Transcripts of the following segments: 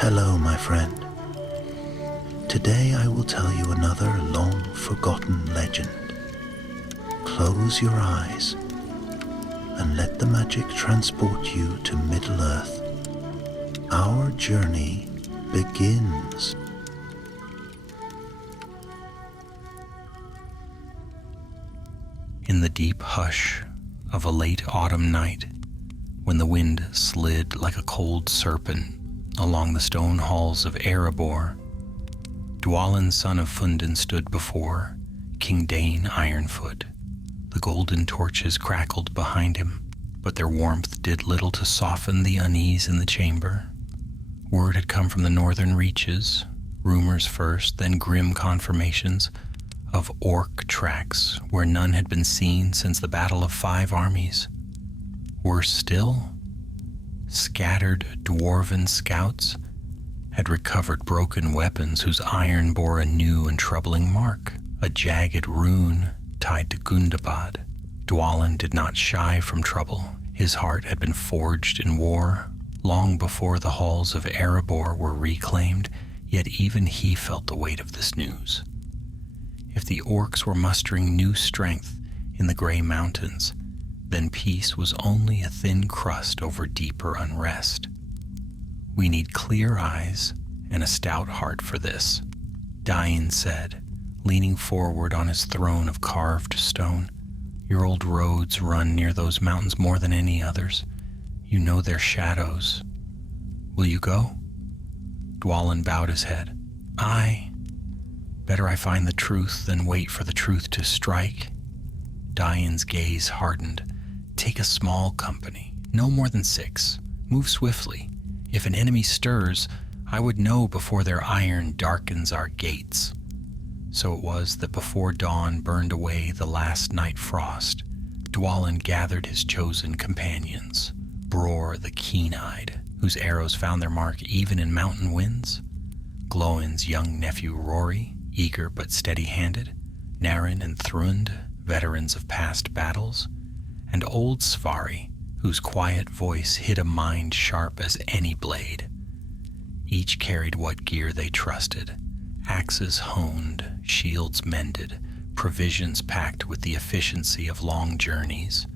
Hello, my friend. Today I will tell you another long-forgotten legend. Close your eyes and let the magic transport you to Middle-earth. Our journey begins. In the deep hush of a late autumn night, when the wind slid like a cold serpent along the stone halls of Erebor, Dwalin, son of Fundin, stood before King Dane Ironfoot. The golden torches crackled behind him, but their warmth did little to soften the unease in the chamber. Word had come from the northern reaches, rumors first, then grim confirmations of orc tracks where none had been seen since the Battle of 5 Armies. Worse still, scattered dwarven scouts had recovered broken weapons whose iron bore a new and troubling mark, a jagged rune tied to Gundabad. Dwalin did not shy from trouble. His heart had been forged in war long before the halls of Erebor were reclaimed, yet even he felt the weight of this news. If the orcs were mustering new strength in the Grey Mountains, then peace was only a thin crust over deeper unrest. We need clear eyes and a stout heart for this, Dwalin said, leaning forward on his throne of carved stone. Your old roads run near those mountains more than any others. You know their shadows. Will you go? Dwalin bowed his head. Aye. Better I find the truth than wait for the truth to strike. Dwalin's gaze hardened. Take a small company, no more than 6. Move swiftly. If an enemy stirs, I would know before their iron darkens our gates. So it was that before dawn burned away the last night frost, Dwalin gathered his chosen companions, Bror the keen-eyed, whose arrows found their mark even in mountain winds, Glóin's young nephew Rory, eager but steady-handed, Naren and Thrund, veterans of past battles, and old Svari, whose quiet voice hid a mind sharp as any blade. Each carried what gear they trusted, axes honed, shields mended, provisions packed with the efficiency of long journeys.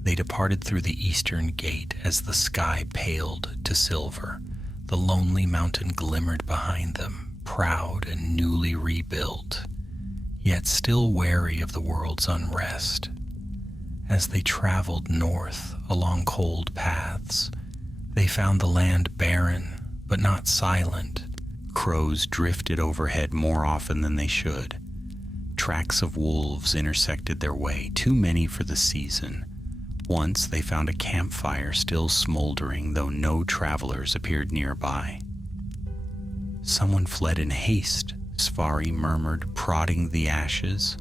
They departed through the eastern gate as the sky paled to silver. The lonely mountain glimmered behind them, proud and newly rebuilt, yet still wary of the world's unrest. As they traveled north along cold paths, they found the land barren but not silent. Crows drifted overhead more often than they should. Tracks of wolves intersected their way, too many for the season. Once they found a campfire still smoldering, though no travelers appeared nearby. Someone fled in haste, Svari murmured, prodding the ashes.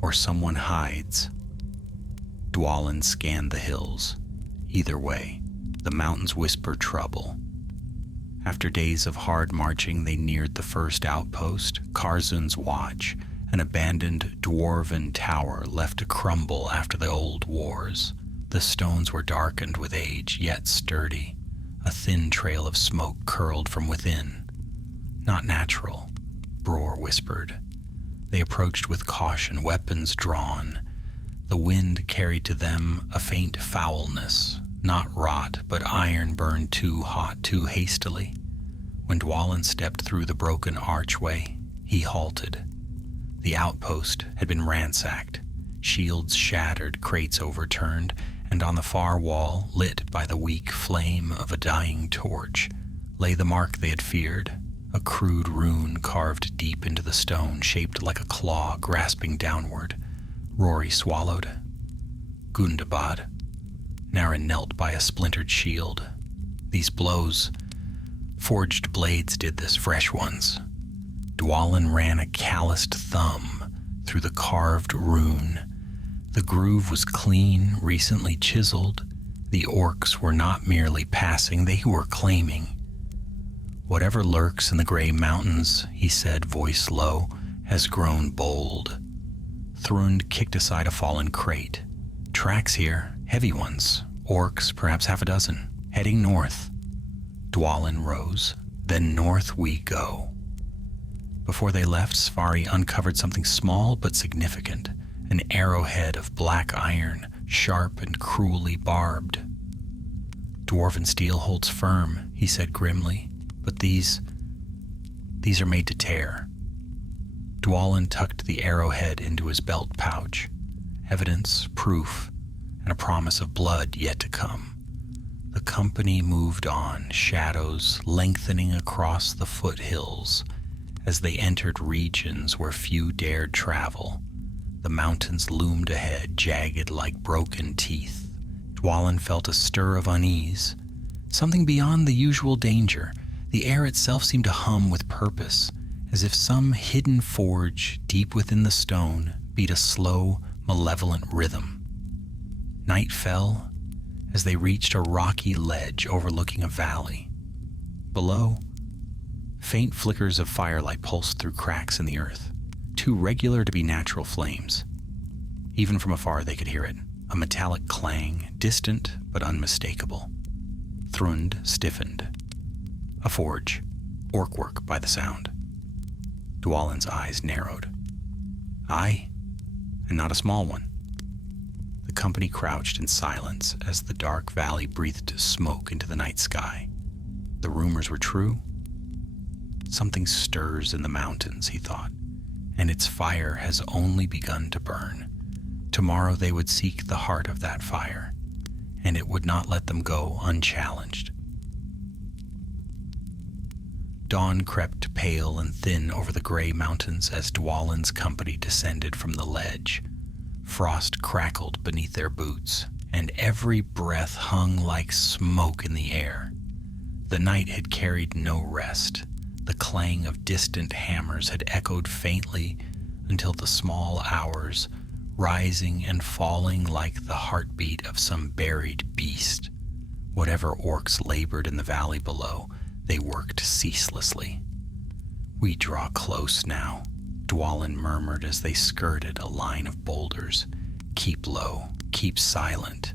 Or someone hides. Dwalin scanned the hills. Either way, the mountains whisper trouble. After days of hard marching, they neared the first outpost, Karzun's Watch, an abandoned dwarven tower left to crumble after the old wars. The stones were darkened with age, yet sturdy. A thin trail of smoke curled from within. Not natural, Bror whispered. They approached with caution, weapons drawn. The wind carried to them a faint foulness, not rot, but iron burned too hot, too hastily. When Dwalin stepped through the broken archway, he halted. The outpost had been ransacked, shields shattered, crates overturned, and on the far wall, lit by the weak flame of a dying torch, lay the mark they had feared, a crude rune carved deep into the stone, shaped like a claw grasping downward. Rory swallowed. Gundabad. Naren knelt by a splintered shield. These blows, forged blades did this, fresh ones. Dwalin ran a calloused thumb through the carved rune. The groove was clean, recently chiseled. The orcs were not merely passing, they were claiming. Whatever lurks in the Grey Mountains, he said, voice low, has grown bold. Thrund kicked aside a fallen crate. Tracks here, heavy ones, orcs, perhaps half a dozen, heading north. Dwalin rose. Then north we go. Before they left, Safari uncovered something small but significant, an arrowhead of black iron, sharp and cruelly barbed. Dwarven steel holds firm, he said grimly, but these are made to tear. Dwalin tucked the arrowhead into his belt pouch, evidence, proof, and a promise of blood yet to come. The company moved on, shadows lengthening across the foothills as they entered regions where few dared travel. The mountains loomed ahead, jagged like broken teeth. Dwalin felt a stir of unease, something beyond the usual danger. The air itself seemed to hum with purpose, as if some hidden forge deep within the stone beat a slow, malevolent rhythm. Night fell as they reached a rocky ledge overlooking a valley. Below, faint flickers of firelight pulsed through cracks in the earth, too regular to be natural flames. Even from afar they could hear it, a metallic clang, distant but unmistakable. Thrund stiffened. A forge, orc work by the sound. Dwalin's eyes narrowed. Aye, and not a small one. The company crouched in silence as the dark valley breathed smoke into the night sky. The rumors were true. Something stirs in the mountains, he thought, and its fire has only begun to burn. Tomorrow they would seek the heart of that fire, and it would not let them go unchallenged. Dawn crept pale and thin over the gray mountains as Dwalin's company descended from the ledge. Frost crackled beneath their boots, and every breath hung like smoke in the air. The night had carried no rest. The clang of distant hammers had echoed faintly until the small hours, rising and falling like the heartbeat of some buried beast. Whatever orcs labored in the valley below, they worked ceaselessly. We draw close now, Dwalin murmured as they skirted a line of boulders. Keep low, keep silent.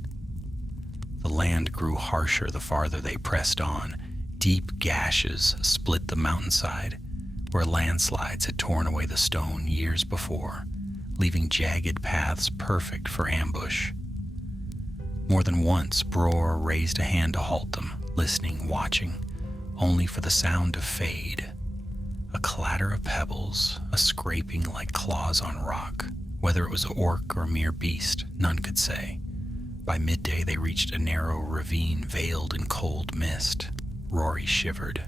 The land grew harsher the farther they pressed on. Deep gashes split the mountainside, where landslides had torn away the stone years before, leaving jagged paths perfect for ambush. More than once, Bror raised a hand to halt them, listening, watching, only for the sound to fade. A clatter of pebbles, a scraping like claws on rock. Whether it was orc or mere beast, none could say. By midday, they reached a narrow ravine veiled in cold mist. Rory shivered.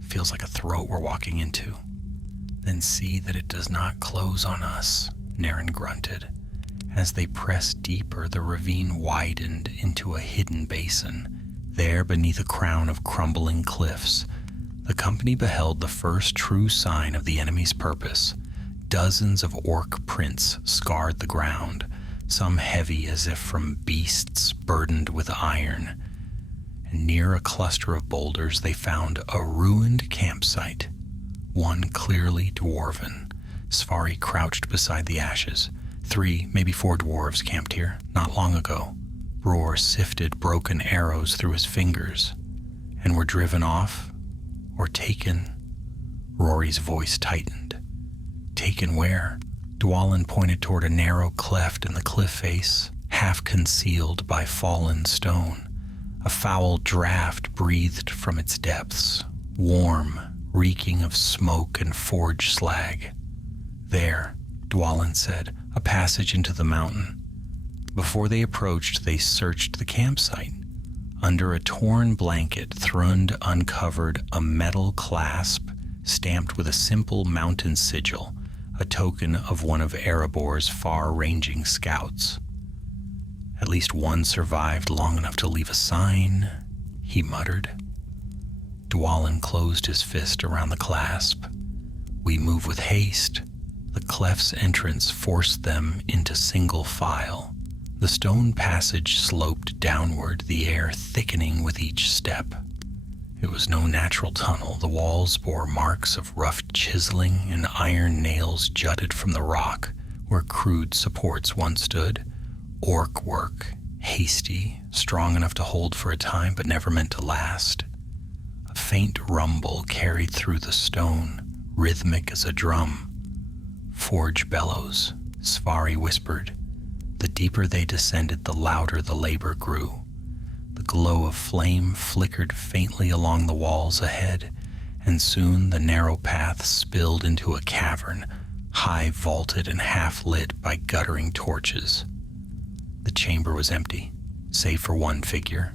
Feels like a throat we're walking into. Then see that it does not close on us, Naren grunted. As they pressed deeper, the ravine widened into a hidden basin. There, beneath a crown of crumbling cliffs, the company beheld the first true sign of the enemy's purpose. Dozens of orc prints scarred the ground, some heavy as if from beasts burdened with iron. And near a cluster of boulders they found a ruined campsite, one clearly dwarven. Safari crouched beside the ashes. 3, maybe 4 dwarves camped here, not long ago. Bror sifted broken arrows through his fingers, and were driven off or taken. Rory's voice tightened. Taken where? Dwalin pointed toward a narrow cleft in the cliff face, half concealed by fallen stone. A foul draft breathed from its depths, warm, reeking of smoke and forge slag. There, Dwalin said, a passage into the mountain. Before they approached, they searched the campsite. Under a torn blanket, Thrund uncovered a metal clasp stamped with a simple mountain sigil, a token of one of Erebor's far-ranging scouts. At least one survived long enough to leave a sign, he muttered. Dwalin closed his fist around the clasp. We move with haste. The cleft's entrance forced them into single file. The stone passage sloped downward, the air thickening with each step. It was no natural tunnel. The walls bore marks of rough chiseling, and iron nails jutted from the rock where crude supports once stood. Orc work, hasty, strong enough to hold for a time but never meant to last. A faint rumble carried through the stone, rhythmic as a drum. "Forge bellows," Svari whispered. The deeper they descended, the louder the labor grew. The glow of flame flickered faintly along the walls ahead, and soon the narrow path spilled into a cavern, high vaulted and half lit by guttering torches. The chamber was empty, save for one figure.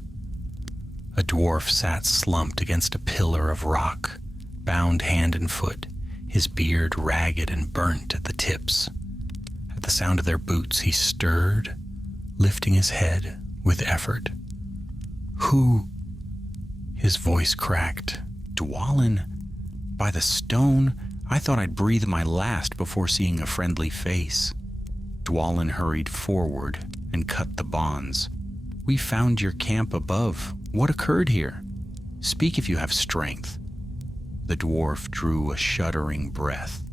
A dwarf sat slumped against a pillar of rock, bound hand and foot, his beard ragged and burnt at the tips. At the sound of their boots, he stirred, lifting his head with effort. "Who?" His voice cracked. "Dwalin. By the stone, I thought I'd breathe my last before seeing a friendly face." Dwalin hurried forward and cut the bonds. "We found your camp above. What occurred here? Speak if you have strength." The dwarf drew a shuddering breath.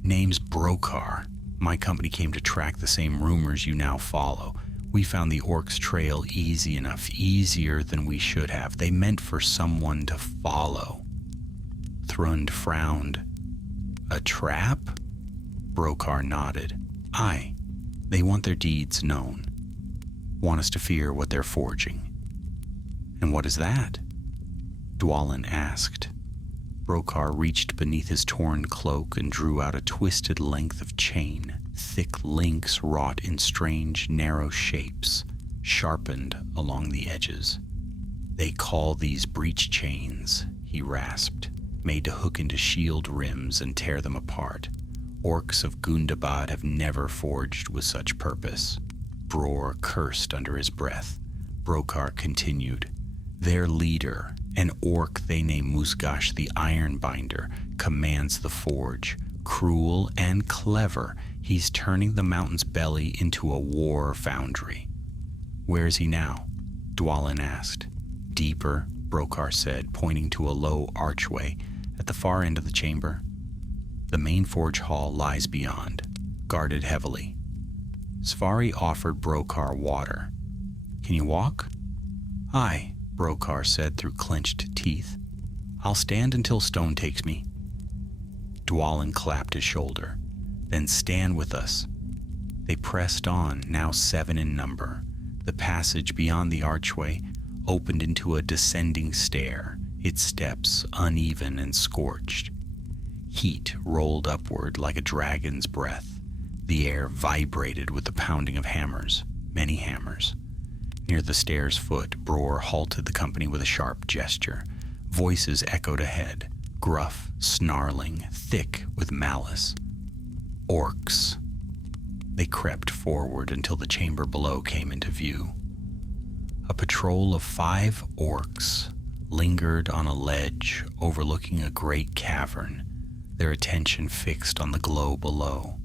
"Name's Brokar. My company came to track the same rumors you now follow. We found the orcs' trail easy enough, easier than we should have. They meant for someone to follow." Thrund frowned. "A trap?" Brokar nodded. "Aye. They want their deeds known. Want us to fear what they're forging." "And what is that?" Dwalin asked. Brokar reached beneath his torn cloak and drew out a twisted length of chain, thick links wrought in strange, narrow shapes, sharpened along the edges. "They call these breach chains," he rasped, "made to hook into shield rims and tear them apart. Orcs of Gundabad have never forged with such purpose." Bror cursed under his breath. Brokar continued. "Their leader, an orc they name Musgash the Ironbinder, commands the forge. Cruel and clever, he's turning the mountain's belly into a war foundry." "Where is he now?" Dwalin asked. "Deeper," Brokar said, pointing to a low archway at the far end of the chamber. "The main forge hall lies beyond, guarded heavily." Svari offered Brokar water. "Can you walk?" "Aye," Brokar said through clenched teeth. "I'll stand until Stone takes me." Dwalin clapped his shoulder. "Then stand with us." They pressed on, now 7 in number. The passage beyond the archway opened into a descending stair, its steps uneven and scorched. Heat rolled upward like a dragon's breath. The air vibrated with the pounding of hammers, many hammers. Near the stair's foot, Bror halted the company with a sharp gesture. Voices echoed ahead, gruff, snarling, thick with malice. "Orcs." They crept forward until the chamber below came into view. A patrol of 5 orcs lingered on a ledge overlooking a great cavern, their attention fixed on the glow below.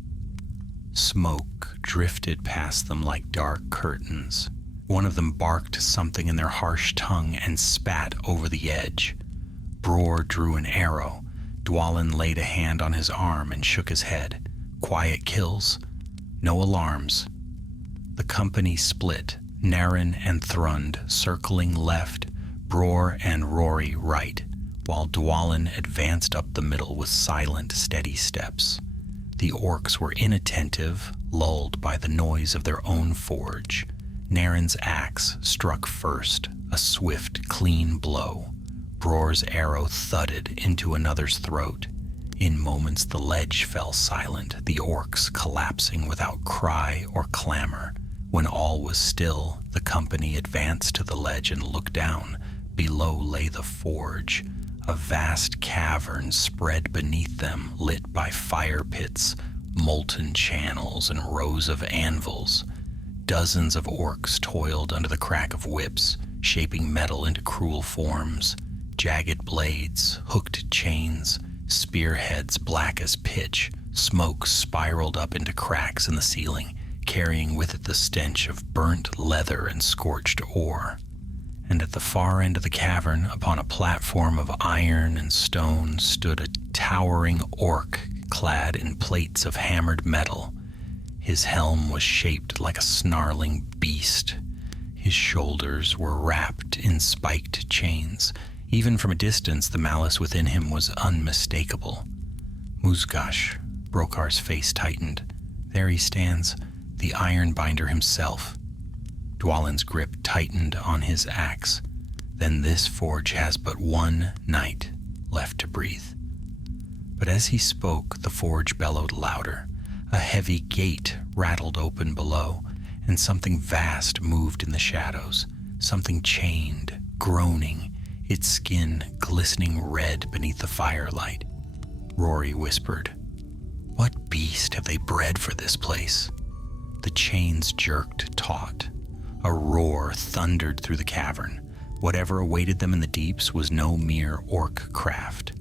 Smoke drifted past them like dark curtains. One of them barked something in their harsh tongue and spat over the edge. Bror drew an arrow. Dwalin laid a hand on his arm and shook his head. "Quiet kills. No alarms." The company split, Naren and Thrund circling left, Bror and Rory right, while Dwalin advanced up the middle with silent, steady steps. The orcs were inattentive, lulled by the noise of their own forge. Naren's axe struck first, a swift, clean blow. Bror's arrow thudded into another's throat. In moments the ledge fell silent, the orcs collapsing without cry or clamor. When all was still, the company advanced to the ledge and looked down. Below lay the forge, a vast cavern spread beneath them, lit by fire pits, molten channels, and rows of anvils. Dozens of orcs toiled under the crack of whips, shaping metal into cruel forms. Jagged blades, hooked chains, spearheads black as pitch, smoke spiraled up into cracks in the ceiling, carrying with it the stench of burnt leather and scorched ore. And at the far end of the cavern, upon a platform of iron and stone, stood a towering orc clad in plates of hammered metal. His helm was shaped like a snarling beast. His shoulders were wrapped in spiked chains. Even from a distance, the malice within him was unmistakable. Muzgash, Brokar's face tightened. There he stands, the Ironbinder himself. Dwalin's grip tightened on his axe. Then this forge has but one night left to breathe. But as he spoke, the forge bellowed louder. A heavy gate rattled open below, and something vast moved in the shadows, something chained, groaning, its skin glistening red beneath the firelight. Rory whispered, "What beast have they bred for this place?" The chains jerked taut. A roar thundered through the cavern. Whatever awaited them in the deeps was no mere orc craft,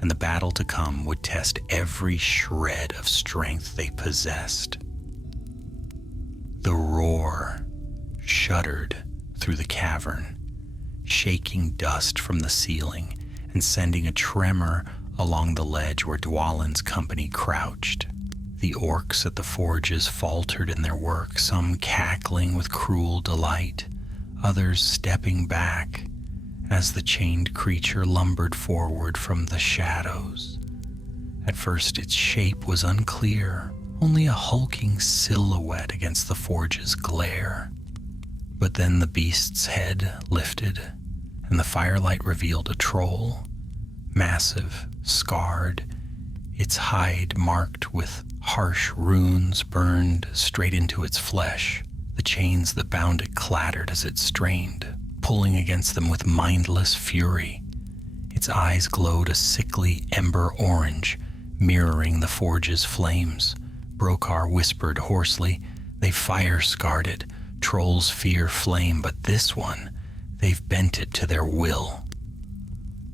and the battle to come would test every shred of strength they possessed. The roar shuddered through the cavern, shaking dust from the ceiling and sending a tremor along the ledge where Dwalin's company crouched. The orcs at the forges faltered in their work, some cackling with cruel delight, others stepping back as the chained creature lumbered forward from the shadows. At first its shape was unclear, only a hulking silhouette against the forge's glare. But then the beast's head lifted, and the firelight revealed a troll, massive, scarred, its hide marked with harsh runes burned straight into its flesh. The chains that bound it clattered as it strained, pulling against them with mindless fury. Its eyes glowed a sickly ember orange, mirroring the forge's flames. Brokar whispered hoarsely, "They fire-scarred it. Trolls fear flame, but this one, they've bent it to their will."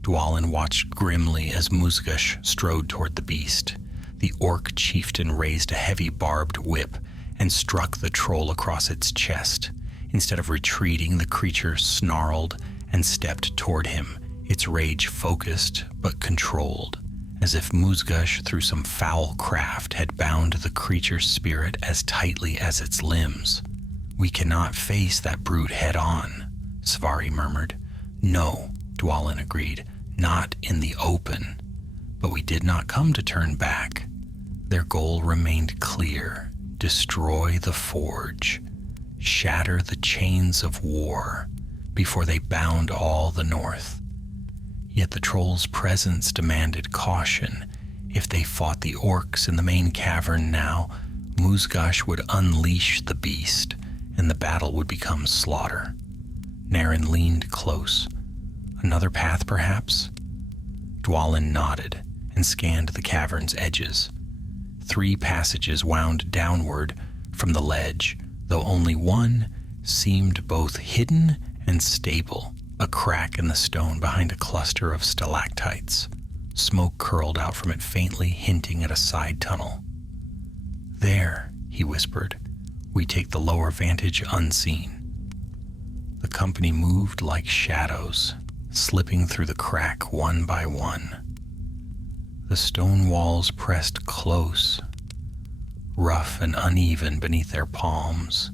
Dwalin watched grimly as Muzgash strode toward the beast. The orc chieftain raised a heavy barbed whip and struck the troll across its chest. Instead of retreating, the creature snarled and stepped toward him, its rage focused but controlled, as if Muzgash, through some foul craft, had bound the creature's spirit as tightly as its limbs. "We cannot face that brute head-on," Svari murmured. "No," Dwalin agreed, "not in the open." But we did not come to turn back. Their goal remained clear: destroy the forge, shatter the chains of war before they bound all the north. Yet the troll's presence demanded caution. If they fought the orcs in the main cavern now, Muzgash would unleash the beast, and the battle would become slaughter. Naren leaned close. Another path, perhaps? Dwalin nodded and scanned the cavern's edges. 3 passages wound downward from the ledge, though only one seemed both hidden and stable, a crack in the stone behind a cluster of stalactites. Smoke curled out from it faintly, hinting at a side tunnel. "There," he whispered. "We take the lower vantage unseen." The company moved like shadows, slipping through the crack one by one. The stone walls pressed close, rough and uneven beneath their palms.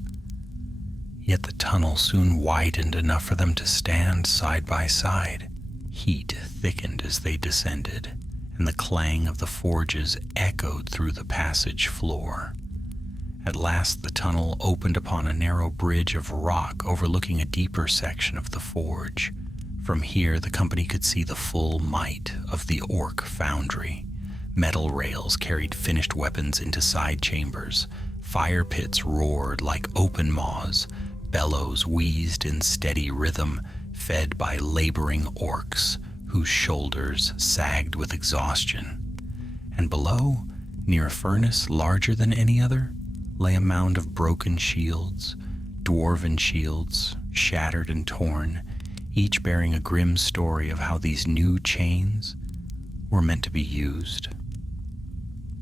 Yet the tunnel soon widened enough for them to stand side by side. Heat thickened as they descended, and the clang of the forges echoed through the passage floor. At last the tunnel opened upon a narrow bridge of rock overlooking a deeper section of the forge. From here the company could see the full might of the orc foundry. Metal rails carried finished weapons into side chambers. Fire pits roared like open maws. Bellows wheezed in steady rhythm, fed by laboring orcs whose shoulders sagged with exhaustion. And below, near a furnace larger than any other, lay a mound of broken shields, dwarven shields, shattered and torn, each bearing a grim story of how these new chains were meant to be used.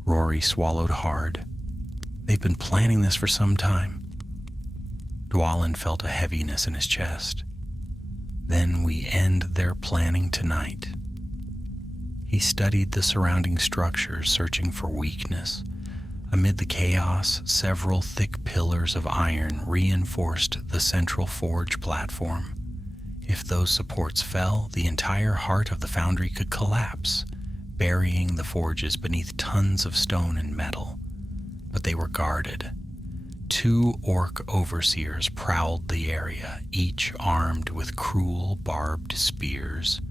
Rory swallowed hard. They've been planning this for some time. Dwalin felt a heaviness in his chest. Then we end their planning tonight. He studied the surrounding structures, searching for weakness. Amid the chaos, several thick pillars of iron reinforced the central forge platform. If those supports fell, the entire heart of the foundry could collapse, burying the forges beneath tons of stone and metal. But they were guarded. 2 orc overseers prowled the area, each armed with cruel, barbed spears.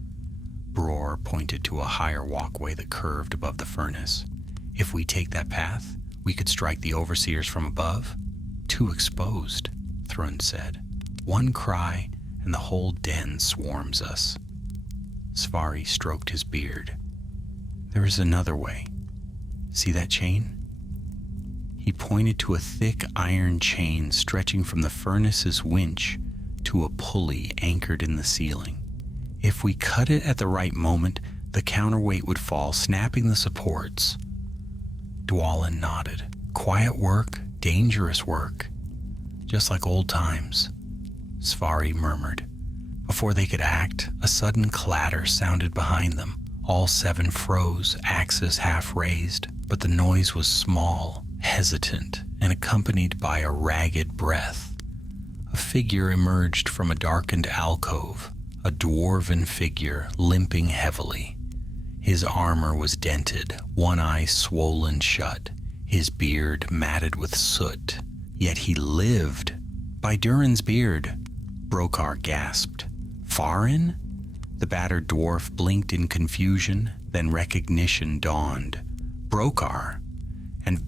Bror pointed to a higher walkway that curved above the furnace. If we take that path, we could strike the overseers from above. Too exposed, Thrund said. One cry, and the whole den swarms us. Svari stroked his beard. There is another way. See that chain? He pointed to a thick iron chain stretching from the furnace's winch to a pulley anchored in the ceiling. If we cut it at the right moment, the counterweight would fall, snapping the supports. Dwalin nodded. Quiet work, dangerous work. Just like old times, Svari murmured. Before they could act, a sudden clatter sounded behind them. All 7 froze, axes half raised, but the noise was small, hesitant, and accompanied by a ragged breath. A figure emerged from a darkened alcove, a dwarven figure limping heavily. His armor was dented, one eye swollen shut, his beard matted with soot. Yet he lived. By Durin's beard, Brokar gasped. Farin? The battered dwarf blinked in confusion, then recognition dawned. Brokar? And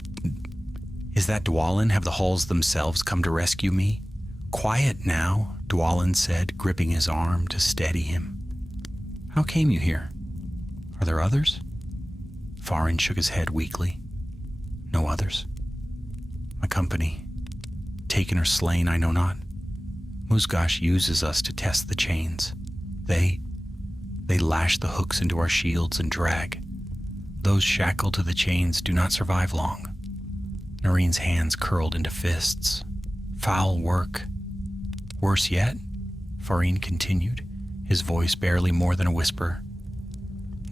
is that Dwalin? Have the halls themselves come to rescue me? Quiet now, Dwalin said, gripping his arm to steady him. How came you here? Are there others? Farin shook his head weakly. No others. My company. Taken or slain, I know not. Musgash uses us to test the chains. They lash the hooks into our shields and drag. Those shackled to the chains do not survive long. Noreen's hands curled into fists. Foul work. Worse yet, Farin continued, his voice barely more than a whisper.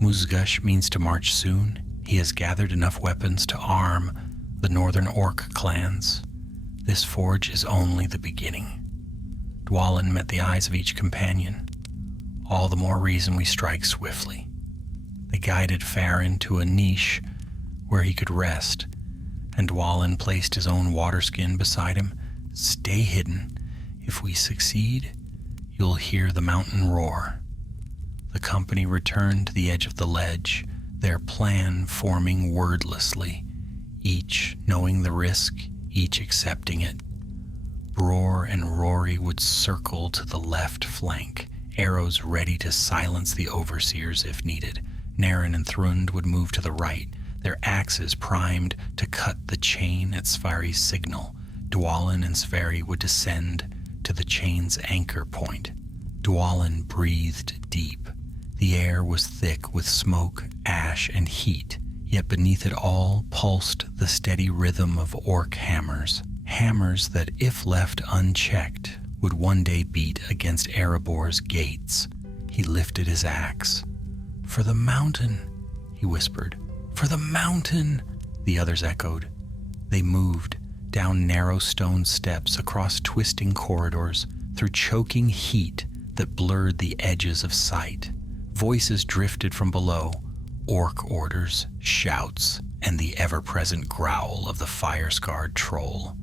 Musgash means to march soon. He has gathered enough weapons to arm the northern orc clans. This forge is only the beginning. Dwalin met the eyes of each companion. All the more reason we strike swiftly. They guided Farin to a niche where he could rest, and Dwalin placed his own water skin beside him. Stay hidden. If we succeed, you'll hear the mountain roar. The company returned to the edge of the ledge, their plan forming wordlessly, each knowing the risk, each accepting it. Bror and Rory would circle to the left flank, arrows ready to silence the overseers if needed. Naren and Thrund would move to the right, their axes primed to cut the chain at Svari's signal. Dwalin and Svari would descend to the chain's anchor point. Dwalin breathed deep. The air was thick with smoke, ash, and heat, yet beneath it all pulsed the steady rhythm of orc hammers. Hammers that, if left unchecked, would one day beat against Erebor's gates. He lifted his axe. For the mountain, he whispered. For the mountain, the others echoed. They moved, down narrow stone steps, across twisting corridors, through choking heat that blurred the edges of sight. Voices drifted from below, orc orders, shouts, and the ever-present growl of the fire-scarred troll.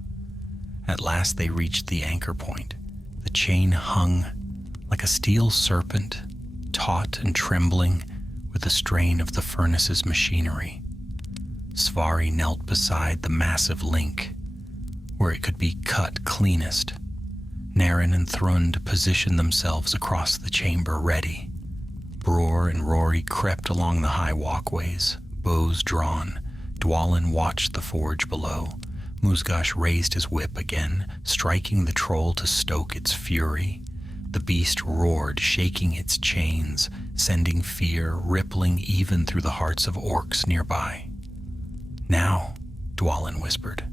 At last they reached the anchor point. The chain hung like a steel serpent, taut and trembling with the strain of the furnace's machinery. Svari knelt beside the massive link, where it could be cut cleanest. Naren and Thrund positioned themselves across the chamber, ready. Bror and Rory crept along the high walkways, bows drawn. Dwalin watched the forge below. Musgash raised his whip again, striking the troll to stoke its fury. The beast roared, shaking its chains, sending fear rippling even through the hearts of orcs nearby. Now, Dwalin whispered.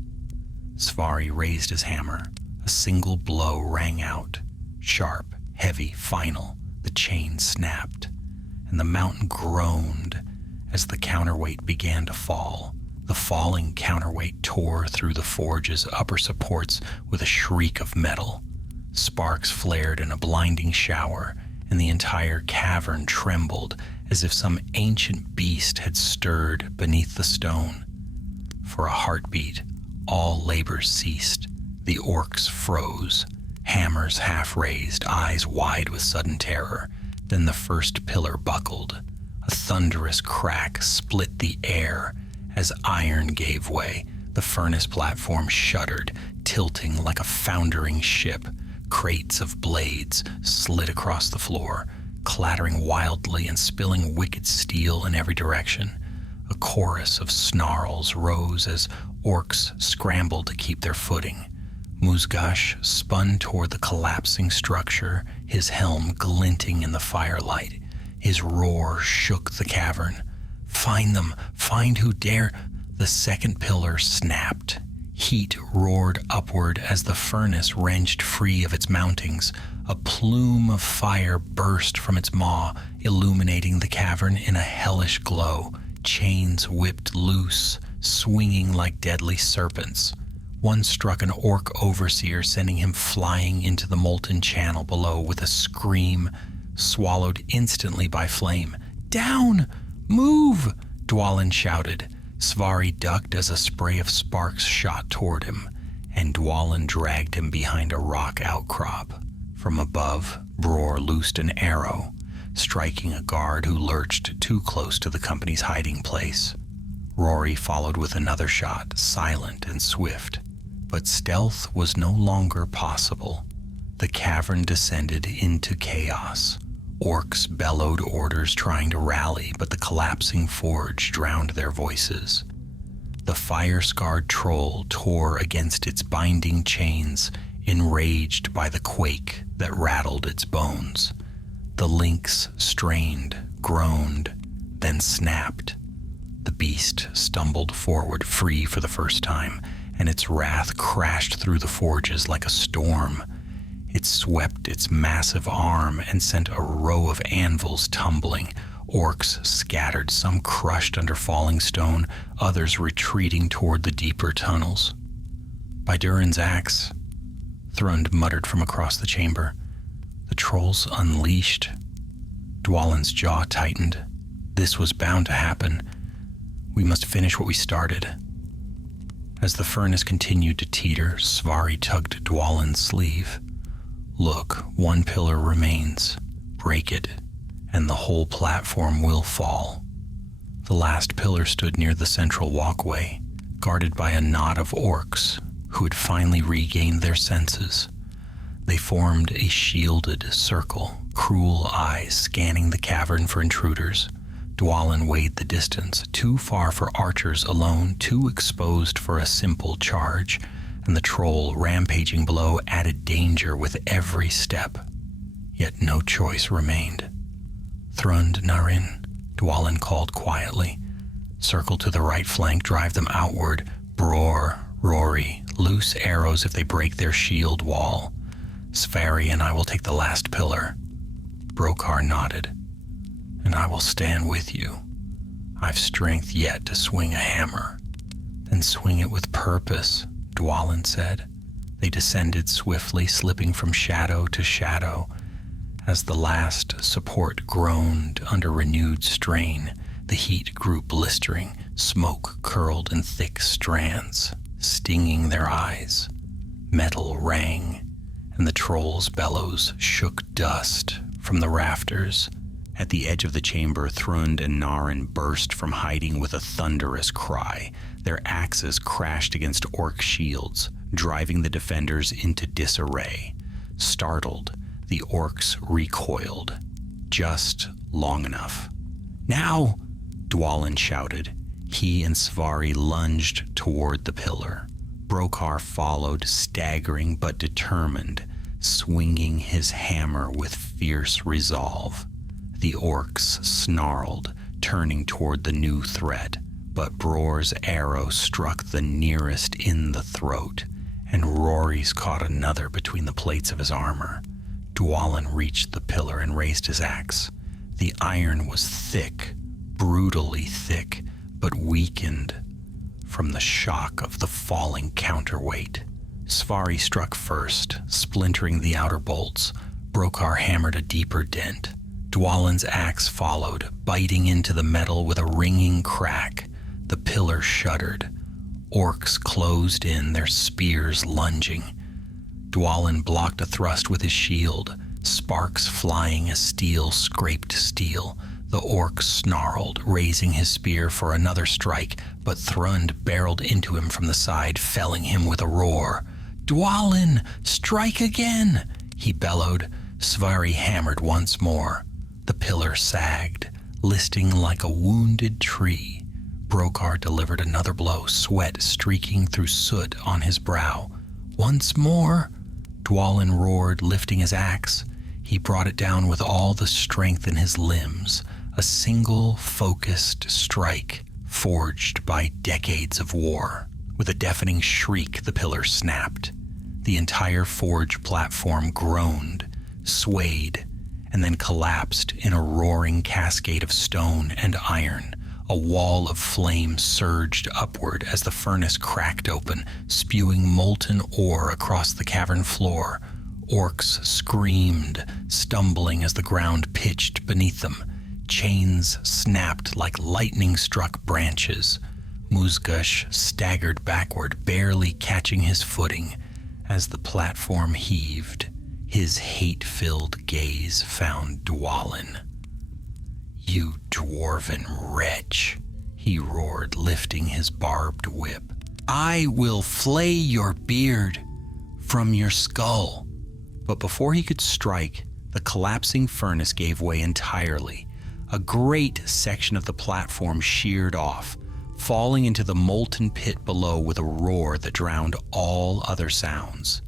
Svari raised his hammer. A single blow rang out. Sharp, heavy, final. The chain snapped, and the mountain groaned as the counterweight began to fall. The falling counterweight tore through the forge's upper supports with a shriek of metal. Sparks flared in a blinding shower, and the entire cavern trembled as if some ancient beast had stirred beneath the stone. For a heartbeat, all labor ceased. The orcs froze, hammers half raised, eyes wide with sudden terror. Then the first pillar buckled. A thunderous crack split the air as iron gave way. The furnace platform shuddered, tilting like a foundering ship. Crates of blades slid across the floor, clattering wildly and spilling wicked steel in every direction. A chorus of snarls rose as orcs scrambled to keep their footing. Muzgash spun toward the collapsing structure, his helm glinting in the firelight. His roar shook the cavern. "Find them! Find who dare!" The second pillar snapped. Heat roared upward as the furnace wrenched free of its mountings. A plume of fire burst from its maw, illuminating the cavern in a hellish glow. Chains whipped loose, swinging like deadly serpents. One struck an orc overseer, sending him flying into the molten channel below with a scream, swallowed instantly by flame. "Down! Move!" Dwalin shouted. Svari ducked as a spray of sparks shot toward him, and Dwalin dragged him behind a rock outcrop. From above, Bror loosed an arrow, striking a guard who lurched too close to the company's hiding place. Rory followed with another shot, silent and swift. But stealth was no longer possible. The cavern descended into chaos. Orcs bellowed orders trying to rally, but the collapsing forge drowned their voices. The fire-scarred troll tore against its binding chains, enraged by the quake that rattled its bones. The lynx strained, groaned, then snapped. The beast stumbled forward free for the first time, and its wrath crashed through the forges like a storm. It swept its massive arm and sent a row of anvils tumbling. Orcs scattered, some crushed under falling stone, others retreating toward the deeper tunnels. "By Durin's axe," Thrund muttered from across the chamber. "The trolls unleashed." Dwalin's jaw tightened. This was bound to happen. We must finish what we started. As the furnace continued to teeter, Svari tugged Dwalin's sleeve. "Look, one pillar remains. Break it, and the whole platform will fall." The last pillar stood near the central walkway, guarded by a knot of orcs who had finally regained their senses. They formed a shielded circle, cruel eyes scanning the cavern for intruders. Dwalin weighed the distance, too far for archers alone, too exposed for a simple charge, and the troll rampaging below added danger with every step. Yet no choice remained. "Thrund Narin," Dwalin called quietly. "Circle to the right flank, drive them outward. Bror, Rory, loose arrows if they break their shield wall. Svari and I will take the last pillar." Brokar nodded. "And I will stand with you. I've strength yet to swing a hammer." "Then swing it with purpose," Dwalin said. They descended swiftly, slipping from shadow to shadow. As the last support groaned under renewed strain, the heat grew blistering. Smoke curled in thick strands, stinging their eyes. Metal rang, and the troll's bellows shook dust from the rafters. At the edge of the chamber, Thrund and Narin burst from hiding with a thunderous cry. Their axes crashed against orc shields, driving the defenders into disarray. Startled, the orcs recoiled, just long enough. "Now!" Dwalin shouted. He and Svari lunged toward the pillar. Brokar followed, staggering but determined, swinging his hammer with fierce resolve. The orcs snarled, turning toward the new threat, but Bror's arrow struck the nearest in the throat, and Rory's caught another between the plates of his armor. Dwalin reached the pillar and raised his axe. The iron was thick, brutally thick, but weakened from the shock of the falling counterweight. Svari struck first, splintering the outer bolts. Brokar hammered a deeper dent. Dwalin's axe followed, biting into the metal with a ringing crack. The pillar shuddered. Orcs closed in, their spears lunging. Dwalin blocked a thrust with his shield, sparks flying as steel scraped steel. The orc snarled, raising his spear for another strike, but Thrund barreled into him from the side, felling him with a roar. "Dwalin, strike again!" he bellowed. Svari hammered once more. The pillar sagged, listing like a wounded tree. Brokar delivered another blow, sweat streaking through soot on his brow. "Once more!" Dwalin roared, lifting his axe. He brought it down with all the strength in his limbs, a single, focused strike, forged by decades of war. With a deafening shriek, the pillar snapped. The entire forge platform groaned, swayed, and then collapsed in a roaring cascade of stone and iron. A wall of flame surged upward as the furnace cracked open, spewing molten ore across the cavern floor. Orcs screamed, stumbling as the ground pitched beneath them. Chains snapped like lightning-struck branches. Muzgush staggered backward, barely catching his footing. As the platform heaved, his hate-filled gaze found Dwalin. "You dwarven wretch," he roared, lifting his barbed whip. "I will flay your beard from your skull." But before he could strike, the collapsing furnace gave way entirely. A great section of the platform sheared off, falling into the molten pit below with a roar that drowned all other sounds.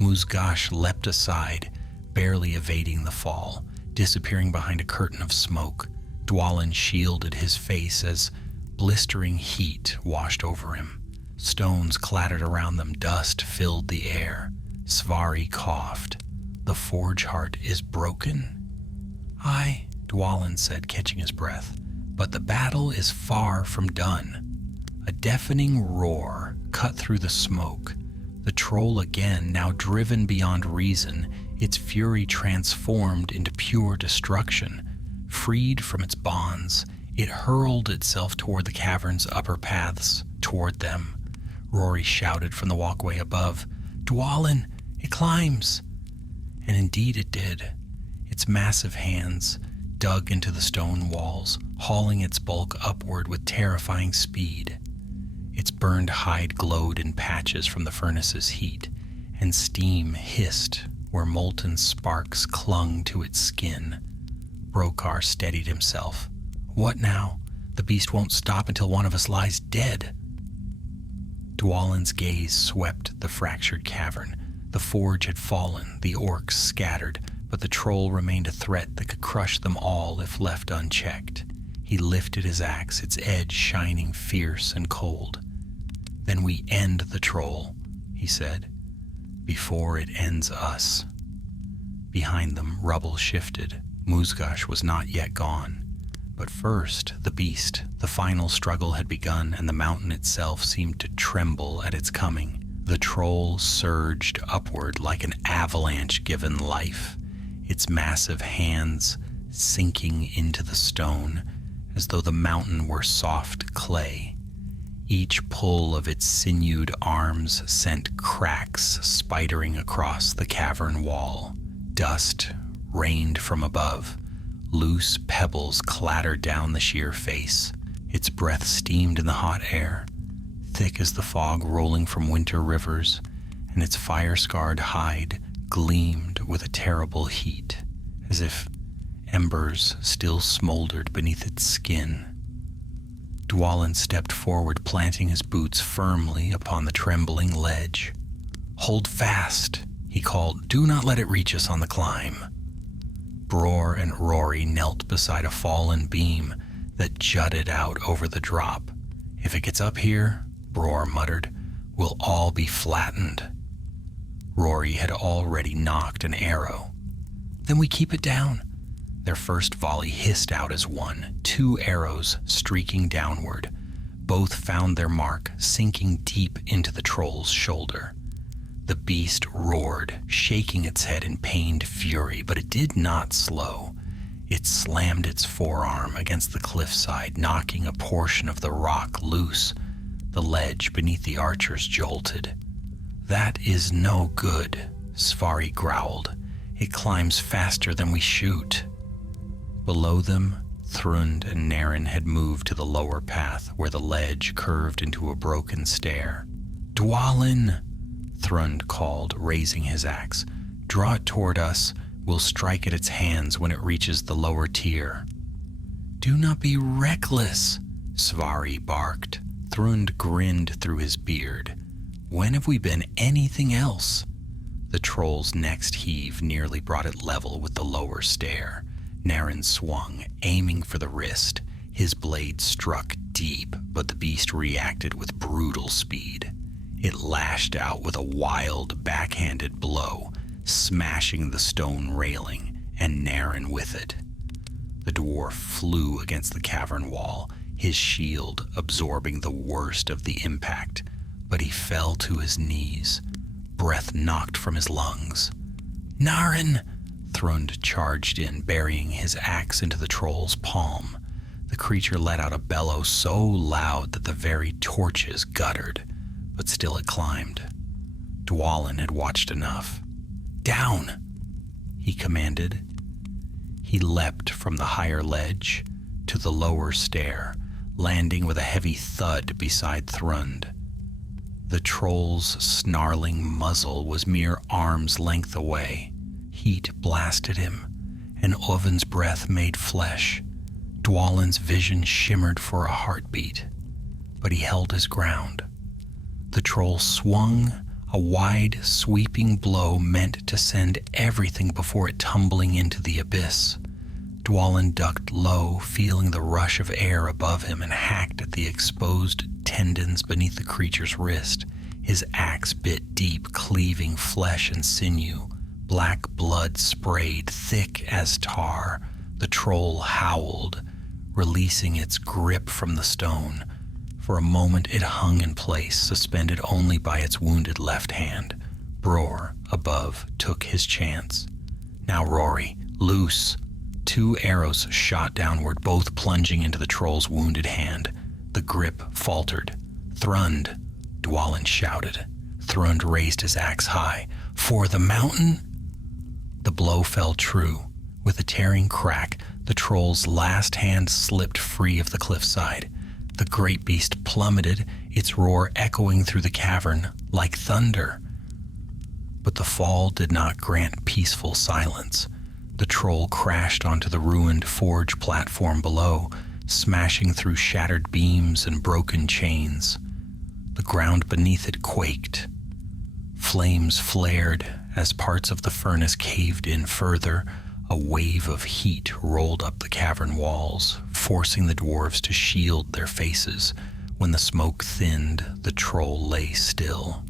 Muzgush leapt aside, barely evading the fall, disappearing behind a curtain of smoke. Dwalin shielded his face as blistering heat washed over him. Stones clattered around them, dust filled the air. Svari coughed. "The forge heart is broken?" "Aye," Dwalin said, catching his breath, "but the battle is far from done." A deafening roar cut through the smoke. The troll again, now driven beyond reason, its fury transformed into pure destruction. Freed from its bonds, it hurled itself toward the cavern's upper paths, toward them. Rory shouted from the walkway above, "Dwalin, it climbs!" And indeed it did. Its massive hands dug into the stone walls, hauling its bulk upward with terrifying speed. Its burned hide glowed in patches from the furnace's heat, and steam hissed where molten sparks clung to its skin. Brokar steadied himself. "What now? The beast won't stop until one of us lies dead." Dwalin's gaze swept the fractured cavern. The forge had fallen, the orcs scattered, but the troll remained a threat that could crush them all if left unchecked. He lifted his axe, its edge shining fierce and cold. "Then we end the troll," he said, "before it ends us." Behind them, rubble shifted. Muzgush was not yet gone. But first, the beast. The final struggle had begun, and the mountain itself seemed to tremble at its coming. The troll surged upward like an avalanche given life, its massive hands sinking into the stone as though the mountain were soft clay. Each pull of its sinewed arms sent cracks spidering across the cavern wall. Dust rained from above. Loose pebbles clattered down the sheer face. Its breath steamed in the hot air, thick as the fog rolling from winter rivers, and its fire-scarred hide gleamed with a terrible heat, as if embers still smoldered beneath its skin. Dwalin stepped forward, planting his boots firmly upon the trembling ledge. "Hold fast," he called. "Do not let it reach us on the climb." Bror and Rory knelt beside a fallen beam that jutted out over the drop. "If it gets up here," Bror muttered, "we'll all be flattened." Rory had already knocked an arrow. "Then we keep it down." Their first volley hissed out as one, 2 arrows streaking downward. Both found their mark, sinking deep into the troll's shoulder. The beast roared, shaking its head in pained fury, but it did not slow. It slammed its forearm against the cliffside, knocking a portion of the rock loose. The ledge beneath the archers jolted. "That is no good," Svari growled. "It climbs faster than we shoot." Below them, Thrund and Naren had moved to the lower path where the ledge curved into a broken stair. "Dwalin!" Thrund called, raising his axe. "Draw it toward us. We'll strike at its hands when it reaches the lower tier." "Do not be reckless," Svari barked. Thrund grinned through his beard. "When have we been anything else?" The troll's next heave nearly brought it level with the lower stair. Naren swung, aiming for the wrist. His blade struck deep, but the beast reacted with brutal speed. It lashed out with a wild, backhanded blow, smashing the stone railing, and Naren with it. The dwarf flew against the cavern wall, his shield absorbing the worst of the impact, but he fell to his knees, breath knocked from his lungs. "Naren!" Thrund charged in, burying his axe into the troll's palm. The creature let out a bellow so loud that the very torches guttered, but still it climbed. Dwalin had watched enough. "Down!" he commanded. He leapt from the higher ledge to the lower stair, landing with a heavy thud beside Thrund. The troll's snarling muzzle was mere arm's length away. Heat blasted him, and Oven's breath made flesh. Dwalin's vision shimmered for a heartbeat, but he held his ground. The troll swung, a wide, sweeping blow meant to send everything before it tumbling into the abyss. Dwalin ducked low, feeling the rush of air above him, and hacked at the exposed tendons beneath the creature's wrist. His axe bit deep, cleaving flesh and sinew. Black blood sprayed thick as tar. The troll howled, releasing its grip from the stone. For a moment it hung in place, suspended only by its wounded left hand. Bror, above, took his chance. "Now, Rory, loose!" 2 arrows shot downward, both plunging into the troll's wounded hand. The grip faltered. "Thrund!" Dwalin shouted. Thrund raised his axe high. "For the mountain!" The blow fell true. With a tearing crack, the troll's last hand slipped free of the cliffside. The great beast plummeted, its roar echoing through the cavern like thunder. But the fall did not grant peaceful silence. The troll crashed onto the ruined forge platform below, smashing through shattered beams and broken chains. The ground beneath it quaked. Flames flared as parts of the furnace caved in further. A wave of heat rolled up the cavern walls, forcing the dwarves to shield their faces. When the smoke thinned, the troll lay still.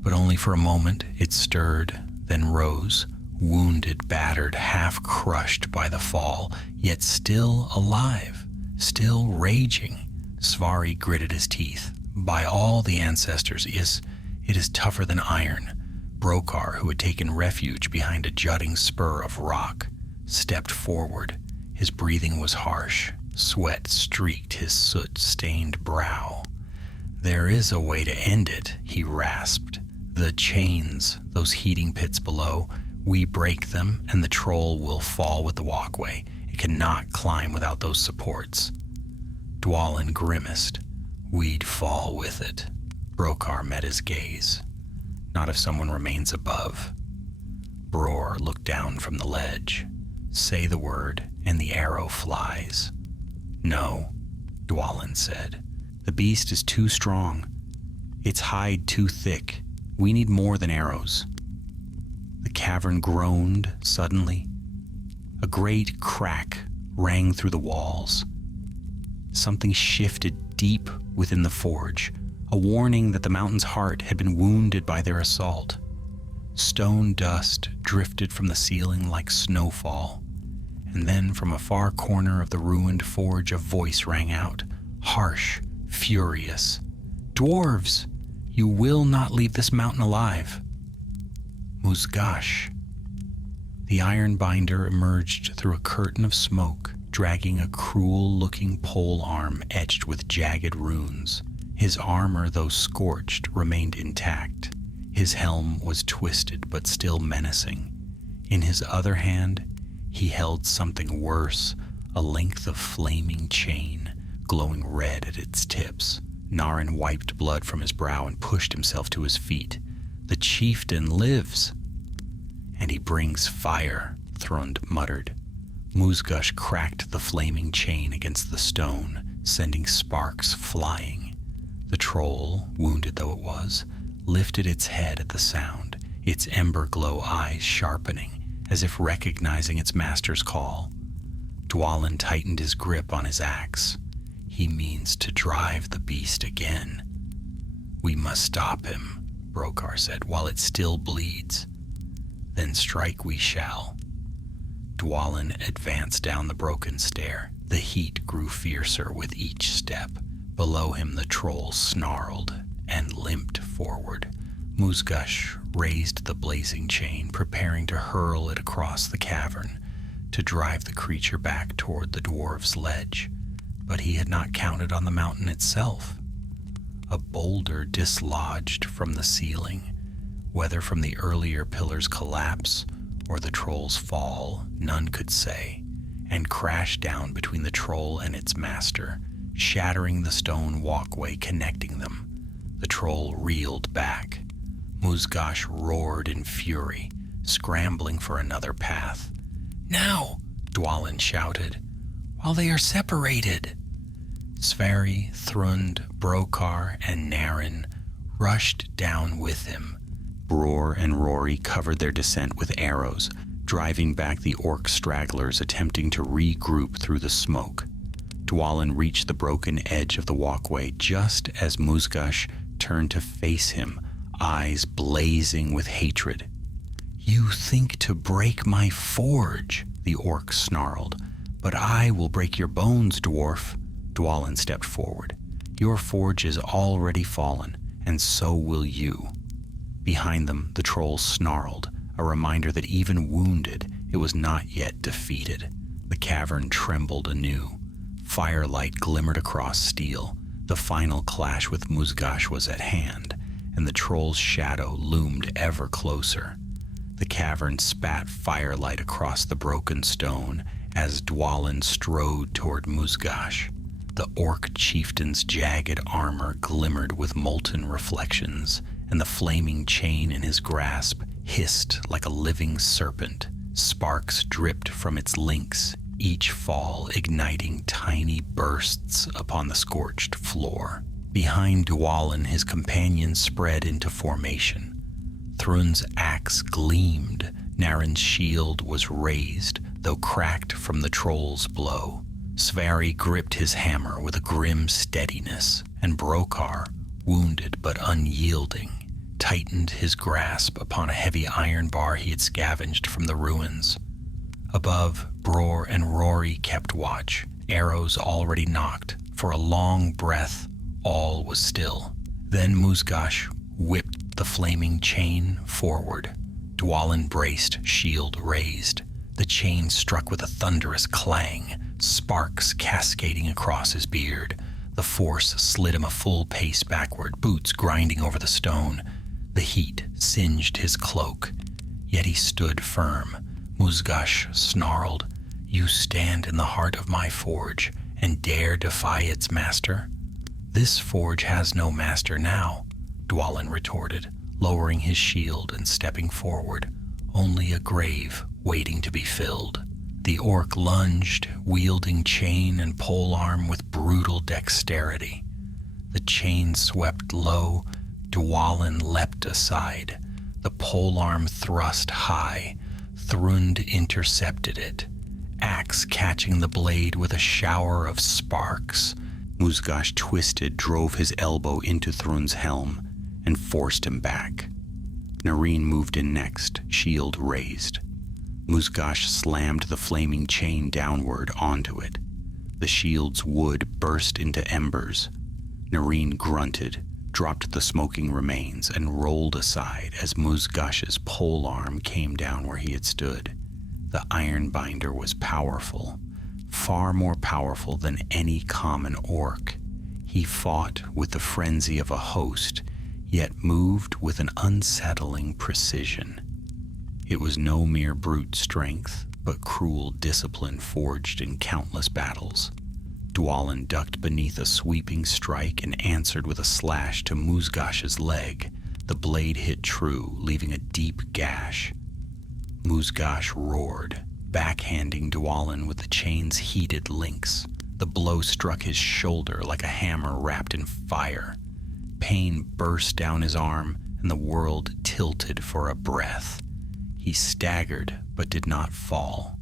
But only for a moment. It stirred, then rose, wounded, battered, half crushed by the fall, yet still alive, still raging. Svari gritted his teeth. "By all the ancestors, it is tougher than iron." Brokar, who had taken refuge behind a jutting spur of rock, stepped forward. His breathing was harsh. Sweat streaked his soot-stained brow. "There is a way to end it," he rasped. "The chains, those heating pits below, we break them and the troll will fall with the walkway. It cannot climb without those supports." Dwalin grimaced. "We'd fall with it." Brokar met his gaze. "Not if someone remains above." Bror looked down from the ledge. "Say the word, and the arrow flies." "No," Dwalin said. "The beast is too strong. Its hide too thick. We need more than arrows." The cavern groaned suddenly. A great crack rang through the walls. Something shifted deep within the forge, a warning that the mountain's heart had been wounded by their assault. Stone dust drifted from the ceiling like snowfall, and then from a far corner of the ruined forge a voice rang out, harsh, furious. "Dwarves, You will not leave this mountain alive. Musgash. The iron binder emerged through a curtain of smoke, dragging a cruel-looking pole arm etched with jagged runes. His armor, though scorched, remained intact. His helm was twisted but still menacing. In his other hand, he held something worse, a length of flaming chain, glowing red at its tips. Narin wiped blood from his brow and pushed himself to his feet. The chieftain lives. And he brings fire, Thrund muttered. Musgash cracked the flaming chain against the stone, sending sparks flying. The troll, wounded though it was, lifted its head at the sound, its ember-glow eyes sharpening, as if recognizing its master's call. Dwalin tightened his grip on his axe. He means to drive the beast again. We must stop him, Brokar said, while it still bleeds. Then strike we shall. Dwalin advanced down the broken stair. The heat grew fiercer with each step. Below him the troll snarled and limped forward. Musgash raised the blazing chain, preparing to hurl it across the cavern, to drive the creature back toward the dwarves' ledge. But he had not counted on the mountain itself. A boulder dislodged from the ceiling, whether from the earlier pillar's collapse or the troll's fall, none could say, and crashed down between the troll and its master, shattering the stone walkway connecting them. The troll reeled back. Musgash roared in fury, scrambling for another path. Now, Dwalin shouted, while they are separated. Sverri, Thrund, Brokar, and Narin rushed down with him. Bror and Rory covered their descent with arrows, driving back the orc stragglers attempting to regroup through the smoke. Dwalin reached the broken edge of the walkway just as Musgash turned to face him, eyes blazing with hatred. You think to break my forge, the orc snarled, but I will break your bones, dwarf. Dwalin stepped forward. Your forge is already fallen, and so will you. Behind them, the troll snarled, a reminder that even wounded, it was not yet defeated. The cavern trembled anew. Firelight glimmered across steel. The final clash with Musgash was at hand, and the troll's shadow loomed ever closer. The cavern spat firelight across the broken stone as Dwalin strode toward Musgash. The orc chieftain's jagged armor glimmered with molten reflections, and the flaming chain in his grasp hissed like a living serpent. Sparks dripped from its links, each fall igniting tiny bursts upon the scorched floor. Behind Dwalin, his companions spread into formation. Thrund's axe gleamed. Narin's shield was raised, though cracked from the troll's blow. Sverri gripped his hammer with a grim steadiness, and Brokar, wounded but unyielding, tightened his grasp upon a heavy iron bar he had scavenged from the ruins. Above, Bror and Rory kept watch, arrows already nocked. For a long breath, all was still. Then Musgash whipped the flaming chain forward. Dwalin braced, shield raised. The chain struck with a thunderous clang, sparks cascading across his beard. The force slid him a full pace backward, boots grinding over the stone. The heat singed his cloak, yet he stood firm. Musgash snarled, "You stand in the heart of my forge and dare defy its master?" "This forge has no master now," Dwalin retorted, lowering his shield and stepping forward. "Only a grave waiting to be filled." The orc lunged, wielding chain and polearm with brutal dexterity. The chain swept low. Dwalin leapt aside. The polearm thrust high. Thrund intercepted it, axe catching the blade with a shower of sparks. Musgash twisted, drove his elbow into Thrund's helm, and forced him back. Narin moved in next, shield raised. Musgash slammed the flaming chain downward onto it. The shield's wood burst into embers. Narin grunted, dropped the smoking remains, and rolled aside as Musgash's pole arm came down where he had stood. The iron binder was powerful, far more powerful than any common orc. He fought with the frenzy of a host, yet moved with an unsettling precision. It was no mere brute strength, but cruel discipline forged in countless battles. Dwalin ducked beneath a sweeping strike and answered with a slash to Musgash's leg. The blade hit true, leaving a deep gash. Musgash roared, backhanding Dwalin with the chain's heated links. The blow struck his shoulder like a hammer wrapped in fire. Pain burst down his arm, and the world tilted for a breath. He staggered, but did not fall.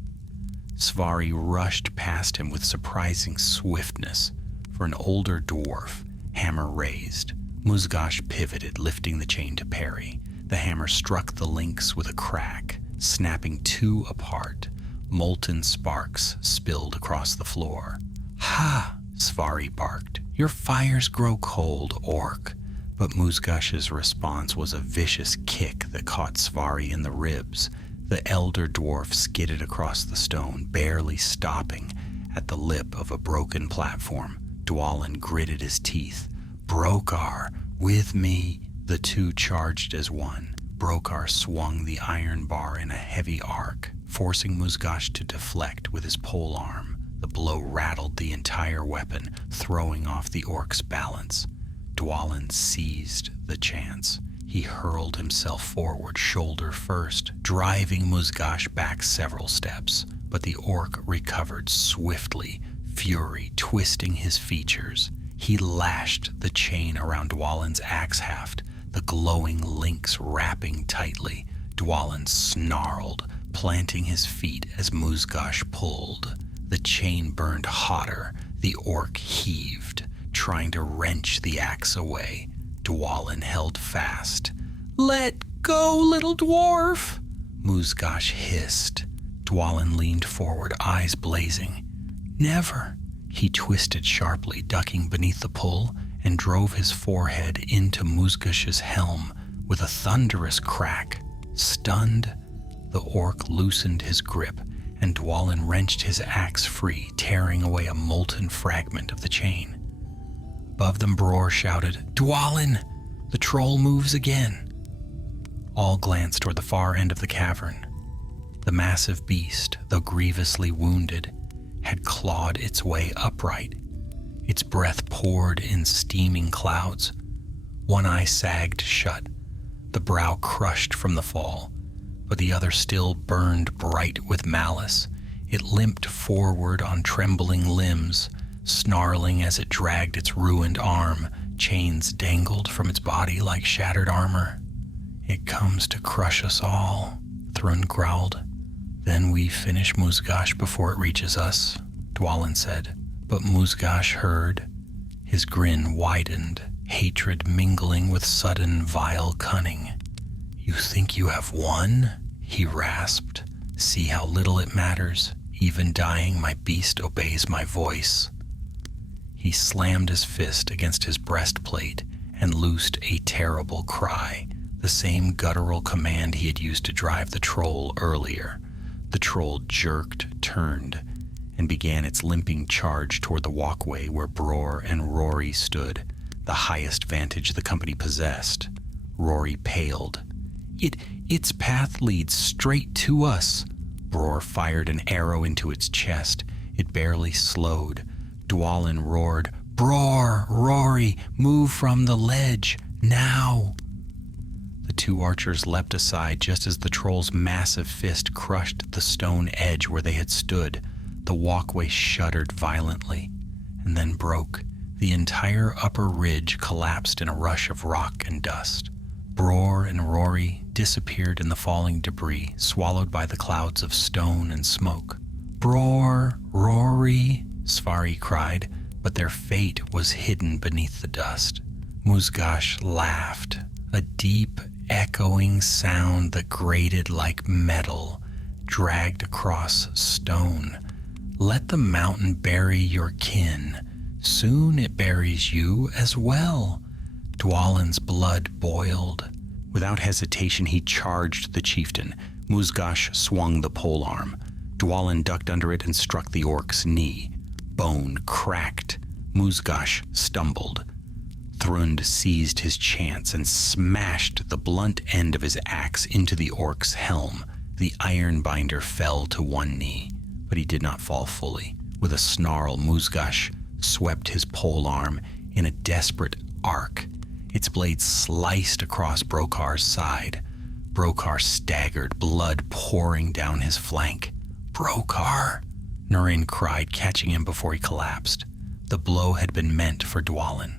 Svari rushed past him with surprising swiftness. For an older dwarf, hammer raised. Musgash pivoted, lifting the chain to parry. The hammer struck the links with a crack, snapping two apart. Molten sparks spilled across the floor. "Ha!" Svari barked. "Your fires grow cold, orc." But Musgash's response was a vicious kick that caught Svari in the ribs. The elder dwarf skidded across the stone, barely stopping at the lip of a broken platform. Dwalin gritted his teeth. "Brokar, with me!" The two charged as one. Brokar swung the iron bar in a heavy arc, forcing Musgash to deflect with his pole arm. The blow rattled the entire weapon, throwing off the orc's balance. Dwalin seized the chance. He hurled himself forward, shoulder first, driving Musgash back several steps. But the orc recovered swiftly, fury twisting his features. He lashed the chain around Dwalin's axe haft, the glowing links wrapping tightly. Dwalin snarled, planting his feet as Musgash pulled. The chain burned hotter. The orc heaved, trying to wrench the axe away. Dwalin held fast. "Let go, little dwarf!" Musgash hissed. Dwalin leaned forward, eyes blazing. "Never!" He twisted sharply, ducking beneath the pull, and drove his forehead into Musgash's helm with a thunderous crack. Stunned, the orc loosened his grip, and Dwalin wrenched his axe free, tearing away a molten fragment of the chain. Above them, Bror shouted, "Dwalin! The troll moves again!" All glanced toward the far end of the cavern. The massive beast, though grievously wounded, had clawed its way upright. Its breath poured in steaming clouds. One eye sagged shut, the brow crushed from the fall, but the other still burned bright with malice. It limped forward on trembling limbs, snarling as it dragged its ruined arm. Chains dangled from its body like shattered armor. "It comes to crush us all," Thrun growled. "Then we finish Musgash before it reaches us," Dwalin said. But Musgash heard. His grin widened, hatred mingling with sudden vile cunning. "You think you have won?" he rasped. "See how little it matters. Even dying, my beast obeys my voice." He slammed his fist against his breastplate and loosed a terrible cry, the same guttural command he had used to drive the troll earlier. The troll jerked, turned, and began its limping charge toward the walkway where Bror and Rory stood, the highest vantage the company possessed. Rory paled. Its path leads straight to us." Bror fired an arrow into its chest. It barely slowed. Dwalin roared, "Bror, Rory, move from the ledge, now!" The two archers leapt aside just as the troll's massive fist crushed the stone edge where they had stood. The walkway shuddered violently, and then broke. The entire upper ridge collapsed in a rush of rock and dust. Bror and Rory disappeared in the falling debris, swallowed by the clouds of stone and smoke. "Bror, Rory," Svari cried, but their fate was hidden beneath the dust. Musgash laughed, a deep, echoing sound that grated like metal, dragged across stone. "Let the mountain bury your kin. Soon it buries you as well." Dwalin's blood boiled. Without hesitation, he charged the chieftain. Musgash swung the polearm. Dwalin ducked under it and struck the orc's knee. Bone cracked. Musgash stumbled. Thrund seized his chance and smashed the blunt end of his axe into the orc's helm. The ironbinder fell to one knee, but he did not fall fully. With a snarl, Musgash swept his polearm in a desperate arc. Its blade sliced across Brokar's side. Brokar staggered, blood pouring down his flank. "Brokar!" Nurin cried, catching him before he collapsed. The blow had been meant for Dwalin.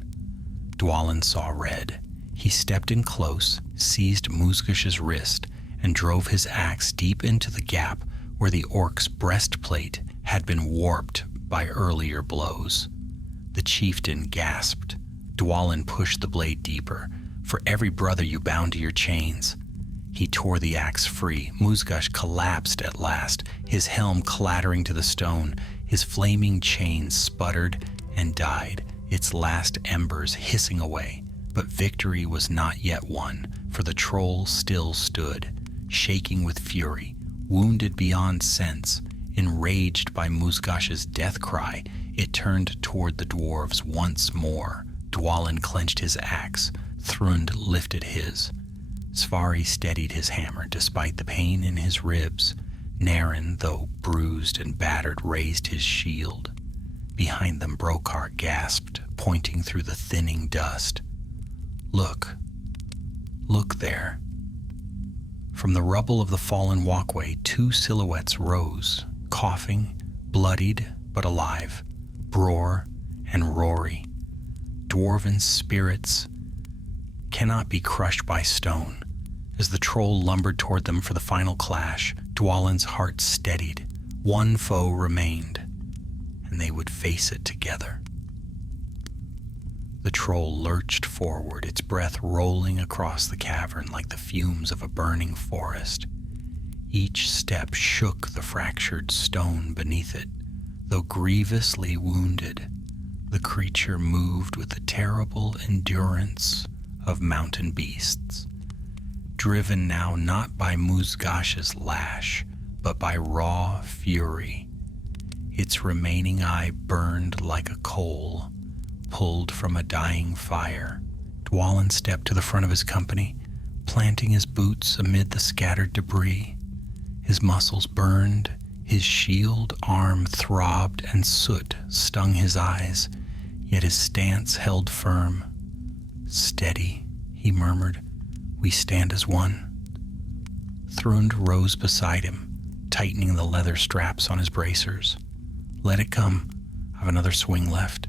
Dwalin saw red. He stepped in close, seized Musgash's wrist, and drove his axe deep into the gap where the orc's breastplate had been warped by earlier blows. The chieftain gasped. Dwalin pushed the blade deeper. "For every brother you bound to your chains." He tore the axe free. Musgash collapsed at last, his helm clattering to the stone. His flaming chain sputtered and died, its last embers hissing away. But victory was not yet won, for the troll still stood, shaking with fury, wounded beyond sense. Enraged by Musgash's death cry, it turned toward the dwarves once more. Dwalin clenched his axe. Thrund lifted his. Svari steadied his hammer despite the pain in his ribs. Naren, though bruised and battered, raised his shield. Behind them, Brokar gasped, pointing through the thinning dust. Look there." From the rubble of the fallen walkway, two silhouettes rose, coughing, bloodied but alive. Bror and Rory. Dwarven spirits cannot be crushed by stone. As the troll lumbered toward them for the final clash, Dwalin's heart steadied. One foe remained, and they would face it together. The troll lurched forward, its breath rolling across the cavern like the fumes of a burning forest. Each step shook the fractured stone beneath it. Though grievously wounded, the creature moved with the terrible endurance of mountain beasts, driven now not by Musgash's lash, but by raw fury. Its remaining eye burned like a coal, pulled from a dying fire. Dwalin stepped to the front of his company, planting his boots amid the scattered debris. His muscles burned, his shield arm throbbed, and soot stung his eyes, yet his stance held firm. "Steady," he murmured. "We stand as one." Thrund rose beside him, tightening the leather straps on his bracers. "Let it come. I've another swing left."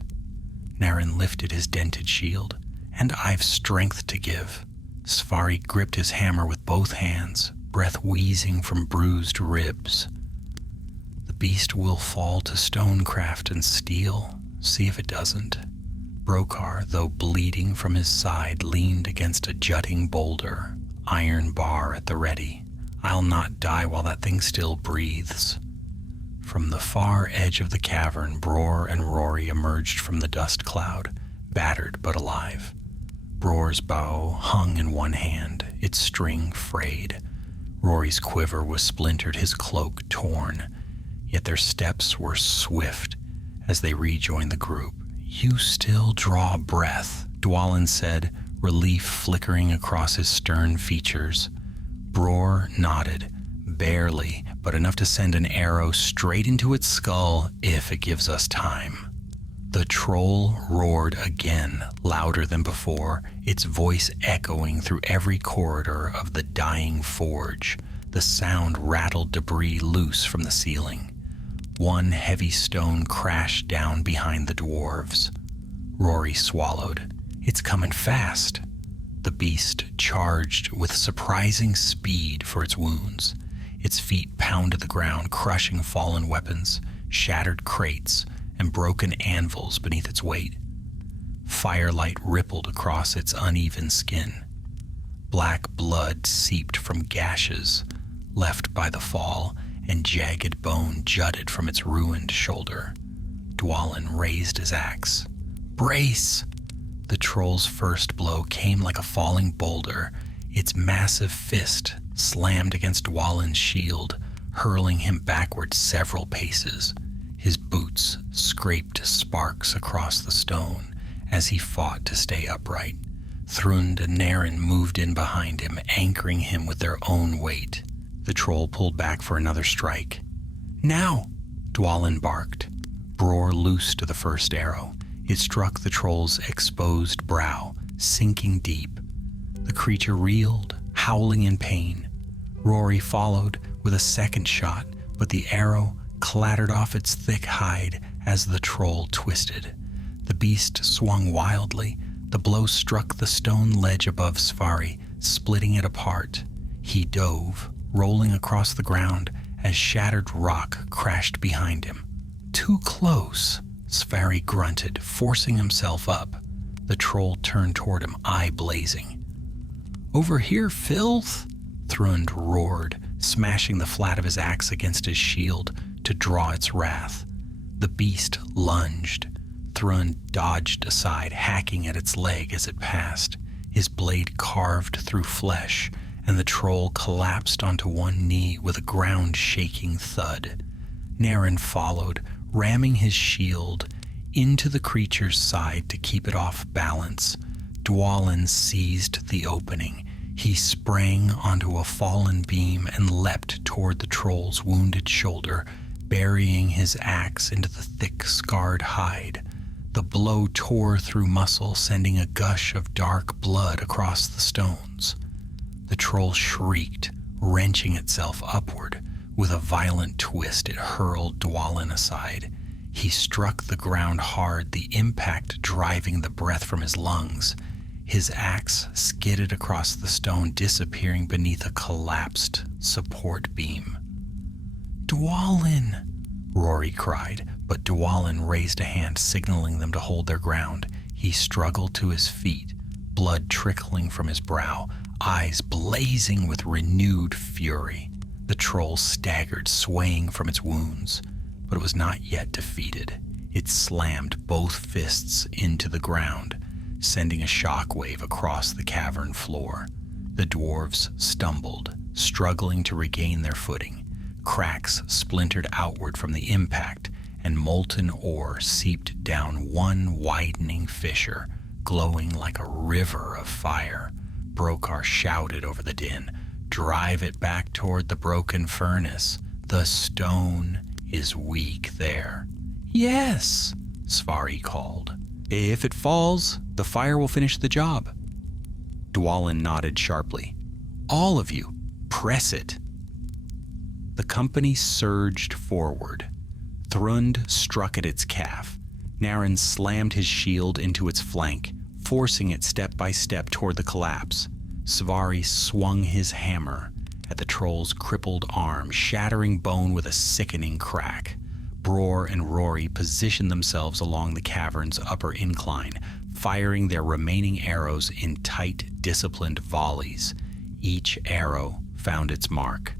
Naren lifted his dented shield. "And I've strength to give." Svari gripped his hammer with both hands, breath wheezing from bruised ribs. "The beast will fall to stonecraft and steel. See if it doesn't." Brokar, though bleeding from his side, leaned against a jutting boulder, iron bar at the ready. "I'll not die while that thing still breathes." From the far edge of the cavern, Bror and Rory emerged from the dust cloud, battered but alive. Bror's bow hung in one hand, its string frayed. Rory's quiver was splintered, his cloak torn. Yet their steps were swift as they rejoined the group. "You still draw breath," Dwalin said, relief flickering across his stern features. Bror nodded, barely, but enough to send an arrow straight into its skull if it gives us time. The troll roared again, louder than before, its voice echoing through every corridor of the dying forge. The sound rattled debris loose from the ceiling. One heavy stone crashed down behind the dwarves. Rory swallowed. "It's coming fast." The beast charged with surprising speed for its wounds. Its feet pounded the ground, crushing fallen weapons, shattered crates, and broken anvils beneath its weight. Firelight rippled across its uneven skin. Black blood seeped from gashes left by the fall, and jagged bone jutted from its ruined shoulder. Dwalin raised his axe. "Brace!" The troll's first blow came like a falling boulder. Its massive fist slammed against Dwalin's shield, hurling him backward several paces. His boots scraped sparks across the stone as he fought to stay upright. Thrund and Naren moved in behind him, anchoring him with their own weight. The troll pulled back for another strike. "Now!" Dwalin barked. Bror loosed the first arrow. It struck the troll's exposed brow, sinking deep. The creature reeled, howling in pain. Rory followed with a second shot, but the arrow clattered off its thick hide as the troll twisted. The beast swung wildly. The blow struck the stone ledge above Svari, splitting it apart. He dove, rolling across the ground as shattered rock crashed behind him. "Too close," Svari grunted, forcing himself up. The troll turned toward him, eye blazing. "Over here, filth!" Thrund roared, smashing the flat of his axe against his shield to draw its wrath. The beast lunged. Thrund dodged aside, hacking at its leg as it passed. His blade carved through flesh, and the troll collapsed onto one knee with a ground-shaking thud. Naren followed, ramming his shield into the creature's side to keep it off balance. Dwalin seized the opening. He sprang onto a fallen beam and leapt toward the troll's wounded shoulder, burying his axe into the thick, scarred hide. The blow tore through muscle, sending a gush of dark blood across the stones. The troll shrieked, wrenching itself upward. With a violent twist, it hurled Dwalin aside. He struck the ground hard, the impact driving the breath from his lungs. His axe skidded across the stone, disappearing beneath a collapsed support beam. "Dwalin!" Rory cried, but Dwalin raised a hand, signaling them to hold their ground. He struggled to his feet, blood trickling from his brow, eyes blazing with renewed fury. The troll staggered, swaying from its wounds, but it was not yet defeated. It slammed both fists into the ground, sending a shockwave across the cavern floor. The dwarves stumbled, struggling to regain their footing. Cracks splintered outward from the impact, and molten ore seeped down one widening fissure, glowing like a river of fire. Brokar shouted over the din, "Drive it back toward the broken furnace. The stone is weak there." "Yes," Svari called. "If it falls, the fire will finish the job." Dwalin nodded sharply. "All of you, press it." The company surged forward. Thrund struck at its calf. Naren slammed his shield into its flank, forcing it step by step toward the collapse. Svari swung his hammer at the troll's crippled arm, shattering bone with a sickening crack. Bror and Rory positioned themselves along the cavern's upper incline, firing their remaining arrows in tight, disciplined volleys. Each arrow found its mark.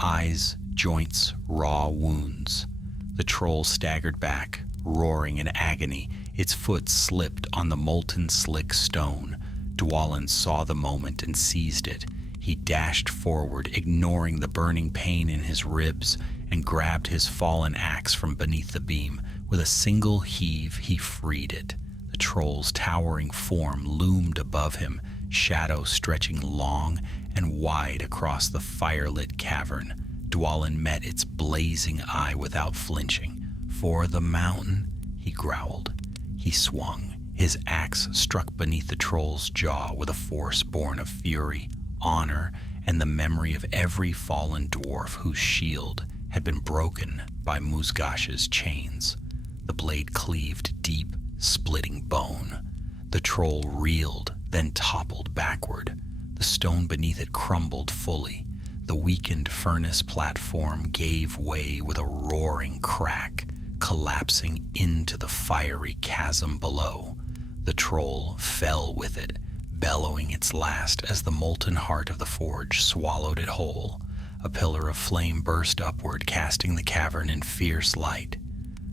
Eyes, joints, raw wounds. The troll staggered back, roaring in agony. Its foot slipped on the molten slick stone. Dwalin saw the moment and seized it. He dashed forward, ignoring the burning pain in his ribs, and grabbed his fallen axe from beneath the beam. With a single heave, he freed it. The troll's towering form loomed above him, shadow stretching long and wide across the firelit cavern. Dwalin met its blazing eye without flinching. "For the mountain," he growled. He swung. His axe struck beneath the troll's jaw with a force born of fury, honor, and the memory of every fallen dwarf whose shield had been broken by Musgash's chains. The blade cleaved deep, splitting bone. The troll reeled, then toppled backward. The stone beneath it crumbled fully. The weakened furnace platform gave way with a roaring crack, collapsing into the fiery chasm below. The troll fell with it, bellowing its last as the molten heart of the forge swallowed it whole. A pillar of flame burst upward, casting the cavern in fierce light.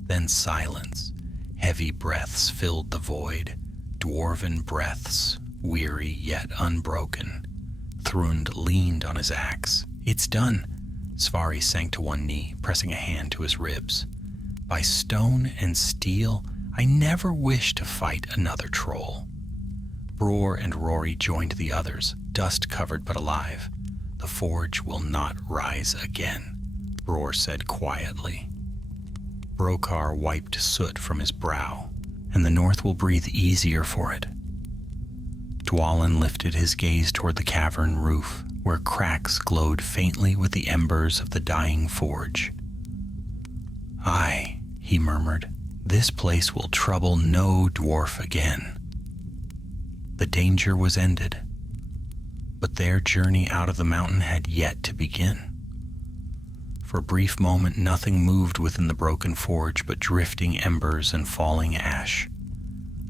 Then silence. Heavy breaths filled the void. dwarven breaths, weary yet unbroken. Thrund leaned on his axe. "It's done." Svari sank to one knee, pressing a hand to his ribs. "By stone and steel, I never wish to fight another troll." Bror and Rory joined the others, dust-covered but alive. "The forge will not rise again," Bror said quietly. Brokar wiped soot from his brow, "and the north will breathe easier for it." Dwalin lifted his gaze toward the cavern roof, where cracks glowed faintly with the embers of the dying forge. "Aye," he murmured, "this place will trouble no dwarf again." The danger was ended, but their journey out of the mountain had yet to begin. For a brief moment, nothing moved within the broken forge but drifting embers and falling ash.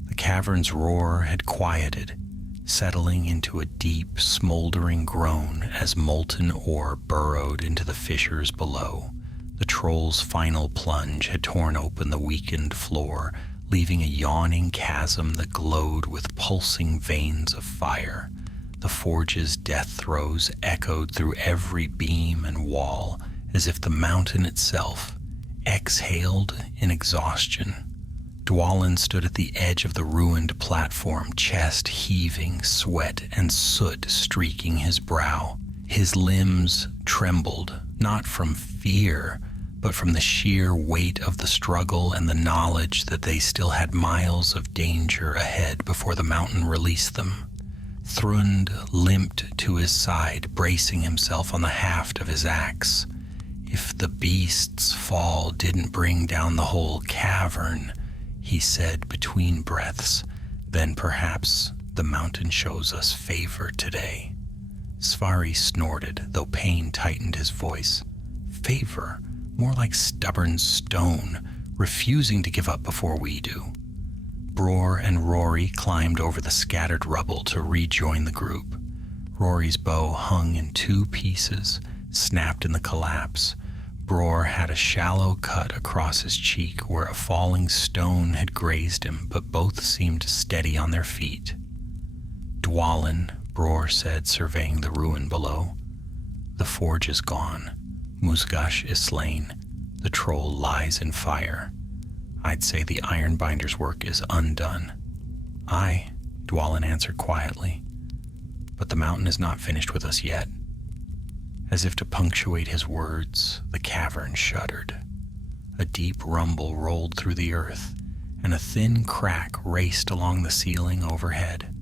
The cavern's roar had quieted, settling into a deep, smoldering groan as molten ore burrowed into the fissures below. The troll's final plunge had torn open the weakened floor, leaving a yawning chasm that glowed with pulsing veins of fire. The forge's death throes echoed through every beam and wall, as if the mountain itself exhaled in exhaustion. Dwalin stood at the edge of the ruined platform, chest heaving, sweat and soot streaking his brow. His limbs trembled, not from fear, but from the sheer weight of the struggle and the knowledge that they still had miles of danger ahead before the mountain released them. Thrund limped to his side, bracing himself on the haft of his axe. "If the beast's fall didn't bring down the whole cavern," he said between breaths, "then perhaps the mountain shows us favor today." Svari snorted, though pain tightened his voice. "Favor? More like stubborn stone, refusing to give up before we do." Bror and Rory climbed over the scattered rubble to rejoin the group. Rory's bow hung in two pieces, snapped in the collapse. Bror had a shallow cut across his cheek where a falling stone had grazed him, but both seemed steady on their feet. "Dwalin," Bror said, surveying the ruin below. "The forge is gone. Musgash is slain. The troll lies in fire. I'd say the Ironbinder's work is undone." "Aye," Dwalin answered quietly, "but the mountain is not finished with us yet." As if to punctuate his words, the cavern shuddered. A deep rumble rolled through the earth, and a thin crack raced along the ceiling overhead.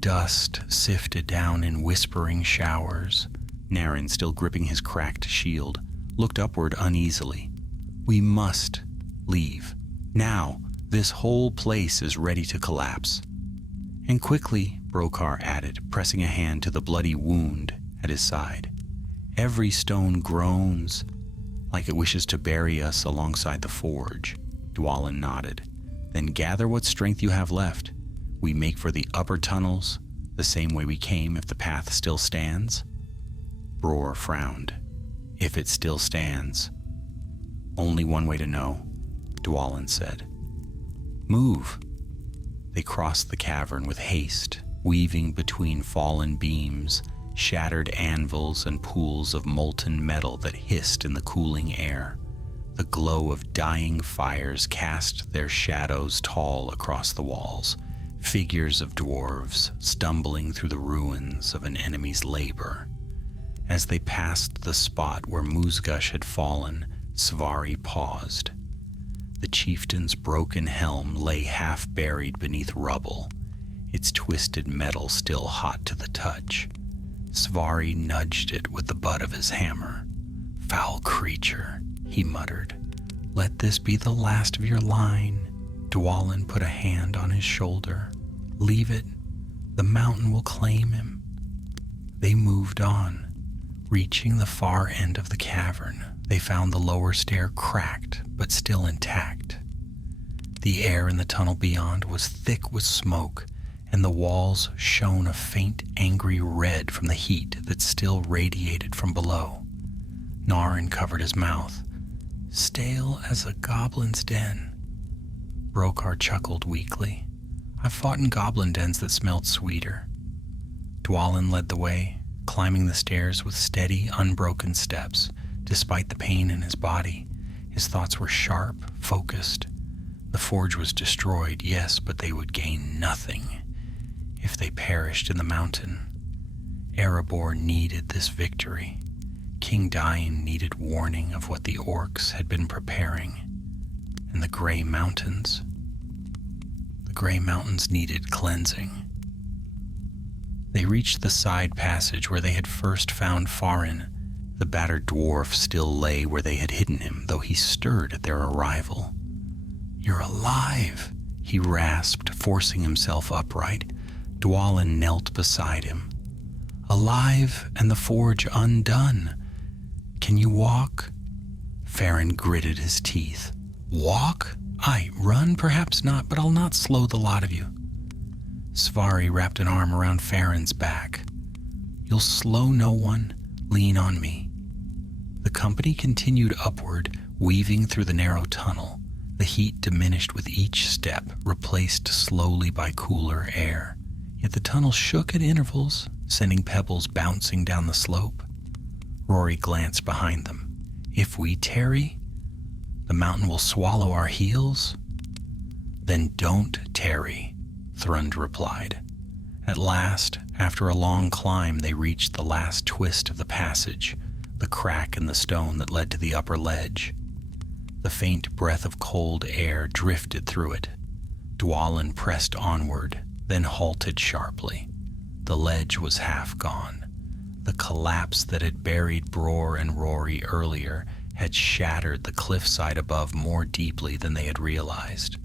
Dust sifted down in whispering showers. Naren, still gripping his cracked shield, looked upward uneasily. "We must leave. Now, this whole place is ready to collapse." "And quickly," Brokar added, pressing a hand to the bloody wound at his side. "Every stone groans, like it wishes to bury us alongside the forge." Dwalin nodded. "Then gather what strength you have left. We make for the upper tunnels, the same way we came if the path still stands." Bror frowned. "If it still stands." "Only one way to know," Dwalin said. "Move." They crossed the cavern with haste, weaving between fallen beams, shattered anvils and pools of molten metal that hissed in the cooling air. The glow of dying fires cast their shadows tall across the walls, figures of dwarves stumbling through the ruins of an enemy's labor. As they passed the spot where Musgash had fallen, Svari paused. The chieftain's broken helm lay half buried beneath rubble, its twisted metal still hot to the touch. Svari nudged it with the butt of his hammer. "Foul creature," he muttered. "Let this be the last of your line." Dwalin put a hand on his shoulder. "Leave it. The mountain will claim him." They moved on. Reaching the far end of the cavern, they found the lower stair cracked but still intact. The air in the tunnel beyond was thick with smoke, and the walls shone a faint, angry red from the heat that still radiated from below. Naren covered his mouth. "Stale as a goblin's den." Brokar chuckled weakly. I've fought in goblin dens that smelled sweeter. Dwalin led the way, climbing the stairs with steady, unbroken steps. Despite the pain in his body, his thoughts were sharp, focused. The forge was destroyed, yes, but they would gain nothing if they perished in the mountain. Erebor needed this victory. King Dain needed warning of what the orcs had been preparing. And the Grey Mountains needed cleansing. They reached the side passage where they had first found Farin. The battered dwarf still lay where they had hidden him, though he stirred at their arrival. "You're alive," he rasped, forcing himself upright. Dwalin knelt beside him. "Alive and the forge undone. Can you walk?" Farin gritted his teeth. "Walk? Aye, run perhaps not, but I'll not slow the lot of you." Svari wrapped an arm around Farin's back. "You'll slow no one. Lean on me." The company continued upward, weaving through the narrow tunnel. The heat diminished with each step, replaced slowly by cooler air. Yet the tunnel shook at intervals, sending pebbles bouncing down the slope. Rory glanced behind them. "If we tarry, the mountain will swallow our heels?" "Then don't tarry," Thrund replied. At last, after a long climb, they reached the last twist of the passage, the crack in the stone that led to the upper ledge. The faint breath of cold air drifted through it. Dwalin pressed onward, then halted sharply. The ledge was half gone. The collapse that had buried Bror and Rory earlier had shattered the cliffside above more deeply than they had realized.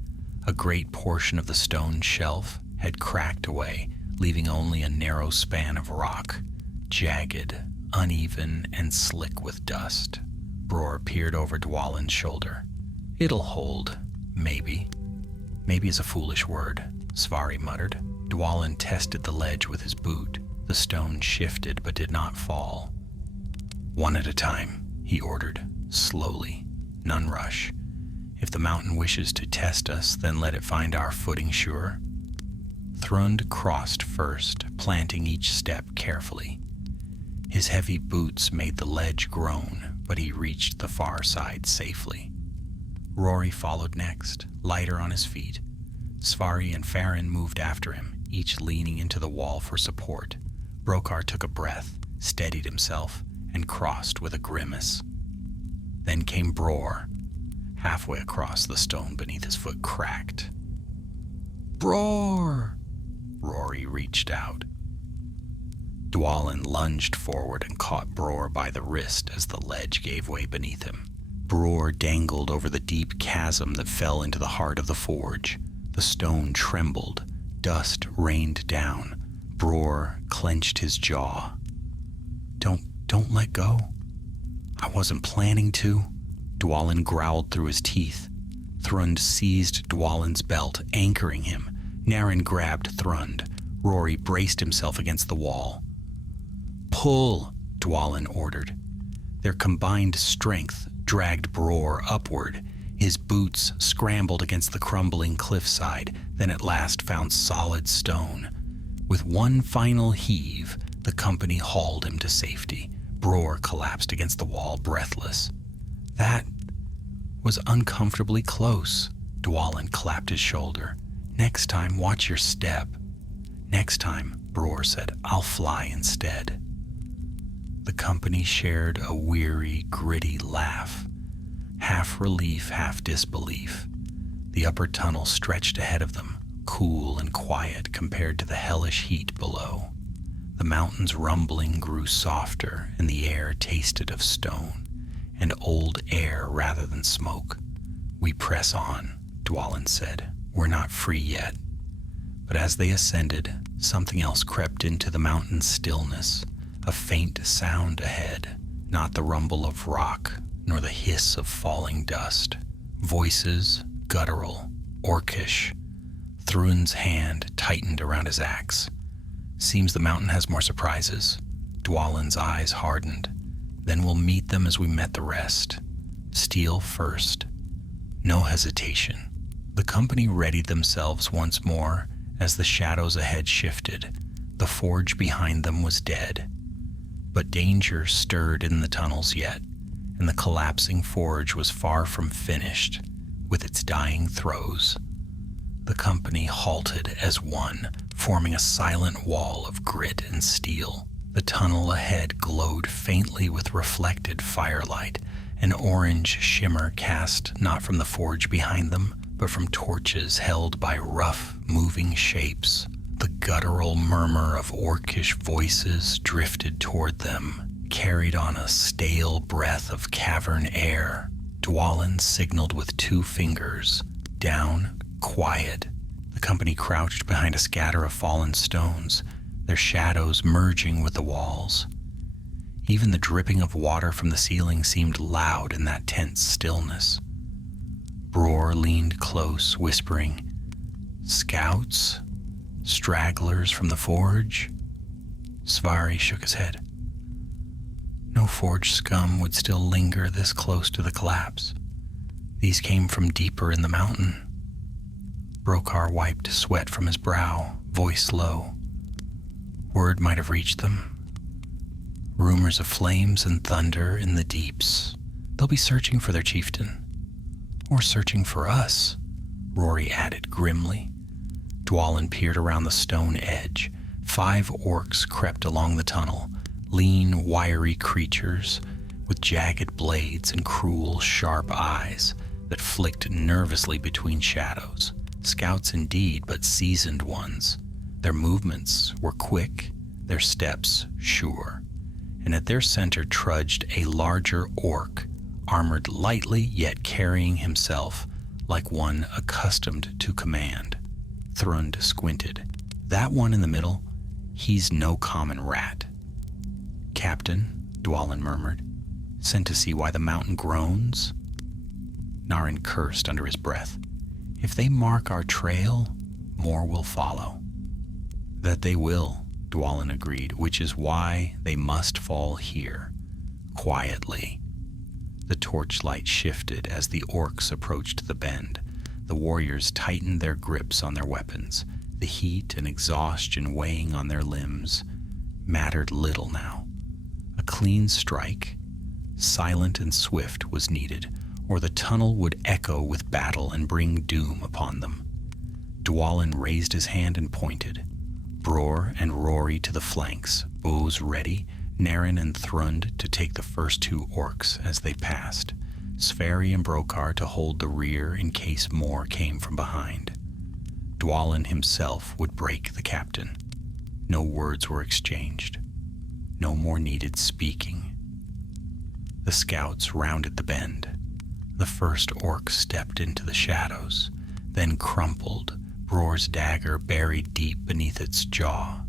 A great portion of the stone shelf had cracked away, leaving only a narrow span of rock, jagged, uneven, and slick with dust. Bror peered over Dwalin's shoulder. "It'll hold, maybe." "Maybe is a foolish word," Svari muttered. Dwalin tested the ledge with his boot. The stone shifted but did not fall. "One at a time," he ordered, slowly, none rush. "If the mountain wishes to test us, then let it find our footing sure." Thrund crossed first, planting each step carefully. His heavy boots made the ledge groan, but he reached the far side safely. Rory followed next, lighter on his feet. Svari and Farin moved after him, each leaning into the wall for support. Brokar took a breath, steadied himself, and crossed with a grimace. Then came Bror. Halfway across, the stone beneath his foot cracked. "Bror!" Rory reached out. Dwalin lunged forward and caught Bror by the wrist as the ledge gave way beneath him. Bror dangled over the deep chasm that fell into the heart of the forge. The stone trembled. Dust rained down. Bror clenched his jaw. Don't let go." "I wasn't planning to." Dwalin growled through his teeth. Thrund seized Dwalin's belt, anchoring him. Naren grabbed Thrund. Rory braced himself against the wall. "Pull," Dwalin ordered. Their combined strength dragged Bror upward. His boots scrambled against the crumbling cliffside, then at last found solid stone. With one final heave, the company hauled him to safety. Bror collapsed against the wall, breathless. "That was uncomfortably close." Dwalin clapped his shoulder. "Next time, watch your step." "Next time," Bror said, "I'll fly instead." The company shared a weary, gritty laugh, half relief, half disbelief. The upper tunnel stretched ahead of them, cool and quiet compared to the hellish heat below. The mountain's rumbling grew softer, and the air tasted of stone and old air rather than smoke. "We press on," Dwalin said. "We're not free yet." But as they ascended, something else crept into the mountain's stillness, a faint sound ahead, not the rumble of rock, nor the hiss of falling dust. Voices, guttural, orcish. Thrund's hand tightened around his axe. "Seems the mountain has more surprises." Dwalin's eyes hardened. "Then we'll meet them as we met the rest. Steel first. No hesitation." The company readied themselves once more As the shadows ahead shifted, the forge behind them was dead. But danger stirred in the tunnels yet, and the collapsing forge was far from finished with its dying throes. The company halted as one, forming a silent wall of grit and steel. The tunnel ahead glowed faintly with reflected firelight, an orange shimmer cast not from the forge behind them, but from torches held by rough, moving shapes. The guttural murmur of orcish voices drifted toward them, carried on a stale breath of cavern air. Dwalin signaled with 2 fingers. Down, quiet. The company crouched behind a scatter of fallen stones, their shadows merging with the walls. Even the dripping of water from the ceiling seemed loud in that tense stillness. Bror leaned close, whispering, "Scouts? Stragglers from the forge?" Svari shook his head. No forge scum would still linger this close to the collapse. These came from deeper in the mountain. Brokar wiped sweat from his brow, voice low. Word might have reached them. Rumors of flames and thunder in the deeps. They'll be searching for their chieftain. Or searching for us, Rory added grimly. Dwalin peered around the stone edge. 5 orcs crept along the tunnel, lean, wiry creatures with jagged blades and cruel, sharp eyes that flicked nervously between shadows. Scouts indeed, but seasoned ones. Their movements were quick, their steps sure, and at their center trudged a larger orc, armored lightly yet carrying himself like one accustomed to command. Thrund squinted. That one in the middle, he's no common rat. "Captain," Dwalin murmured, "sent to see why the mountain groans?" Narin cursed under his breath. "If they mark our trail, more will follow." "That they will," Dwalin agreed, "which is why they must fall here, quietly." The torchlight shifted as the orcs approached the bend. The warriors tightened their grips on their weapons. The heat and exhaustion weighing on their limbs mattered little now. A clean strike, silent and swift, was needed, or the tunnel would echo with battle and bring doom upon them. Dwalin raised his hand and pointed. Bror and Rory to the flanks, bows ready, Narin and Thrund to take the first 2 orcs as they passed, Svari and Brokar to hold the rear in case more came from behind. Dwalin himself would break the captain. No words were exchanged. No more needed speaking. The scouts rounded the bend. The first orc stepped into the shadows, then crumpled, Bror's dagger buried deep beneath its jaw.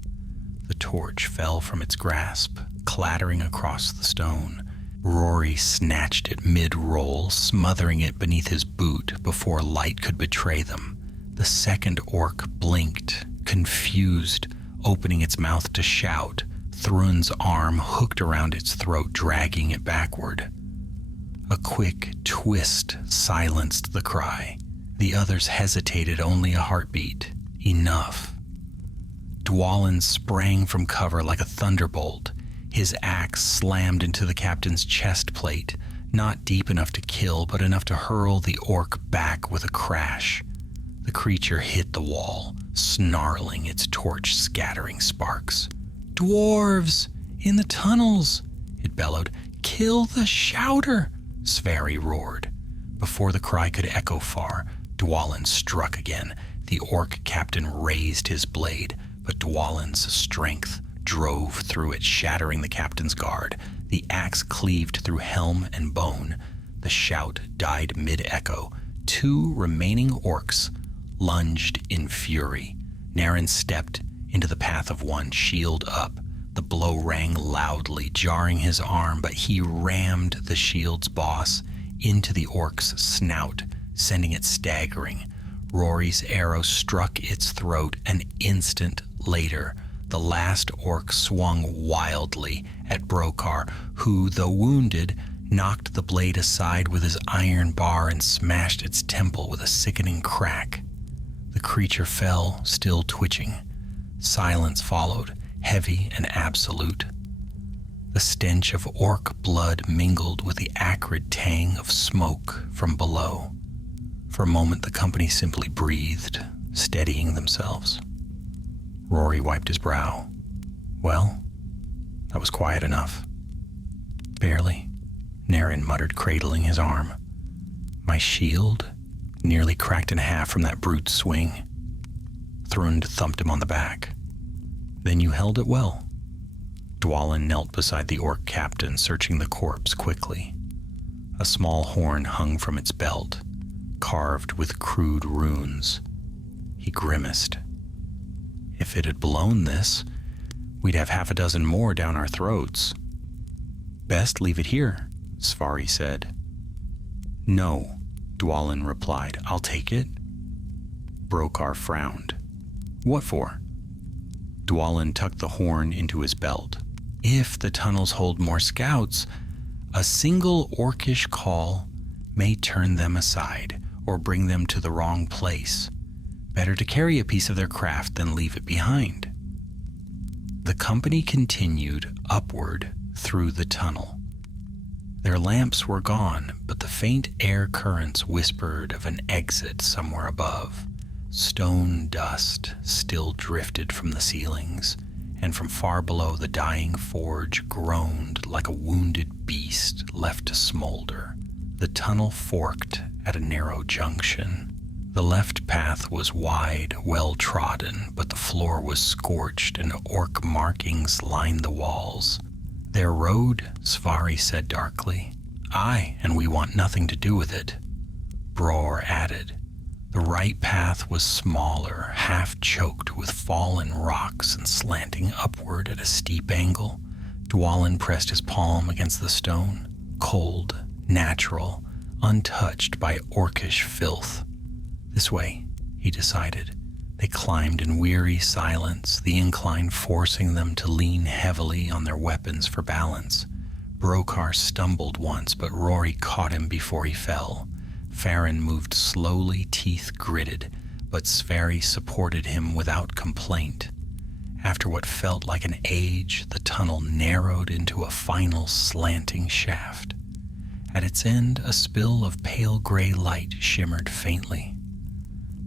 The torch fell from its grasp, clattering across the stone. Rory snatched it mid-roll, smothering it beneath his boot before light could betray them. The second orc blinked, confused, opening its mouth to shout. Thrund's arm hooked around its throat, dragging it backward. A quick twist silenced the cry. The others hesitated only a heartbeat. Enough. Dwalin sprang from cover like a thunderbolt. His axe slammed into the captain's chest plate, not deep enough to kill, but enough to hurl the orc back with a crash. The creature hit the wall, snarling, its torch scattering sparks. "Dwarves! In the tunnels!" it bellowed. "Kill the shouter!" Svari roared. Before the cry could echo far, Dwalin struck again. The orc captain raised his blade, but Dwalin's strength drove through it, shattering the captain's guard. The axe cleaved through helm and bone. The shout died mid-echo. 2 remaining orcs lunged in fury. Narin stepped into the path of one, shield up. The blow rang loudly, jarring his arm, but he rammed the shield's boss into the orc's snout, sending it staggering. Rory's arrow struck its throat. An instant later, the last orc swung wildly at Brokar, who, though wounded, knocked the blade aside with his iron bar and smashed its temple with a sickening crack. The creature fell, still twitching. Silence followed, heavy and absolute. The stench of orc blood mingled with the acrid tang of smoke from below. For a moment, the company simply breathed, steadying themselves. Rory wiped his brow. Well, that was quiet enough. Barely, Naren muttered, cradling his arm. My shield nearly cracked in half from that brute's swing. Thrund thumped him on the back. Then you held it well. Dwalin knelt beside the orc captain, searching the corpse quickly. A small horn hung from its belt, carved with crude runes. He grimaced. If it had blown this, we'd have half a dozen more down our throats. Best leave it here, Svari said. No, Dwalin replied. I'll take it. Brokar frowned. What for? Dwalin tucked the horn into his belt. If the tunnels hold more scouts, a single orcish call may turn them aside or bring them to the wrong place. Better to carry a piece of their craft than leave it behind. The company continued upward through the tunnel. Their lamps were gone, but the faint air currents whispered of an exit somewhere above. Stone dust still drifted from the ceilings, and from far below the dying forge groaned like a wounded beast left to smolder. The tunnel forked at a narrow junction. The left path was wide, well-trodden, but the floor was scorched and orc markings lined the walls. Their road, Svari said darkly. Aye, and we want nothing to do with it. Bror added. The right path was smaller, half-choked with fallen rocks and slanting upward at a steep angle. Dwalin pressed his palm against the stone, cold, natural, untouched by orcish filth. This way, he decided. They climbed in weary silence, the incline forcing them to lean heavily on their weapons for balance. Brokar stumbled once, but Rory caught him before he fell. Farron moved slowly, teeth gritted, but Svari supported him without complaint. After what felt like an age, the tunnel narrowed into a final slanting shaft. At its end, a spill of pale gray light shimmered faintly.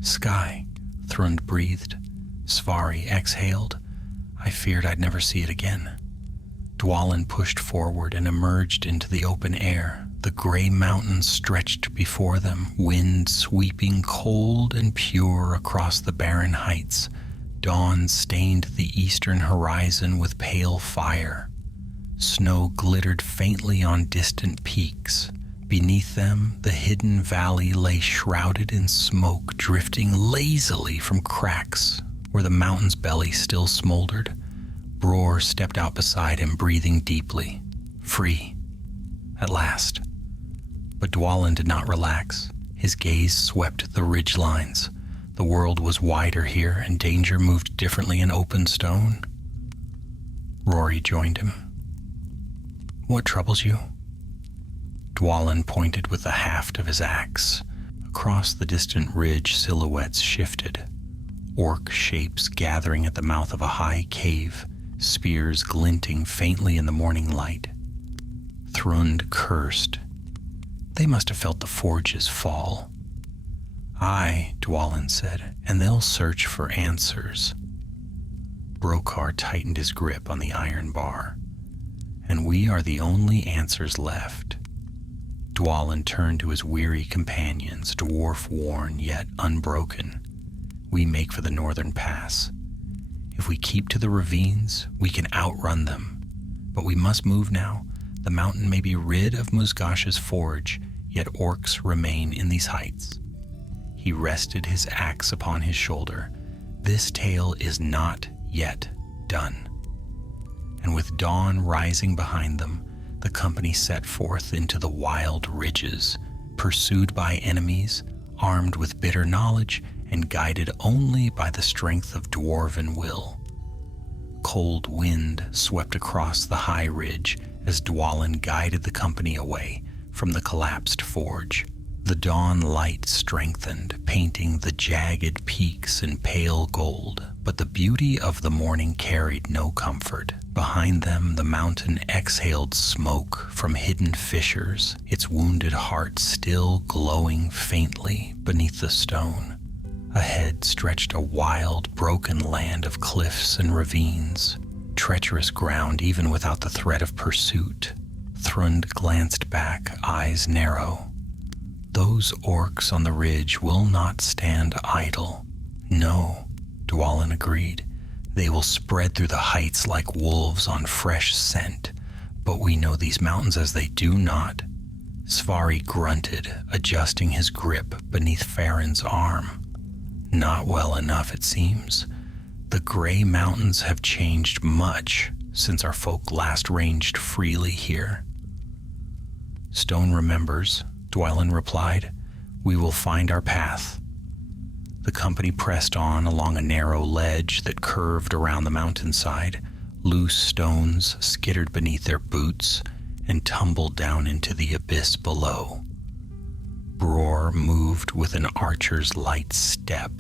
Sky, Thrund breathed. Svari exhaled. I feared I'd never see it again. Dwalin pushed forward and emerged into the open air. The gray mountains stretched before them, wind sweeping cold and pure across the barren heights. Dawn stained the eastern horizon with pale fire. Snow glittered faintly on distant peaks. Beneath them, the hidden valley lay shrouded in smoke, drifting lazily from cracks where the mountain's belly still smoldered. Bror stepped out beside him, breathing deeply. Free. At last. But Dwalin did not relax. His gaze swept the ridgelines. The world was wider here, and danger moved differently in open stone. Rory joined him. What troubles you? Dwalin pointed with the haft of his axe. Across the distant ridge, silhouettes shifted. Orc shapes gathering at the mouth of a high cave, spears glinting faintly in the morning light. Thrund cursed. They must have felt the forge's fall. Aye, Dwalin said, and they'll search for answers. Brokar tightened his grip on the iron bar. And we are the only answers left. Dwalin turned to his weary companions, dwarf-worn yet unbroken. We make for the northern pass. If we keep to the ravines, we can outrun them. But we must move now. The mountain may be rid of Musgasha's forge, yet orcs remain in these heights. He rested his axe upon his shoulder. This tale is not yet done. And with dawn rising behind them, the company set forth into the wild ridges, pursued by enemies, armed with bitter knowledge, and guided only by the strength of dwarven will. Cold wind swept across the high ridge as Dwalin guided the company away from the collapsed forge. The dawn light strengthened, painting the jagged peaks in pale gold, but the beauty of the morning carried no comfort. Behind them, the mountain exhaled smoke from hidden fissures, its wounded heart still glowing faintly beneath the stone. Ahead stretched a wild, broken land of cliffs and ravines, treacherous ground even without the threat of pursuit. Thrund glanced back, eyes narrow. Those orcs on the ridge will not stand idle. No, Dwalin agreed. They will spread through the heights like wolves on fresh scent, but we know these mountains as they do not. Svari grunted, adjusting his grip beneath Farron's arm. Not well enough, it seems. The gray mountains have changed much since our folk last ranged freely here. Stone remembers, Dwalin replied. We will find our path. The company pressed on along a narrow ledge that curved around the mountainside. Loose stones skittered beneath their boots and tumbled down into the abyss below. Bror moved with an archer's light step,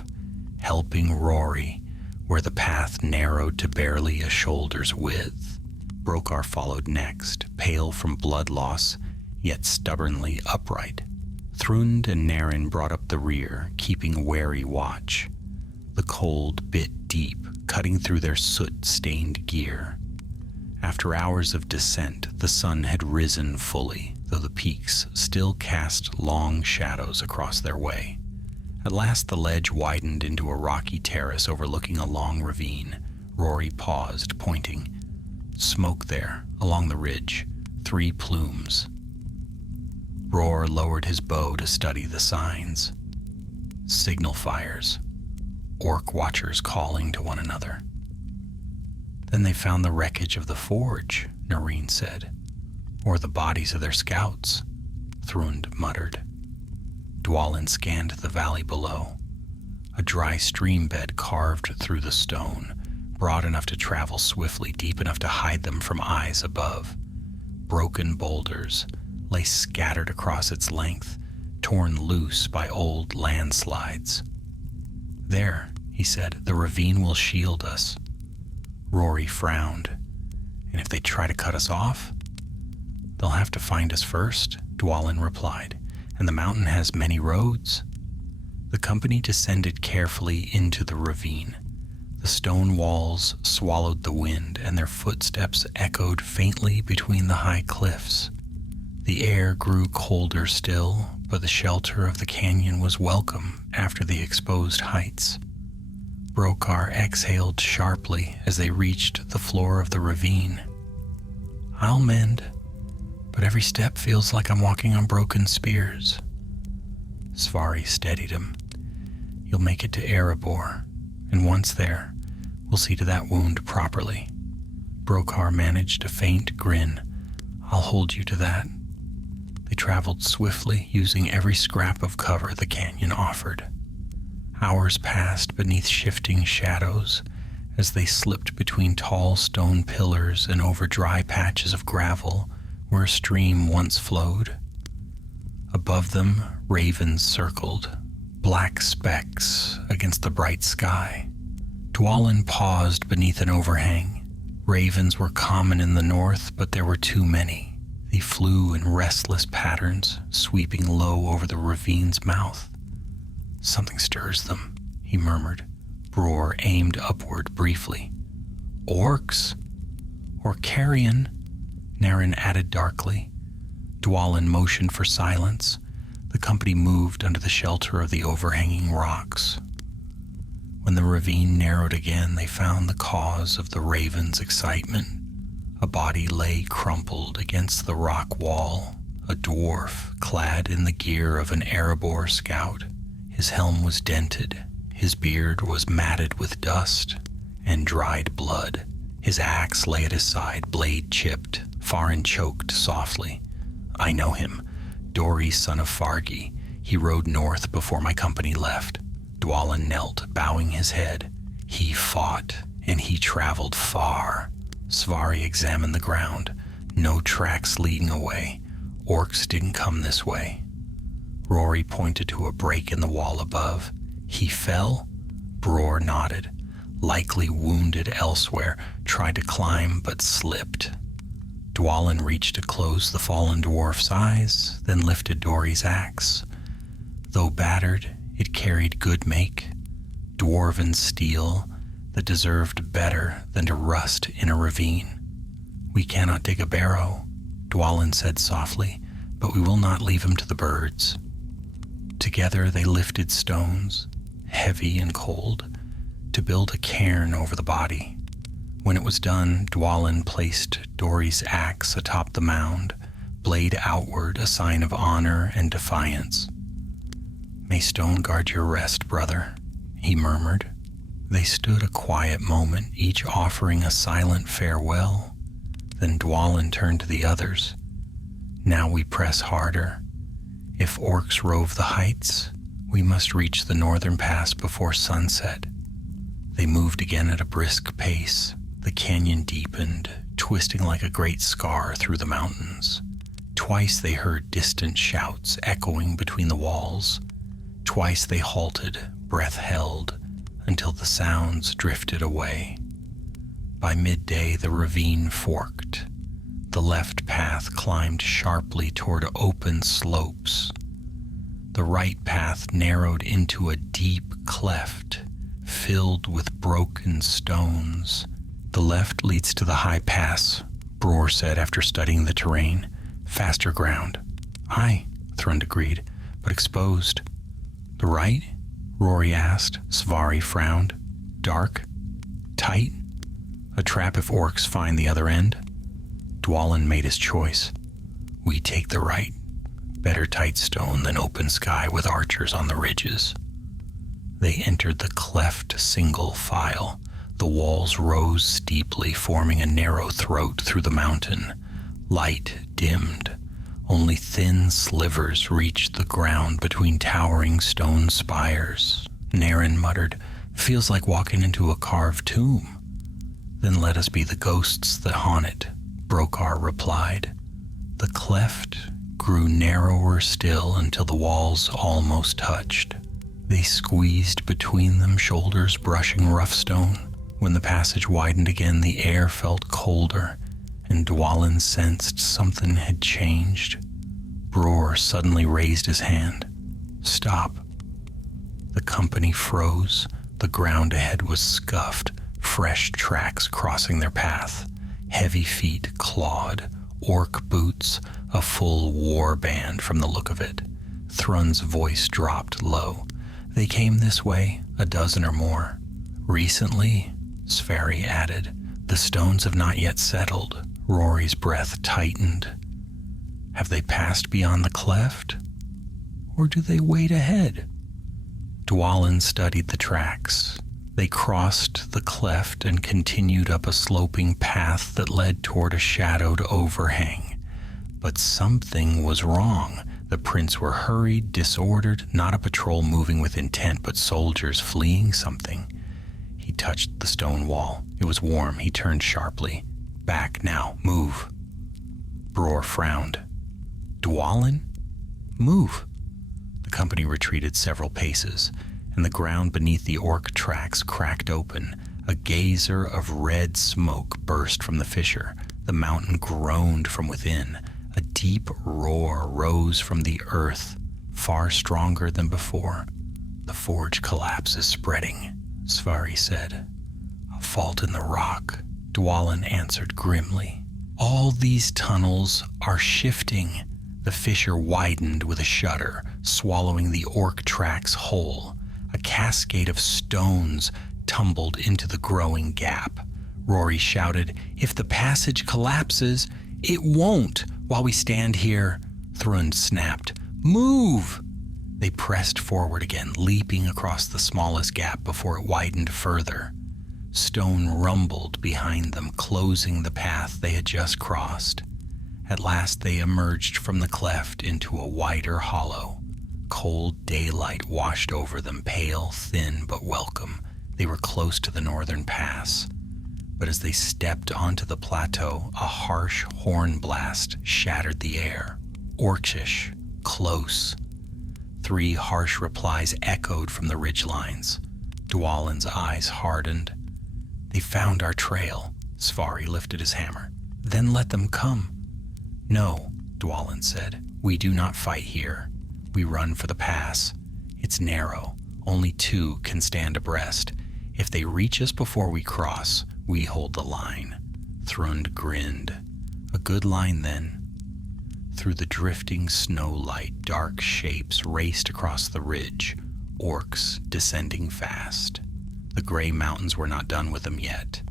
helping Rory where the path narrowed to barely a shoulder's width. Brokar followed next, pale from blood loss, yet stubbornly upright. Thrund and Naren brought up the rear, keeping wary watch. The cold bit deep, cutting through their soot-stained gear. After hours of descent, the sun had risen fully, though the peaks still cast long shadows across their way. At last the ledge widened into a rocky terrace overlooking a long ravine. Rory paused, pointing. Smoke there, along the ridge, 3 plumes. Roar lowered his bow to study the signs. Signal fires. Orc watchers calling to one another. Then they found the wreckage of the forge, Nareen said. Or the bodies of their scouts, Thrund muttered. Dwalin scanned the valley below. A dry stream bed carved through the stone, broad enough to travel swiftly, deep enough to hide them from eyes above. Broken boulders lay scattered across its length, torn loose by old landslides. There, he said, the ravine will shield us. Rory frowned. And if they try to cut us off? They'll have to find us first, Dwalin replied, and the mountain has many roads. The company descended carefully into the ravine. The stone walls swallowed the wind, and their footsteps echoed faintly between the high cliffs. The air grew colder still, but the shelter of the canyon was welcome after the exposed heights. Brokar exhaled sharply as they reached the floor of the ravine. I'll mend, but every step feels like I'm walking on broken spears. Svari steadied him. You'll make it to Erebor, and once there, we'll see to that wound properly. Brokar managed a faint grin. I'll hold you to that. They traveled swiftly, using every scrap of cover the canyon offered. Hours passed beneath shifting shadows as they slipped between tall stone pillars and over dry patches of gravel where a stream once flowed. Above them, ravens circled, black specks against the bright sky. Dwalin paused beneath an overhang. Ravens were common in the north, but there were too many. They flew in restless patterns, sweeping low over the ravine's mouth. Something stirs them, he murmured. Bror aimed upward briefly. Orcs? Or carrion? Naren added darkly. Dwalin motioned for silence. The company moved under the shelter of the overhanging rocks. When the ravine narrowed again, they found the cause of the raven's excitement. A body lay crumpled against the rock wall, a dwarf clad in the gear of an Erebor scout. His helm was dented, his beard was matted with dust and dried blood. His axe lay at his side, blade chipped. Farron choked softly. I know him, Dori, son of Fargi. He rode north before my company left. Dwalin knelt, bowing his head. He fought, and he traveled far. Svari examined the ground. No tracks leading away. Orcs didn't come this way. Rory pointed to a break in the wall above. He fell? Bror nodded. Likely wounded elsewhere, tried to climb but slipped. Dwalin reached to close the fallen dwarf's eyes, then lifted Dory's axe. Though battered, it carried good make, dwarven steel that deserved better than to rust in a ravine. "We cannot dig a barrow," Dwalin said softly, "but we will not leave him to the birds." Together they lifted stones, heavy and cold, to build a cairn over the body. When it was done, Dwalin placed Dory's axe atop the mound, blade outward, a sign of honor and defiance. "May stone guard your rest, brother," he murmured. They stood a quiet moment, each offering a silent farewell. Then Dwalin turned to the others. "Now we press harder. If orcs rove the heights, we must reach the northern pass before sunset." They moved again at a brisk pace. The canyon deepened, twisting like a great scar through the mountains. Twice they heard distant shouts echoing between the walls. Twice they halted, breath held, until the sounds drifted away. By midday, the ravine forked. The left path climbed sharply toward open slopes. The right path narrowed into a deep cleft, filled with broken stones. "The left leads to the high pass," Bror said after studying the terrain. "Faster ground." "Aye," Thrund agreed, "but exposed." "The right?" Rory asked. Svari frowned. "Dark? Tight? A trap if orcs find the other end?" Dwalin made his choice. "We take the right. Better tight stone than open sky with archers on the ridges." They entered the cleft single file. The walls rose steeply, forming a narrow throat through the mountain. Light dimmed. Only thin slivers reached the ground between towering stone spires. Naren muttered, "Feels like walking into a carved tomb." "Then let us be the ghosts that haunt it," Brokar replied. The cleft grew narrower still until the walls almost touched. They squeezed between them, shoulders brushing rough stone. When the passage widened again, the air felt colder, and Dwalin sensed something had changed. Bror suddenly raised his hand. "Stop." The company froze. The ground ahead was scuffed, fresh tracks crossing their path. Heavy feet clawed, orc boots, a full war band from the look of it. Thrund's voice dropped low. "They came this way, a dozen or more. Recently," Sverri added. "The stones have not yet settled." Rory's breath tightened. "Have they passed beyond the cleft? Or do they wait ahead?" Dwalin studied the tracks. They crossed the cleft and continued up a sloping path that led toward a shadowed overhang. But something was wrong. The prints were hurried, disordered, not a patrol moving with intent, but soldiers fleeing something. He touched the stone wall. It was warm. He turned sharply. "Back now. Move." Bror frowned. "Dwalin? Move." The company retreated several paces, and the ground beneath the orc tracks cracked open. A geyser of red smoke burst from the fissure. The mountain groaned from within. A deep roar rose from the earth, far stronger than before. "The forge collapse is spreading," Svari said. "A fault in the rock," Dwalin answered grimly. "All these tunnels are shifting." The fissure widened with a shudder, swallowing the orc tracks whole. A cascade of stones tumbled into the growing gap. Rory shouted, "If the passage collapses, it won't while we stand here." Thrund snapped, "Move!" They pressed forward again, leaping across the smallest gap before it widened further. Stone rumbled behind them, closing the path they had just crossed. At last they emerged from the cleft into a wider hollow. Cold daylight washed over them, pale, thin, but welcome. They were close to the northern pass. But as they stepped onto the plateau, a harsh horn blast shattered the air. Orcish, close. 3 harsh replies echoed from the ridgelines. Dwalin's eyes hardened. They found our trail. Svari lifted his hammer. Then let them come. No, Dwalin said. We do not fight here. We run for the pass. It's narrow. Only 2 can stand abreast. If they reach us before we cross, we hold the line. Thrund grinned. A good line then. Through the drifting snow light, dark shapes raced across the ridge, orcs descending fast. The gray mountains were not done with them yet.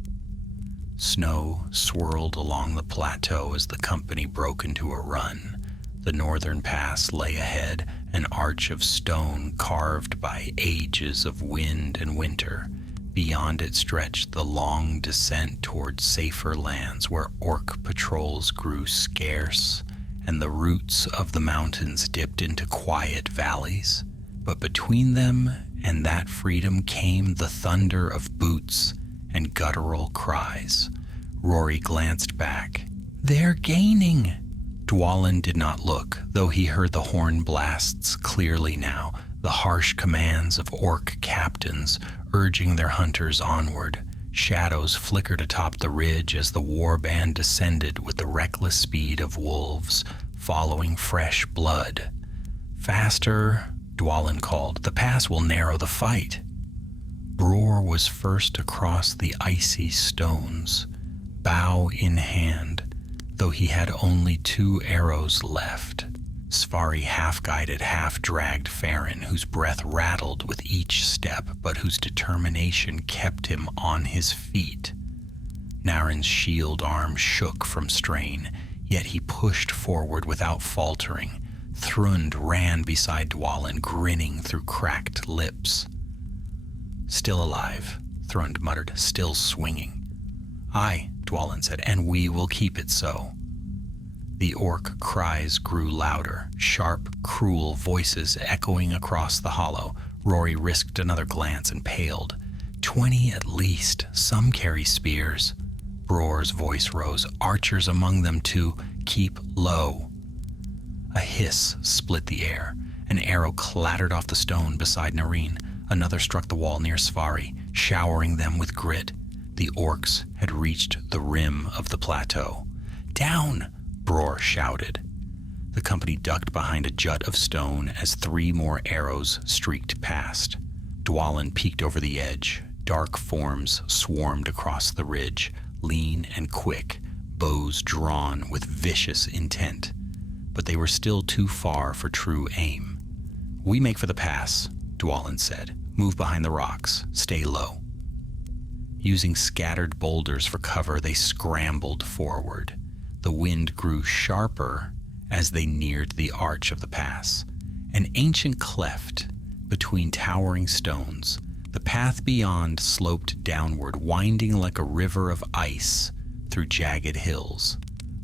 Snow swirled along the plateau as the company broke into a run. The northern pass lay ahead, an arch of stone carved by ages of wind and winter. Beyond it stretched the long descent toward safer lands where orc patrols grew scarce and the roots of the mountains dipped into quiet valleys. But between them and that freedom came the thunder of boots and guttural cries. Rory glanced back. They're gaining! Dwalin did not look, though he heard the horn blasts clearly now, the harsh commands of orc captains urging their hunters onward. Shadows flickered atop the ridge as the warband descended with the reckless speed of wolves, following fresh blood. Faster, Dwalin called. The pass will narrow the fight. Bror was first across the icy stones, bow in hand, though he had only 2 arrows left. Svari half-guided, half-dragged Farron, whose breath rattled with each step, but whose determination kept him on his feet. Naren's shield arm shook from strain, yet he pushed forward without faltering. Thrund ran beside Dwalin, grinning through cracked lips. Still alive, Thrund muttered, still swinging. Aye, Dwalin said, and we will keep it so. The orc cries grew louder, sharp, cruel voices echoing across the hollow. Rory risked another glance and paled. 20 at least, some carry spears. Bror's voice rose, archers among them too. Keep low. A hiss split the air. An arrow clattered off the stone beside Nareen. Another struck the wall near Svari, showering them with grit. The orcs had reached the rim of the plateau. Down! Bror shouted. The company ducked behind a jut of stone as 3 more arrows streaked past. Dwalin peeked over the edge. Dark forms swarmed across the ridge, lean and quick, bows drawn with vicious intent. But they were still too far for true aim. We make for the pass, Dwalin said. Move behind the rocks. Stay low. Using scattered boulders for cover, they scrambled forward. The wind grew sharper as they neared the arch of the pass, an ancient cleft between towering stones. The path beyond sloped downward, winding like a river of ice through jagged hills.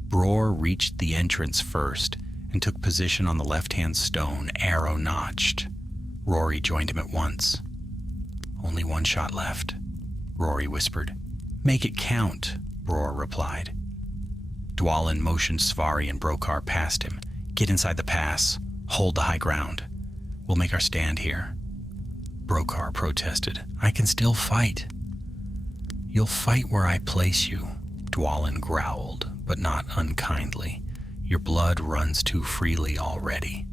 Bror reached the entrance first and took position on the left-hand stone, arrow notched. Rory joined him at once. Only 1 shot left, Rory whispered. Make it count, Bror replied. Dwalin motioned Svari and Brokar past him. Get inside the pass. Hold the high ground. We'll make our stand here. Brokar protested. I can still fight. You'll fight where I place you, Dwalin growled, but not unkindly. Your blood runs too freely already.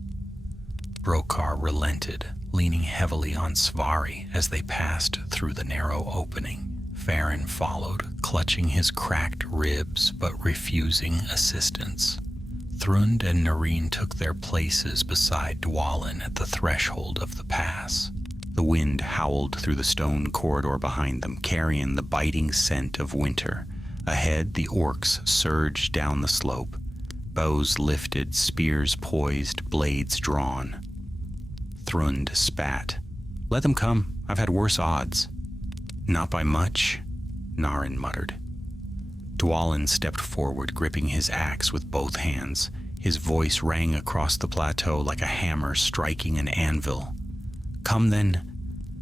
Brokar relented, leaning heavily on Svari as they passed through the narrow opening. Farron followed, clutching his cracked ribs but refusing assistance. Thrund and Nareen took their places beside Dwalin at the threshold of the pass. The wind howled through the stone corridor behind them, carrying the biting scent of winter. Ahead, the orcs surged down the slope. Bows lifted, spears poised, blades drawn. Thrund spat. Let them come. I've had worse odds. Not by much, Naren muttered. Dwalin stepped forward, gripping his axe with both hands. His voice rang across the plateau like a hammer striking an anvil. Come then.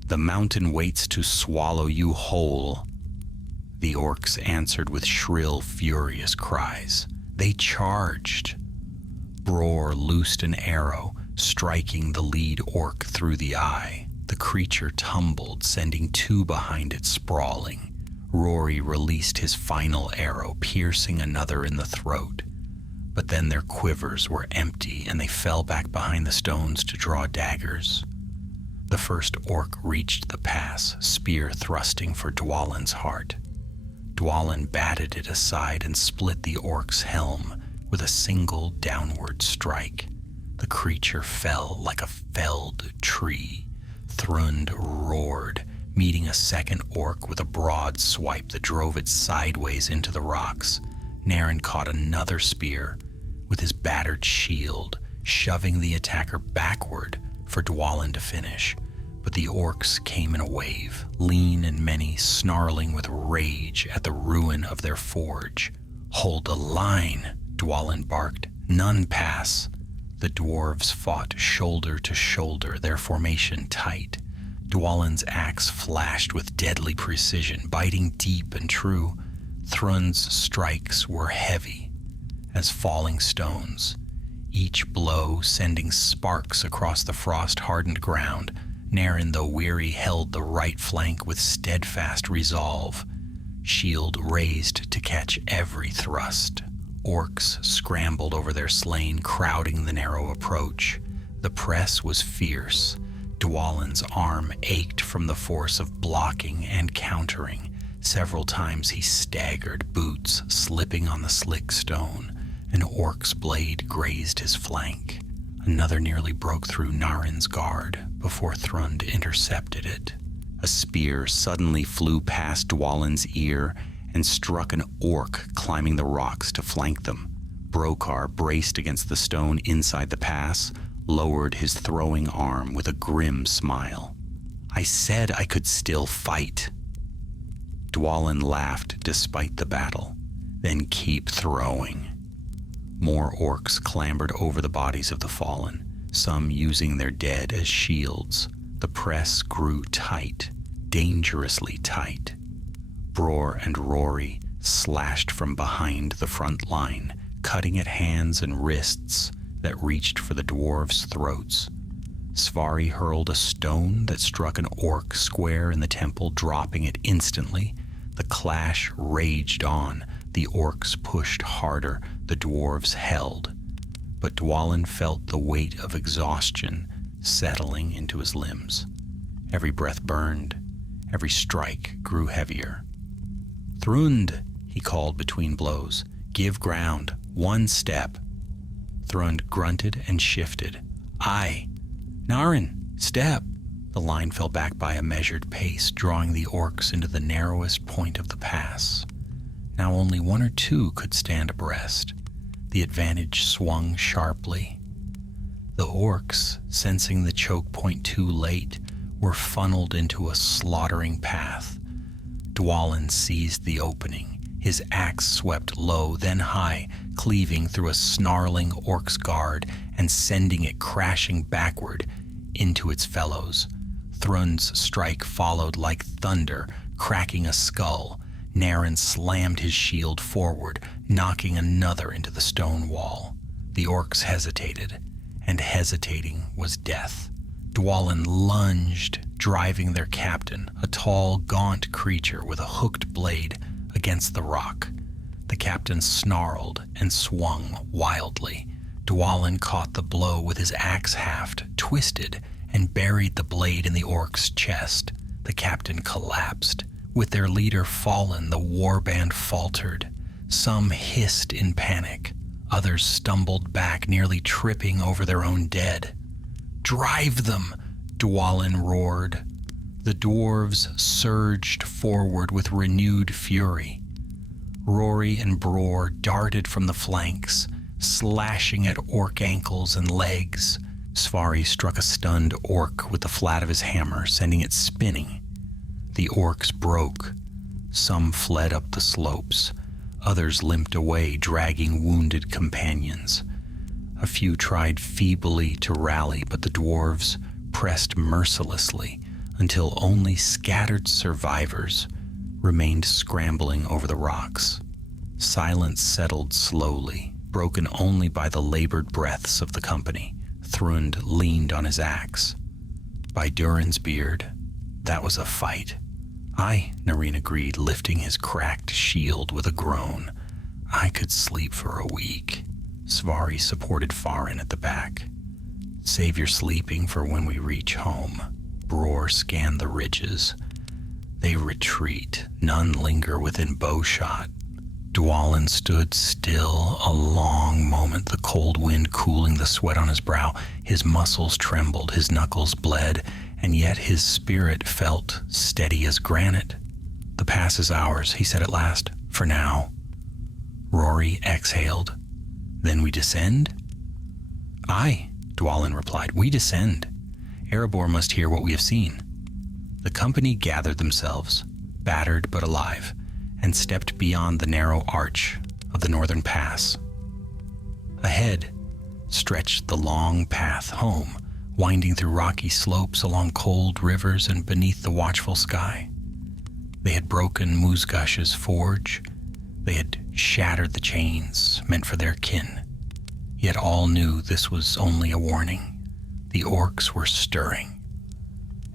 The mountain waits to swallow you whole. The orcs answered with shrill, furious cries. They charged. Bror loosed an arrow, striking the lead orc through the eye. The creature tumbled, sending two behind it sprawling. Rory released his final arrow, piercing another in the throat. But then their quivers were empty, and they fell back behind the stones to draw daggers. The first orc reached the pass, spear thrusting for Dwalin's heart. Dwalin batted it aside and split the orc's helm with a single downward strike. The creature fell like a felled tree. Thrund roared, meeting a second orc with a broad swipe that drove it sideways into the rocks. Naren caught another spear with his battered shield, shoving the attacker backward for Dwalin to finish. But the orcs came in a wave, lean and many, snarling with rage at the ruin of their forge. "Hold the line," Dwalin barked. "None pass." The dwarves fought shoulder to shoulder, their formation tight. Dwalin's axe flashed with deadly precision, biting deep and true. Thrund's strikes were heavy as falling stones, each blow sending sparks across the frost-hardened ground. Naren, though weary, held the right flank with steadfast resolve, shield raised to catch every thrust. Orcs scrambled over their slain, crowding the narrow approach. The press was fierce. Dwalin's arm ached from the force of blocking and countering. Several times he staggered, boots slipping on the slick stone. An orc's blade grazed his flank. Another nearly broke through Naren's guard before Thrund intercepted it. A spear suddenly flew past Dwalin's ear and struck an orc climbing the rocks to flank them. Brokar braced against the stone inside the pass, lowered his throwing arm with a grim smile. "I said I could still fight." Dwalin laughed despite the battle. "Then keep throwing." More orcs clambered over the bodies of the fallen, some using their dead as shields. The press grew tight, dangerously tight. Bror and Rory slashed from behind the front line, cutting at hands and wrists that reached for the dwarves' throats. Svari hurled a stone that struck an orc square in the temple, dropping it instantly. The clash raged on. The orcs pushed harder, the dwarves held. But Dwalin felt the weight of exhaustion settling into his limbs. Every breath burned, every strike grew heavier. "Thrund," he called between blows. "Give ground, one step." Thrund grunted and shifted. "Aye." "Naren, step." The line fell back by a measured pace, drawing the orcs into the narrowest point of the pass. Now only one or two could stand abreast. The advantage swung sharply. The orcs, sensing the choke point too late, were funneled into a slaughtering path. Dwalin seized the opening. His axe swept low, then high, cleaving through a snarling orc's guard and sending it crashing backward into its fellows. Thrund's strike followed like thunder, cracking a skull. Naren slammed his shield forward, knocking another into the stone wall. The orcs hesitated, and hesitating was death. Dwalin lunged, driving their captain, a tall, gaunt creature with a hooked blade, against the rock. The captain snarled and swung wildly. Dwalin caught the blow with his axe haft, twisted, and buried the blade in the orc's chest. The captain collapsed. With their leader fallen, the warband faltered. Some hissed in panic. Others stumbled back, nearly tripping over their own dead. "Drive them!" Dwalin roared. The dwarves surged forward with renewed fury. Rory and Bror darted from the flanks, slashing at orc ankles and legs. Svari struck a stunned orc with the flat of his hammer, sending it spinning. The orcs broke. Some fled up the slopes. Others limped away, dragging wounded companions. A few tried feebly to rally, but the dwarves pressed mercilessly until only scattered survivors remained scrambling over the rocks. Silence settled slowly, broken only by the labored breaths of the company. Thrund leaned on his axe. By Durin's beard, that was a fight. Aye, Nareen agreed, lifting his cracked shield with a groan. I could sleep for a week. Svari supported Farin at the back. Save your sleeping for when we reach home. Bror scanned the ridges. They retreat, none linger within bowshot. Dwalin stood still a long moment, the cold wind cooling the sweat on his brow. His muscles trembled, his knuckles bled, and yet his spirit felt steady as granite. The pass is ours, he said at last, for now. Rory exhaled. Then we descend? Aye, Dwalin replied, we descend. Erebor must hear what we have seen. The company gathered themselves, battered but alive, and stepped beyond the narrow arch of the northern pass. Ahead stretched the long path home, winding through rocky slopes along cold rivers and beneath the watchful sky. They had broken Musgash's forge. They had shattered the chains meant for their kin. Yet all knew this was only a warning. The orcs were stirring,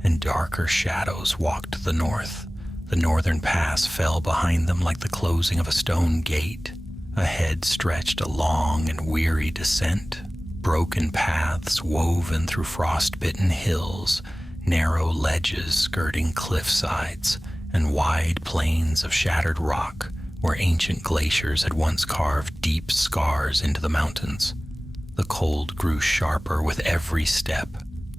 and darker shadows walked to the north. The northern pass fell behind them like the closing of a stone gate. Ahead stretched a long and weary descent, broken paths woven through frost-bitten hills, narrow ledges skirting cliff sides, and wide plains of shattered rock where ancient glaciers had once carved deep scars into the mountains. The cold grew sharper with every step,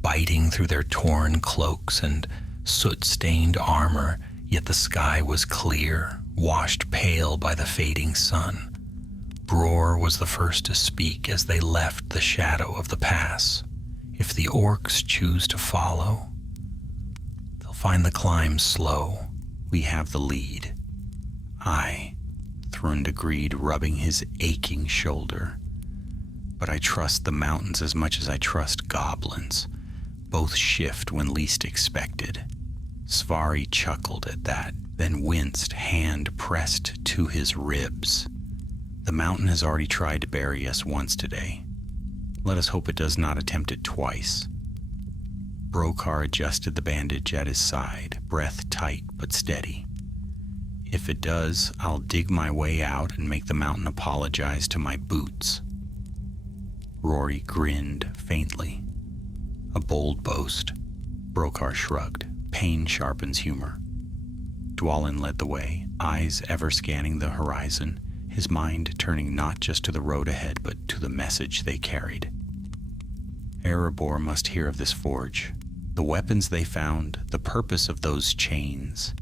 biting through their torn cloaks and soot-stained armor. Yet the sky was clear, washed pale by the fading sun. Bror was the first to speak as they left the shadow of the pass. If the orcs choose to follow, they'll find the climb slow. We have the lead. Aye, Thrund agreed, rubbing his aching shoulder. But I trust the mountains as much as I trust goblins. Both shift when least expected. Svari chuckled at that, then winced, hand pressed to his ribs. The mountain has already tried to bury us once today. Let us hope it does not attempt it twice. Brokar adjusted the bandage at his side, breath tight but steady. If it does, I'll dig my way out and make the mountain apologize to my boots. Rory grinned faintly. A bold boast. Brokar shrugged. Pain sharpens humor. Dwalin led the way, eyes ever scanning the horizon, his mind turning not just to the road ahead, but to the message they carried. Erebor must hear of this forge, the weapons they found, the purpose of those chains.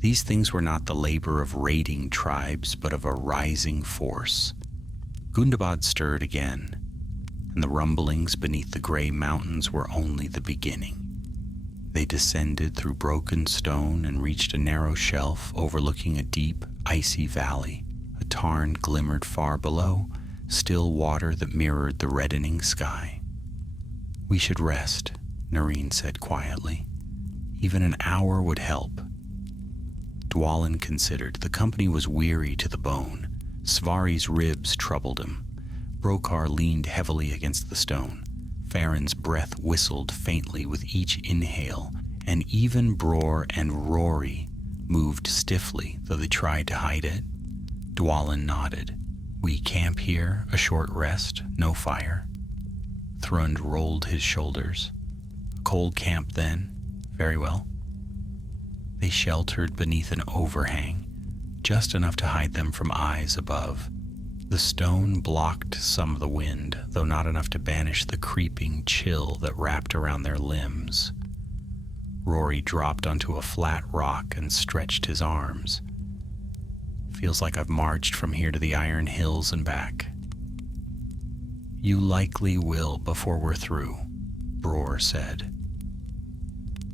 These things were not the labor of raiding tribes, but of a rising force. Gundabad stirred again, and the rumblings beneath the gray mountains were only the beginning. They descended through broken stone and reached a narrow shelf overlooking a deep, icy valley. A tarn glimmered far below, still water that mirrored the reddening sky. We should rest, Nareen said quietly. Even an hour would help. Dwalin considered. The company was weary to the bone. Svari's ribs troubled him. Brokar leaned heavily against the stone. Farin's breath whistled faintly with each inhale, and even Bror and Rory moved stiffly, though they tried to hide it. Dwalin nodded. We camp here, a short rest, no fire. Thrund rolled his shoulders. A cold camp then? Very well. They sheltered beneath an overhang, just enough to hide them from eyes above. The stone blocked some of the wind, though not enough to banish the creeping chill that wrapped around their limbs. Rory dropped onto a flat rock and stretched his arms. Feels like I've marched from here to the Iron Hills and back. You likely will before we're through, Bror said.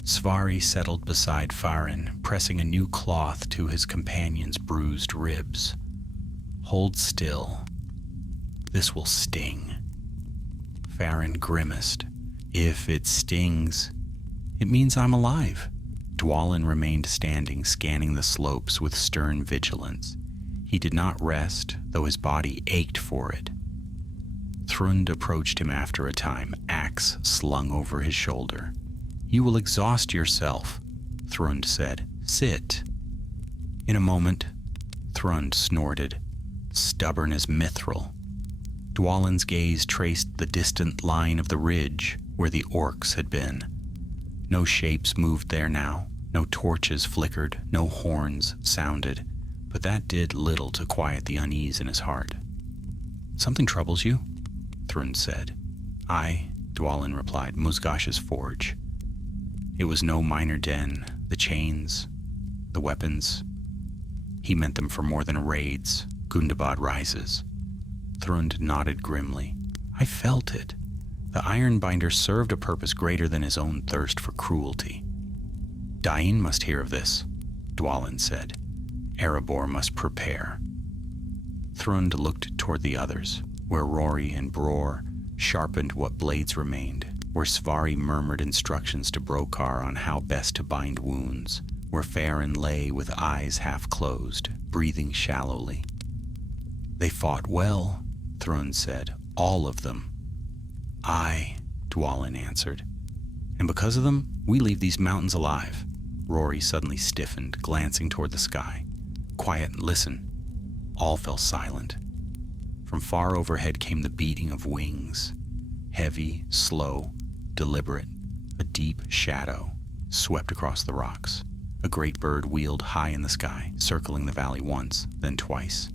Svari settled beside Farin, pressing a new cloth to his companion's bruised ribs. Hold still. This will sting. Farin grimaced. If it stings, it means I'm alive. Dwalin remained standing, scanning the slopes with stern vigilance. He did not rest, though his body ached for it. Thrund approached him after a time, axe slung over his shoulder. "You will exhaust yourself," Thrund said. "Sit." In a moment, Thrund snorted, stubborn as mithril. Dwalin's gaze traced the distant line of the ridge where the orcs had been. No shapes moved there now, no torches flickered, no horns sounded, but that did little to quiet the unease in his heart. "Something troubles you?" Thrund said. "Aye," Dwalin replied, "Musgash's forge. It was no minor den. The chains, the weapons. He meant them for more than raids, Gundabad rises." Thrund nodded grimly. "I felt it. The Ironbinder served a purpose greater than his own thirst for cruelty." "Dain must hear of this," Dwalin said. "Erebor must prepare." Thrund looked toward the others, where Rory and Bror sharpened what blades remained, where Svari murmured instructions to Brokar on how best to bind wounds, where Farron lay with eyes half closed, breathing shallowly. "They fought well," Thrund said. "All of them." "Aye," Dwalin answered. "And because of them, we leave these mountains alive." Rory suddenly stiffened, glancing toward the sky. "Quiet and listen." All fell silent. From far overhead came the beating of wings. Heavy, slow, deliberate, a deep shadow swept across the rocks. A great bird wheeled high in the sky, circling the valley once, then twice.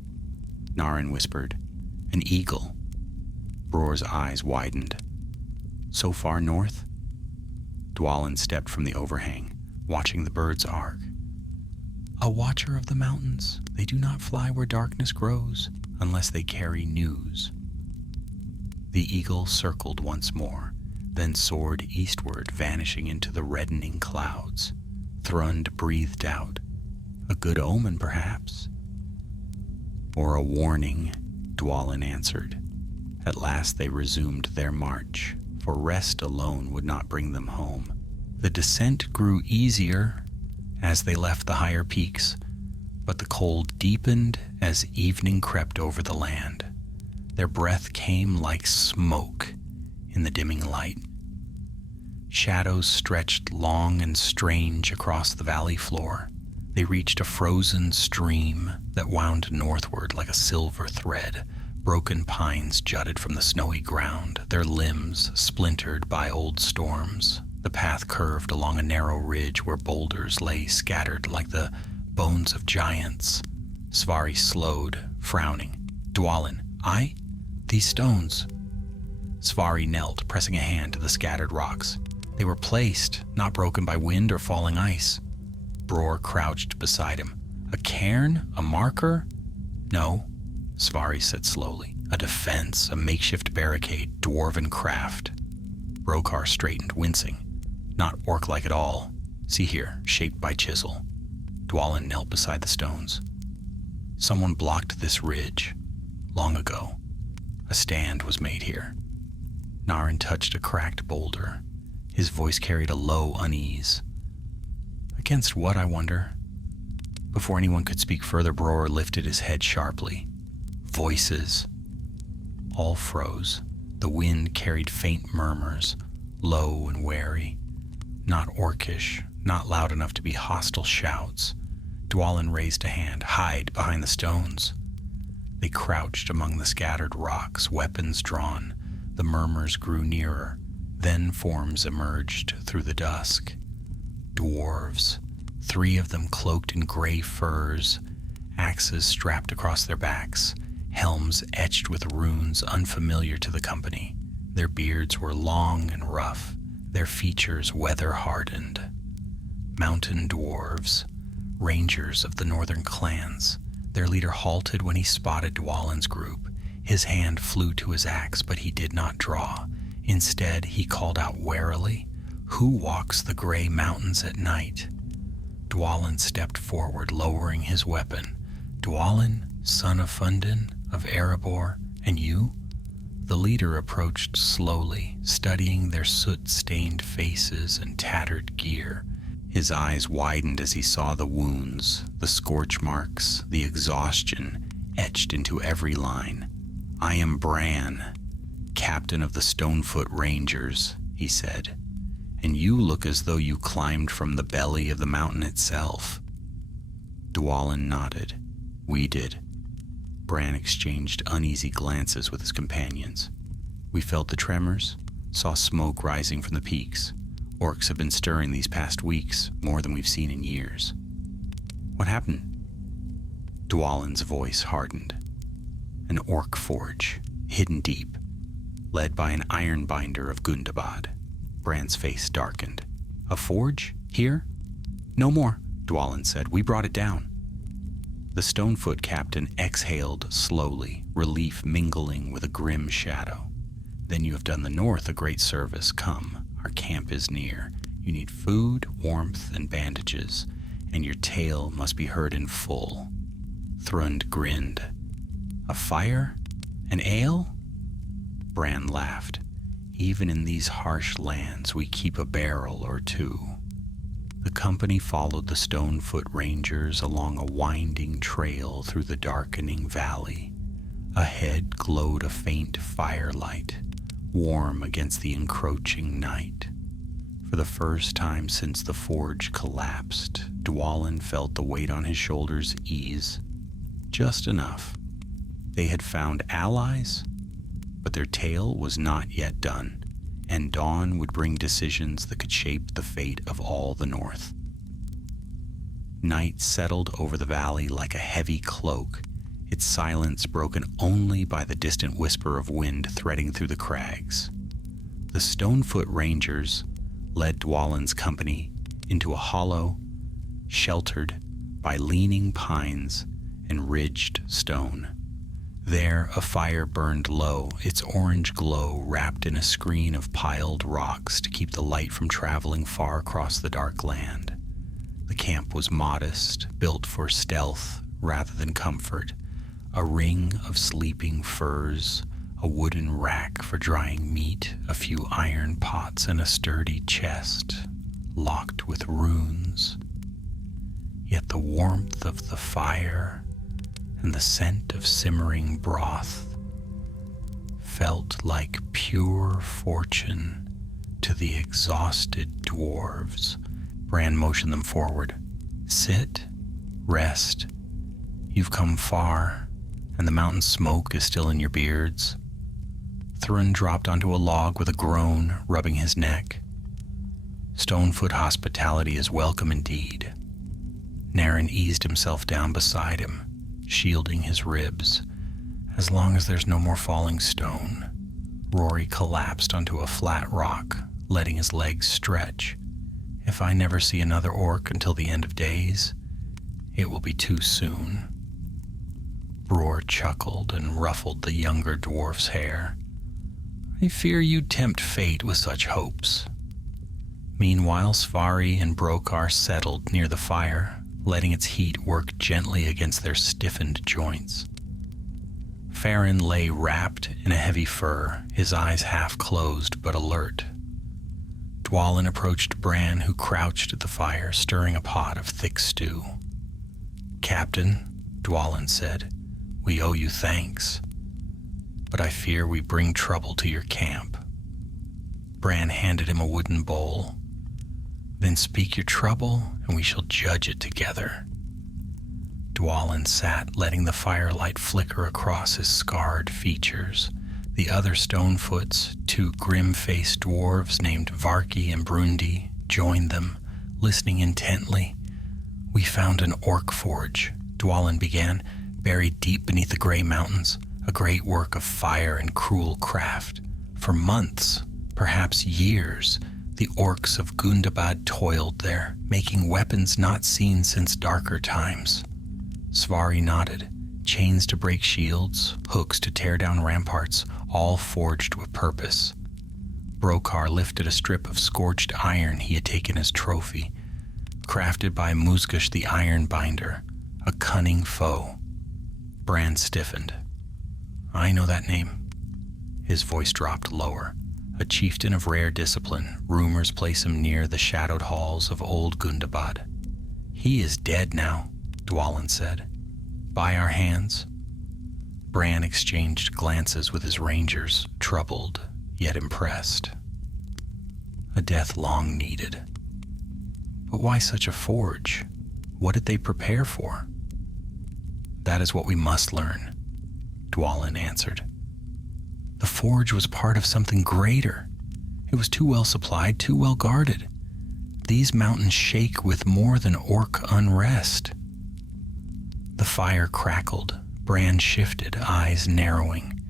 Narin whispered, "An eagle." Bror's eyes widened. "So far north?" Dwalin stepped from the overhang, watching the bird's arc. "A watcher of the mountains. They do not fly where darkness grows, unless they carry news." The eagle circled once more, then soared eastward, vanishing into the reddening clouds. Thrund breathed out. "A good omen, perhaps." "Or a warning," Dwalin answered. At last they resumed their march, for rest alone would not bring them home. The descent grew easier as they left the higher peaks, but the cold deepened as evening crept over the land. Their breath came like smoke in the dimming light. Shadows stretched long and strange across the valley floor. They reached a frozen stream that wound northward like a silver thread. Broken pines jutted from the snowy ground, their limbs splintered by old storms. The path curved along a narrow ridge where boulders lay scattered like the bones of giants. Svari slowed, frowning. "Dwalin, aye? These stones." Svari knelt, pressing a hand to the scattered rocks. They were placed, not broken by wind or falling ice. Bror crouched beside him. "A cairn? A marker?" "No," Svari said slowly. "A defense, a makeshift barricade, dwarven craft." Brokar straightened, wincing. "Not orc-like at all. See here, shaped by chisel." Dwalin knelt beside the stones. "Someone blocked this ridge. Long ago. A stand was made here." Narin touched a cracked boulder. His voice carried a low unease. "Against what, I wonder?" Before anyone could speak further, Bror lifted his head sharply. Voices. All froze. The wind carried faint murmurs, low and wary. Not orcish, not loud enough to be hostile shouts. Dwalin raised a hand. "Hide behind the stones." They crouched among the scattered rocks, weapons drawn. The murmurs grew nearer. Then forms emerged through the dusk. Dwarves, 3 of them cloaked in gray furs, axes strapped across their backs, helms etched with runes unfamiliar to the company. Their beards were long and rough, their features weather-hardened. Mountain dwarves, rangers of the northern clans. Their leader halted when he spotted Dwalin's group. His hand flew to his axe, but he did not draw. Instead, he called out warily, "Who walks the gray mountains at night?" Dwalin stepped forward, lowering his weapon. "Dwalin, son of Fundin, of Erebor, and you?" The leader approached slowly, studying their soot-stained faces and tattered gear. His eyes widened as he saw the wounds, the scorch marks, the exhaustion etched into every line. "I am Bran." captain of the Stonefoot Rangers," he said, "and you look as though you climbed from the belly of the mountain itself." Dwalin nodded. "We did." Bran exchanged uneasy glances with his companions. "We felt the tremors, saw smoke rising from the peaks. Orcs have been stirring these past weeks, more than we've seen in years." "What happened?" Dwalin's voice hardened. "An orc forge, hidden deep, led by an ironbinder of Gundabad." Bran's face darkened. "A forge? Here?" "No more," Dwalin said. "We brought it down." The Stonefoot captain exhaled slowly, relief mingling with a grim shadow. "Then you have done the North a great service. Come, our camp is near. You need food, warmth, and bandages, and your tale must be heard in full." Thrund grinned. "A fire? An ale?" Bran laughed. "Even in these harsh lands, we keep a barrel or two." The company followed the Stonefoot Rangers along a winding trail through the darkening valley. Ahead glowed a faint firelight, warm against the encroaching night. For the first time since the forge collapsed, Dwalin felt the weight on his shoulders ease. Just enough. They had found allies, but their tale was not yet done, and dawn would bring decisions that could shape the fate of all the North. Night settled over the valley like a heavy cloak, its silence broken only by the distant whisper of wind threading through the crags. The Stonefoot Rangers led Dwalin's company into a hollow, sheltered by leaning pines and ridged stone. There, a fire burned low, its orange glow wrapped in a screen of piled rocks to keep the light from traveling far across the dark land. The camp was modest, built for stealth rather than comfort. A ring of sleeping furs, a wooden rack for drying meat, a few iron pots, and a sturdy chest, locked with runes. Yet the warmth of the fire and the scent of simmering broth felt like pure fortune to the exhausted dwarves. Bran motioned them forward. "Sit, rest. You've come far, and the mountain smoke is still in your beards." Thrun dropped onto a log with a groan, rubbing his neck. "Stonefoot hospitality is welcome indeed." Naren eased himself down beside him, shielding his ribs. "As long as there's no more falling stone." Rory collapsed onto a flat rock, letting his legs stretch. "If I never see another orc until the end of days, it will be too soon." Roar chuckled and ruffled the younger dwarf's hair. "I fear you tempt fate with such hopes." Meanwhile, Svari and Brokar settled near the fire, letting its heat work gently against their stiffened joints. Farron lay wrapped in a heavy fur, his eyes half closed but alert. Dwalin approached Bran, who crouched at the fire, stirring a pot of thick stew. "Captain," Dwalin said, "we owe you thanks, but I fear we bring trouble to your camp." Bran handed him a wooden bowl. "Then speak your trouble, and we shall judge it together." Dwalin sat, letting the firelight flicker across his scarred features. The other Stonefoots, two grim-faced dwarves named Varki and Brundi, joined them, listening intently. "We found an orc forge," Dwalin began, "buried deep beneath the gray mountains, a great work of fire and cruel craft. For months, perhaps years, the orcs of Gundabad toiled there, making weapons not seen since darker times." Svari nodded. Chains to break shields, hooks to tear down ramparts, all forged with purpose. Brokar lifted a strip of scorched iron he had taken as trophy, crafted by Musgush the Ironbinder, a cunning foe. Bran stiffened. "I know that name." His voice dropped lower. "A chieftain of rare discipline, rumors place him near the shadowed halls of old Gundabad." "He is dead now," Dwalin said. "By our hands." Bran exchanged glances with his rangers, troubled yet impressed. A death long needed. But why such a forge? What did they prepare for? That is what we must learn, Dwalin answered. The forge was part of something greater. It was too well supplied, too well guarded. These mountains shake with more than orc unrest. The fire crackled. Bran shifted, eyes narrowing.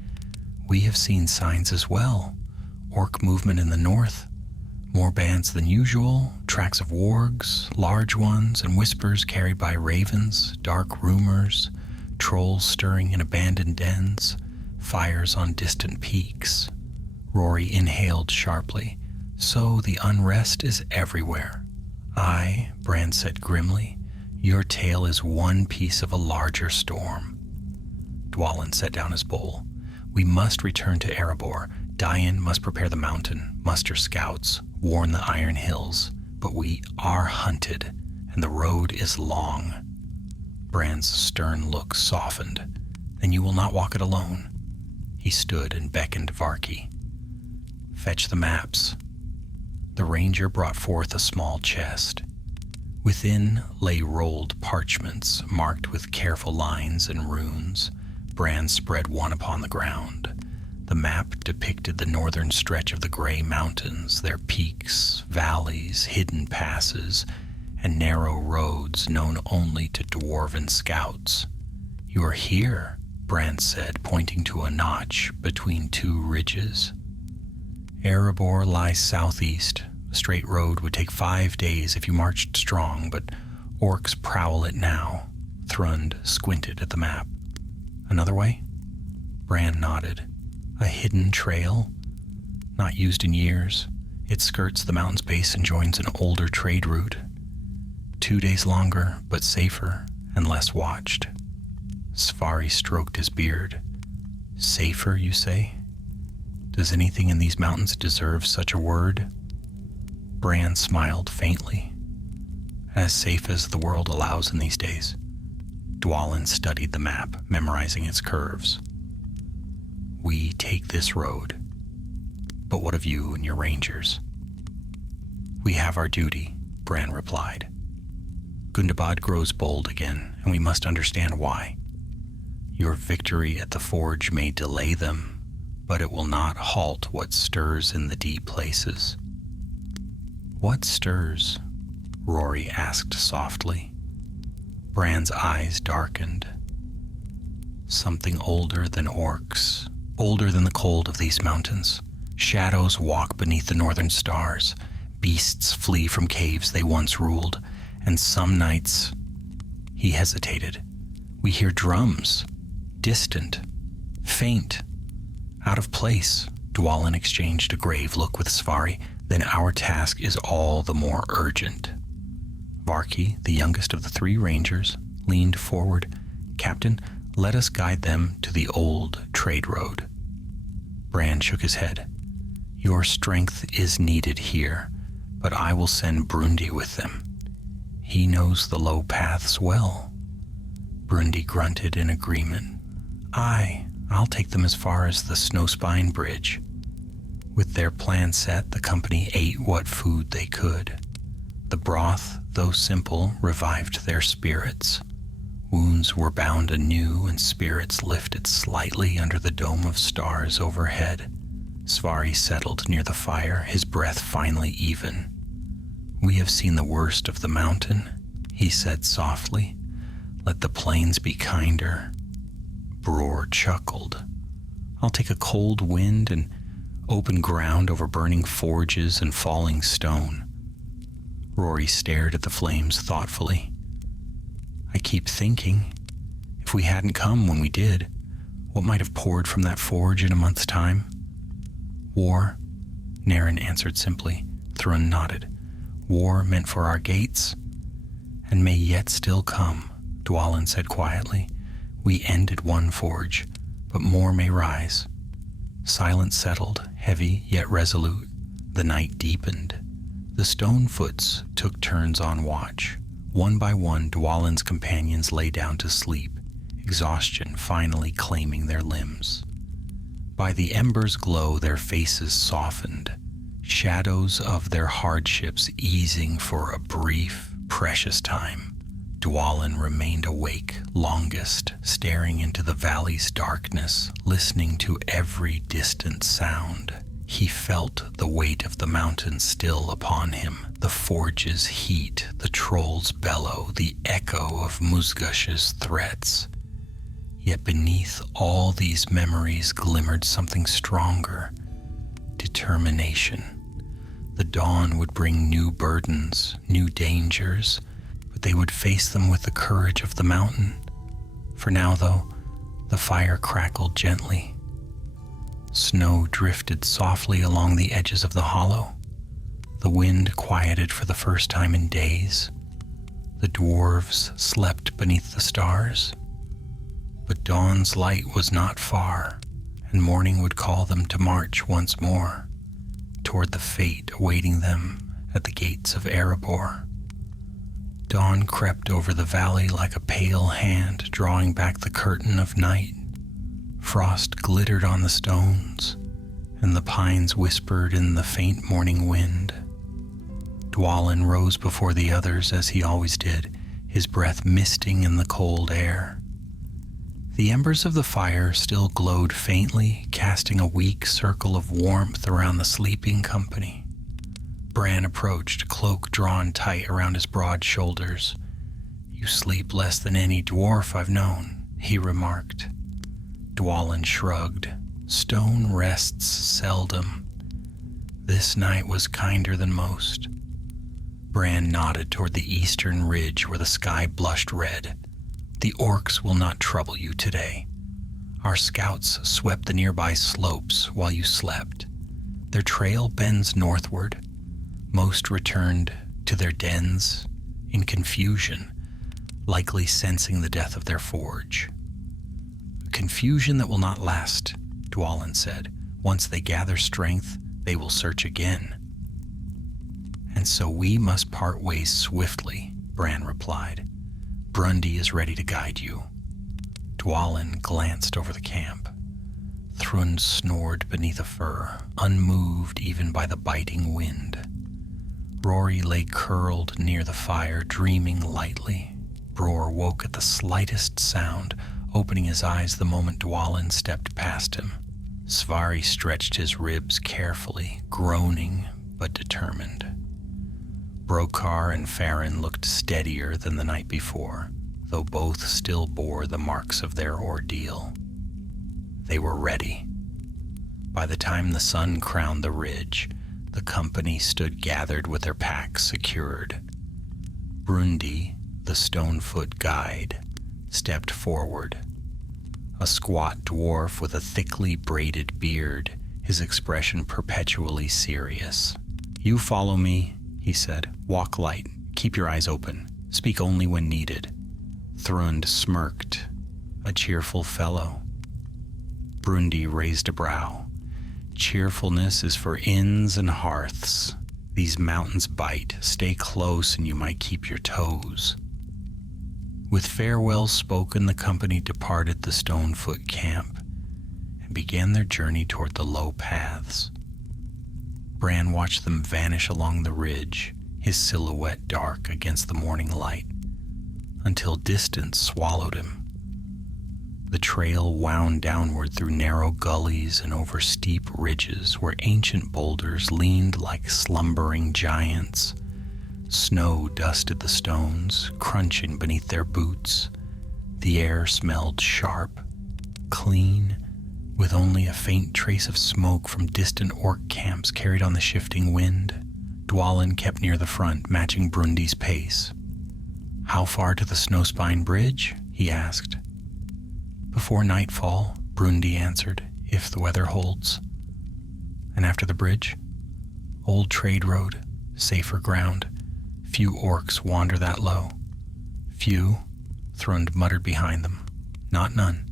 We have seen signs as well. Orc movement in the north. More bands than usual, tracks of wargs, large ones, and whispers carried by ravens, dark rumors, trolls stirring in abandoned dens, fires on distant peaks. Rory inhaled sharply. So the unrest is everywhere. Aye, Bran said grimly, your tale is one piece of a larger storm. Dwalin set down his bowl. We must return to Erebor. Dian must prepare the mountain, muster scouts, warn the Iron Hills. But we are hunted, and the road is long. Bran's stern look softened. Then you will not walk it alone. He stood and beckoned Varki. Fetch the maps. The ranger brought forth a small chest. Within lay rolled parchments marked with careful lines and runes. Bran spread one upon the ground. The map depicted the northern stretch of the Grey Mountains, their peaks, valleys, hidden passes, and narrow roads known only to dwarven scouts. You are here, Bran said, pointing to a notch between two ridges. Erebor lies southeast. A straight road would take 5 days if you marched strong, but orcs prowl it now. Thrund squinted at the map. Another way? Bran nodded. A hidden trail? Not used in years. It skirts the mountain's base and joins an older trade route. 2 days longer, but safer and less watched. Svari stroked his beard. Safer, you say? Does anything in these mountains deserve such a word? Bran smiled faintly. As safe as the world allows in these days. Dwalin studied the map, memorizing its curves. We take this road. But what of you and your rangers? We have our duty, Bran replied. Gundabad grows bold again, and we must understand why. Your victory at the forge may delay them, but it will not halt what stirs in the deep places. What stirs? Rory asked softly. Bran's eyes darkened. Something older than orcs, older than the cold of these mountains. Shadows walk beneath the northern stars. Beasts flee from caves they once ruled, and some nights... He hesitated. We hear drums. Distant. Faint. Out of place. Dwalin exchanged a grave look with Svari. Then our task is all the more urgent. Varki, the youngest of the 3 rangers, leaned forward. Captain, let us guide them to the old trade road. Bran shook his head. Your strength is needed here, but I will send Brundi with them. He knows the low paths well. Brundi grunted in agreement. Aye, I'll take them as far as the Snowspine Bridge. With their plan set, the company ate what food they could. The broth, though simple, revived their spirits. Wounds were bound anew and spirits lifted slightly under the dome of stars overhead. Svari settled near the fire, his breath finally even. We have seen the worst of the mountain, he said softly. Let the plains be kinder. Bror chuckled. I'll take a cold wind and open ground over burning forges and falling stone. Rory stared at the flames thoughtfully. I keep thinking, if we hadn't come when we did, what might have poured from that forge in a month's time? War, Naren answered simply. Thrun nodded. War meant for our gates, and may yet still come, Dwalin said quietly. We ended one forge, but more may rise. Silence settled, heavy yet resolute. The night deepened. The Stonefoots took turns on watch. One by one, Dwalin's companions lay down to sleep, exhaustion finally claiming their limbs. By the embers' glow, their faces softened, shadows of their hardships easing for a brief, precious time. Dwalin remained awake longest, staring into the valley's darkness, listening to every distant sound. He felt the weight of the mountain still upon him, the forge's heat, the troll's bellow, the echo of Musgush's threats. Yet beneath all these memories glimmered something stronger: determination. The dawn would bring new burdens, new dangers, but they would face them with the courage of the mountain. For now, though, the fire crackled gently. Snow drifted softly along the edges of the hollow. The wind quieted for the first time in days. The dwarves slept beneath the stars. But dawn's light was not far, and morning would call them to march once more toward the fate awaiting them at the gates of Erebor. Dawn crept over the valley like a pale hand drawing back the curtain of night. Frost glittered on the stones, and the pines whispered in the faint morning wind. Dwalin rose before the others as he always did, his breath misting in the cold air. The embers of the fire still glowed faintly, casting a weak circle of warmth around the sleeping company. Bran approached, cloak drawn tight around his broad shoulders. "You sleep less than any dwarf I've known," he remarked. Dwalin shrugged. "Stone rests seldom. This night was kinder than most." Bran nodded toward the eastern ridge where the sky blushed red. "The orcs will not trouble you today. Our scouts swept the nearby slopes while you slept. Their trail bends northward. Most returned to their dens in confusion, likely sensing the death of their forge." "Confusion that will not last," Dwalin said. "Once they gather strength, they will search again." "And so we must part ways swiftly," Bran replied. "Brundi is ready to guide you." Dwalin glanced over the camp. Thrund snored beneath a fir, unmoved even by the biting wind. Rory lay curled near the fire, dreaming lightly. Bror woke at the slightest sound, opening his eyes the moment Dwalin stepped past him. Svari stretched his ribs carefully, groaning but determined. Brokar and Farron looked steadier than the night before, though both still bore the marks of their ordeal. They were ready. By the time the sun crowned the ridge, the company stood gathered with their packs secured. Brundi, the Stonefoot guide, stepped forward. A squat dwarf with a thickly braided beard, his expression perpetually serious. "You follow me," he said. "Walk light. Keep your eyes open. Speak only when needed." Thrund smirked. "A cheerful fellow." Brundi raised a brow. "Cheerfulness is for inns and hearths. These mountains bite. Stay close and you might keep your toes." With farewells spoken, the company departed the Stonefoot camp and began their journey toward the low paths. Bran watched them vanish along the ridge, his silhouette dark against the morning light, until distance swallowed him. The trail wound downward through narrow gullies and over steep ridges where ancient boulders leaned like slumbering giants. Snow dusted the stones, crunching beneath their boots. The air smelled sharp, clean, with only a faint trace of smoke from distant orc camps carried on the shifting wind. Dwalin kept near the front, matching Brundi's pace. "How far to the Snowspine Bridge?" he asked. "Before nightfall," Brundi answered, "if the weather holds." "And after the bridge?" "Old trade road, safer ground. Few orcs wander that low." "Few?" Thrund muttered behind them. "Not none.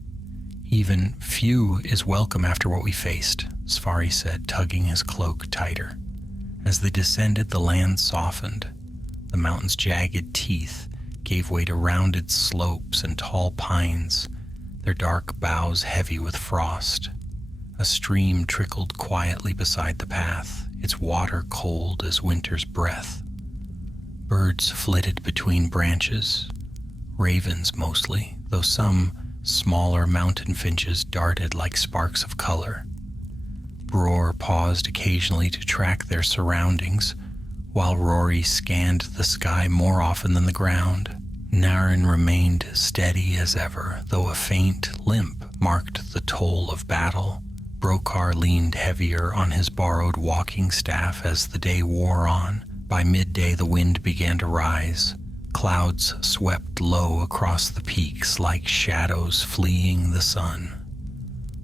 Even few is welcome after what we faced," Svari said, tugging his cloak tighter. As they descended, the land softened. The mountain's jagged teeth gave way to rounded slopes and tall pines, their dark boughs heavy with frost. A stream trickled quietly beside the path, its water cold as winter's breath. Birds flitted between branches, ravens mostly, though some smaller mountain finches darted like sparks of color. Bror paused occasionally to track their surroundings, while Rory scanned the sky more often than the ground. Naren remained steady as ever, though a faint limp marked the toll of battle. Brokar leaned heavier on his borrowed walking staff as the day wore on. By midday the wind began to rise. Clouds swept low across the peaks like shadows fleeing the sun.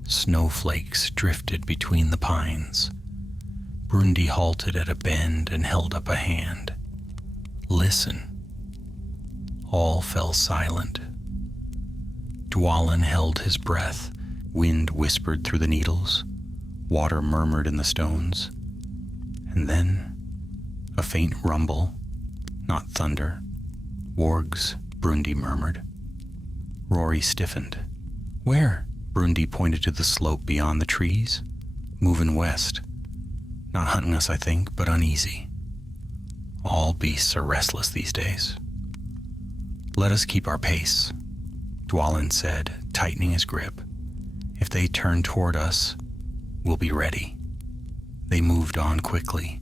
Snowflakes drifted between the pines. Brundi halted at a bend and held up a hand. Listen. All fell silent. Dwalin held his breath. Wind whispered through the needles. Water murmured in the stones. And then, a faint rumble, not thunder. Wargs, Brundi murmured. Rory stiffened. Where? Brundi pointed to the slope beyond the trees. Moving west. Not hunting us, I think, but uneasy. All beasts are restless these days. Let us keep our pace, Dwalin said, tightening his grip. If they turn toward us, we'll be ready. They moved on quickly.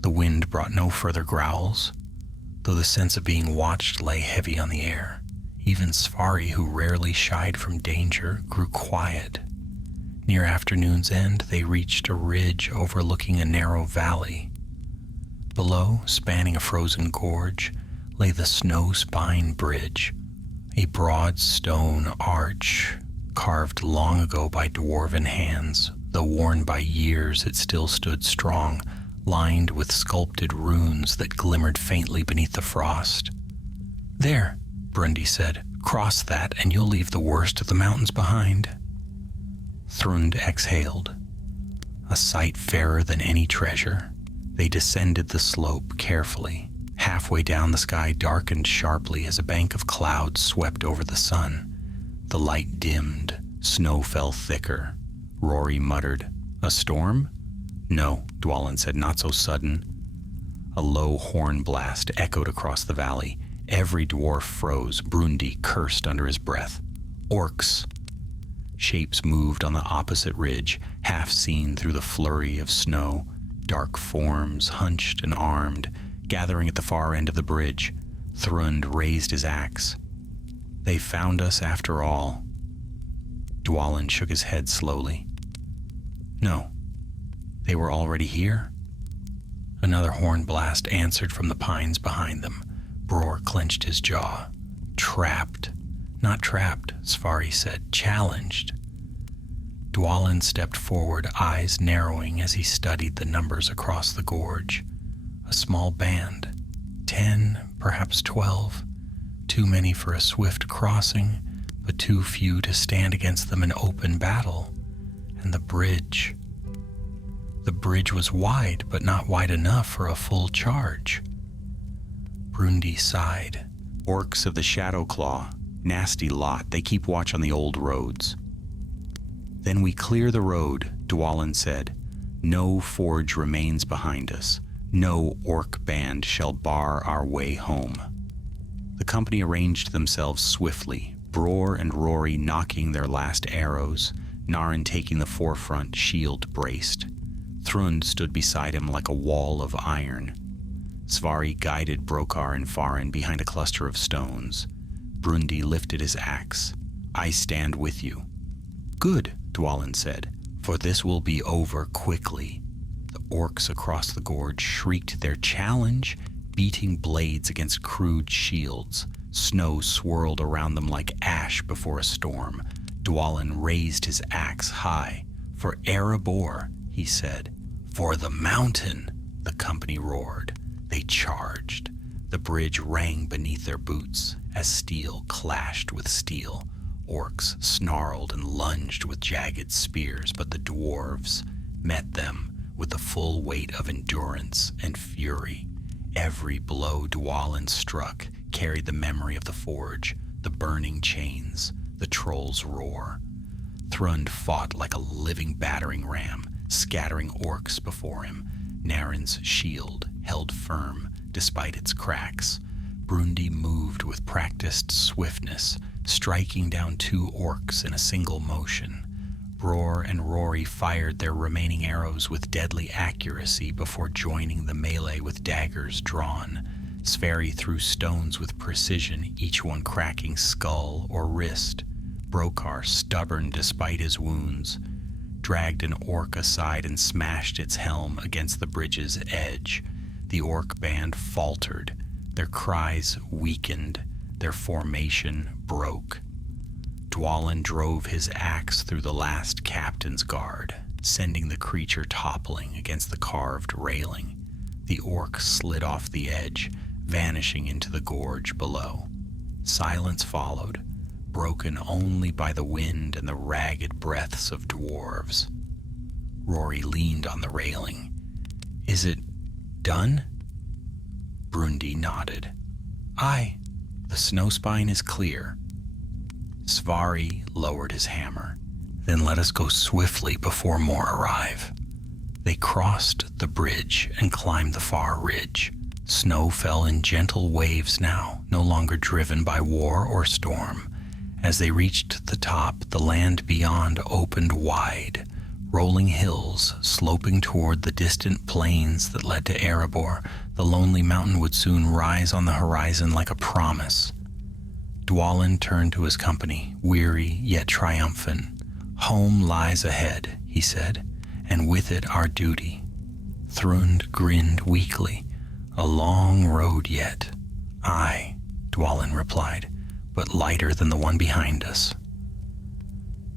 The wind brought no further growls, though the sense of being watched lay heavy on the air. Even Svari, who rarely shied from danger, grew quiet. Near afternoon's end, they reached a ridge overlooking a narrow valley. Below, spanning a frozen gorge, lay the Snow Spine Bridge, a broad stone arch carved long ago by dwarven hands. Though worn by years, it still stood strong, lined with sculpted runes that glimmered faintly beneath the frost. There, Brundi said, cross that and you'll leave the worst of the mountains behind. Thrund exhaled. A sight fairer than any treasure. They descended the slope carefully. Halfway down, the sky darkened sharply as a bank of clouds swept over the sun. The light dimmed. Snow fell thicker. Rory muttered, A storm? No, Dwalin said, not so sudden. A low horn blast echoed across the valley. Every dwarf froze. Brundi cursed under his breath. Orcs! Shapes moved on the opposite ridge, half seen through the flurry of snow. Dark forms, hunched and armed, gathering at the far end of the bridge. Thrund raised his axe. They found us after all. Dwalin shook his head slowly. No, they were already here. Another horn blast answered from the pines behind them. Bror clenched his jaw. Trapped. Not trapped, Svari said. Challenged. Dwalin stepped forward, eyes narrowing as he studied the numbers across the gorge. A small band. 10, perhaps 12. Too many for a swift crossing, but too few to stand against them in open battle. And the bridge. The bridge was wide, but not wide enough for a full charge. Brundi sighed. Orcs of the Shadow Claw. Nasty lot. They keep watch on the old roads. Then we clear the road, Dwalin said. No forge remains behind us. No orc band shall bar our way home. The company arranged themselves swiftly, Bror and Rory knocking their last arrows, Naren taking the forefront, shield braced. Thrund stood beside him like a wall of iron. Svari guided Brokar and Farin behind a cluster of stones. Brundi lifted his axe. I stand with you. Good, Dwalin said, for this will be over quickly. The orcs across the gorge shrieked their challenge, beating blades against crude shields. Snow swirled around them like ash before a storm. Dwalin raised his axe high. For Erebor, he said. For the mountain, the company roared. They charged. The bridge rang beneath their boots as steel clashed with steel. Orcs snarled and lunged with jagged spears, but the dwarves met them with the full weight of endurance and fury. Every blow Dwalin struck carried the memory of the forge, the burning chains, the troll's roar. Thrund fought like a living battering ram, scattering orcs before him. Naren's shield held firm despite its cracks. Brundi moved with practiced swiftness, striking down 2 orcs in a single motion. Bror and Rory fired their remaining arrows with deadly accuracy before joining the melee with daggers drawn. Sverri threw stones with precision, each one cracking skull or wrist. Brokar, stubborn despite his wounds, dragged an orc aside and smashed its helm against the bridge's edge. The orc band faltered, their cries weakened, their formation broke. Dwalin drove his axe through the last captain's guard, sending the creature toppling against the carved railing. The orc slid off the edge, vanishing into the gorge below. Silence followed, broken only by the wind and the ragged breaths of dwarves. Rory leaned on the railing. "Is it done?" Brundi nodded. "Aye, the snow spine is clear." Svari lowered his hammer. "Then let us go swiftly before more arrive." They crossed the bridge and climbed the far ridge. Snow fell in gentle waves now, no longer driven by war or storm. As they reached the top, the land beyond opened wide, rolling hills sloping toward the distant plains that led to Erebor. The lonely mountain would soon rise on the horizon like a promise. Dwalin turned to his company, weary yet triumphant. "Home lies ahead," he said, "and with it our duty." Thrund grinned weakly. "A long road yet." "Aye," Dwalin replied, "but lighter than the one behind us."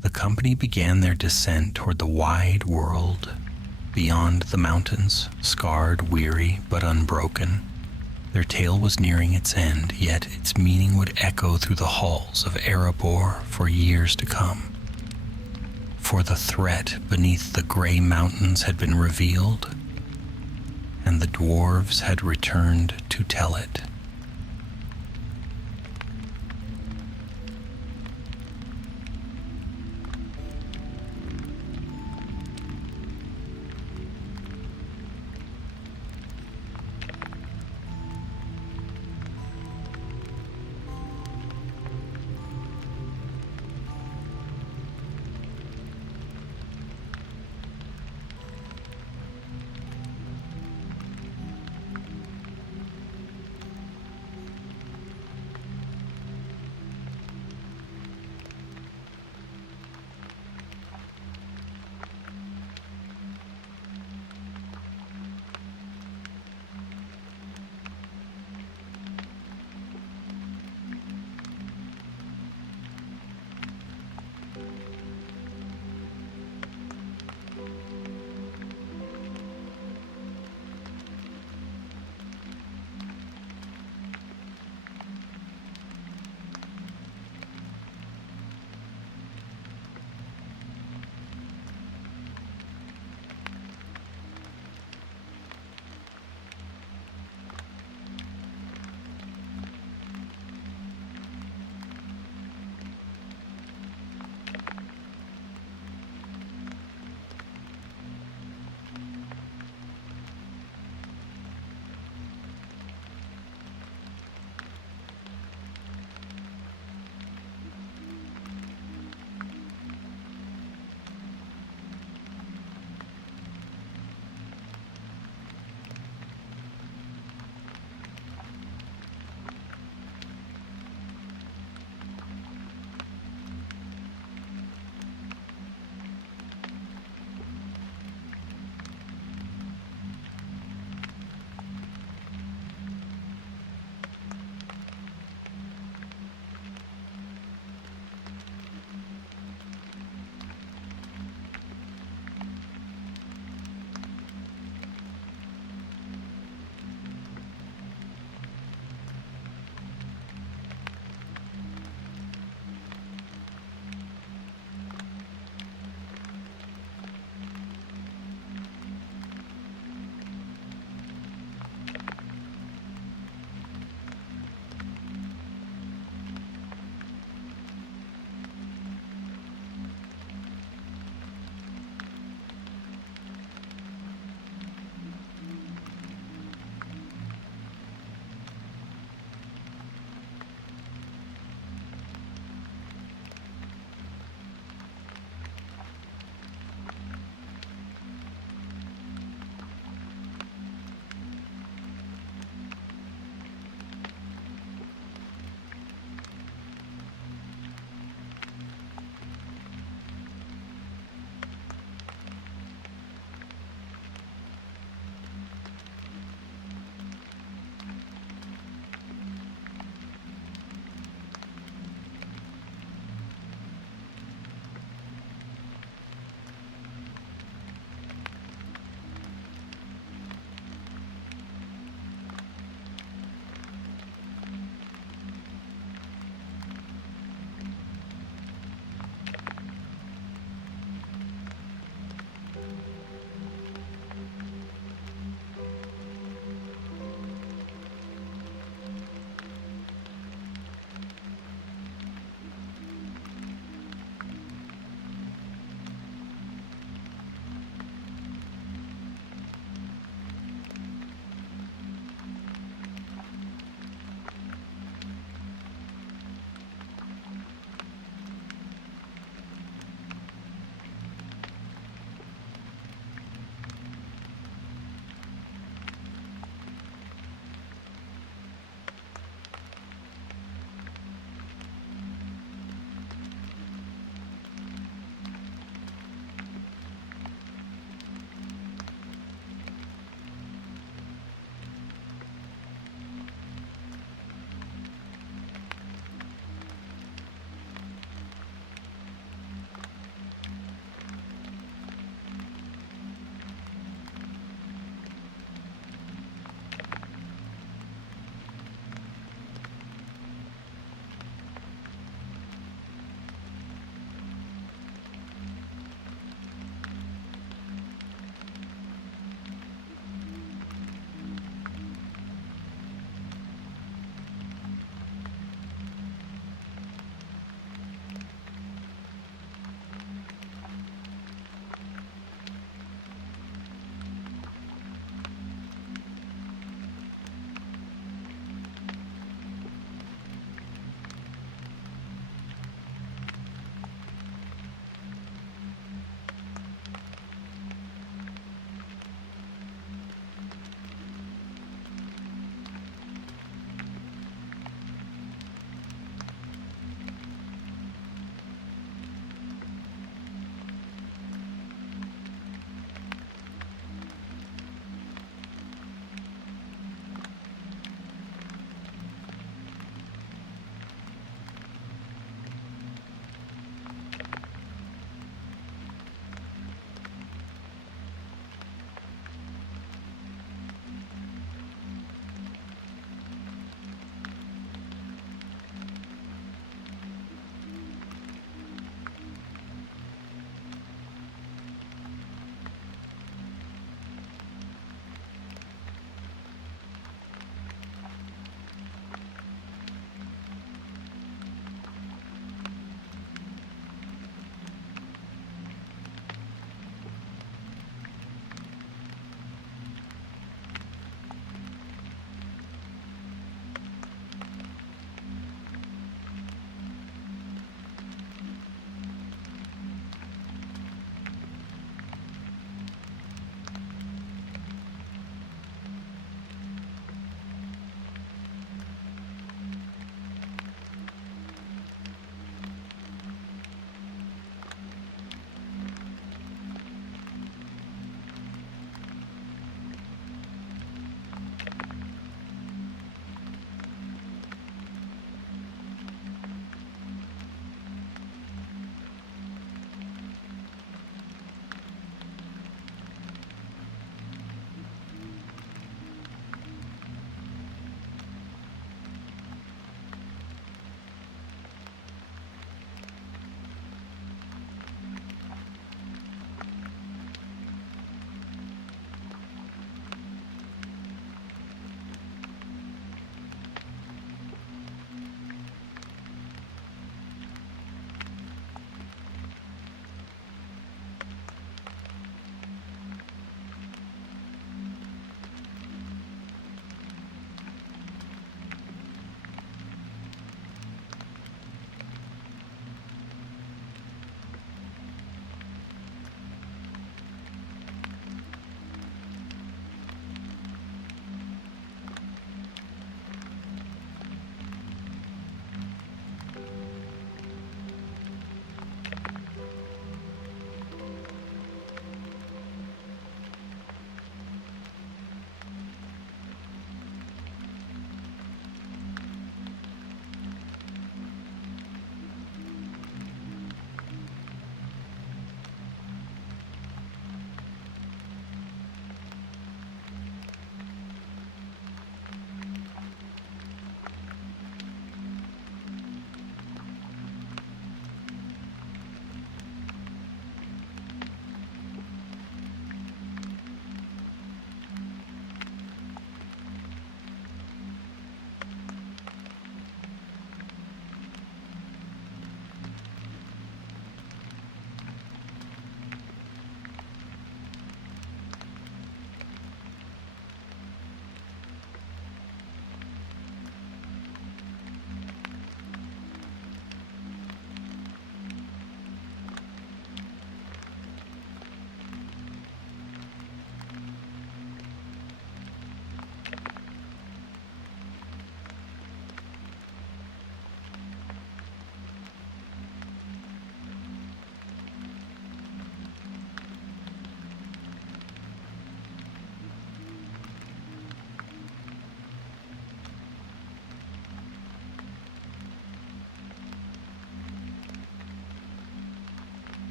The company began their descent toward the wide world beyond the mountains, scarred, weary, but unbroken. Their tale was nearing its end, yet its meaning would echo through the halls of Erebor for years to come. For the threat beneath the gray mountains had been revealed, and the dwarves had returned to tell it.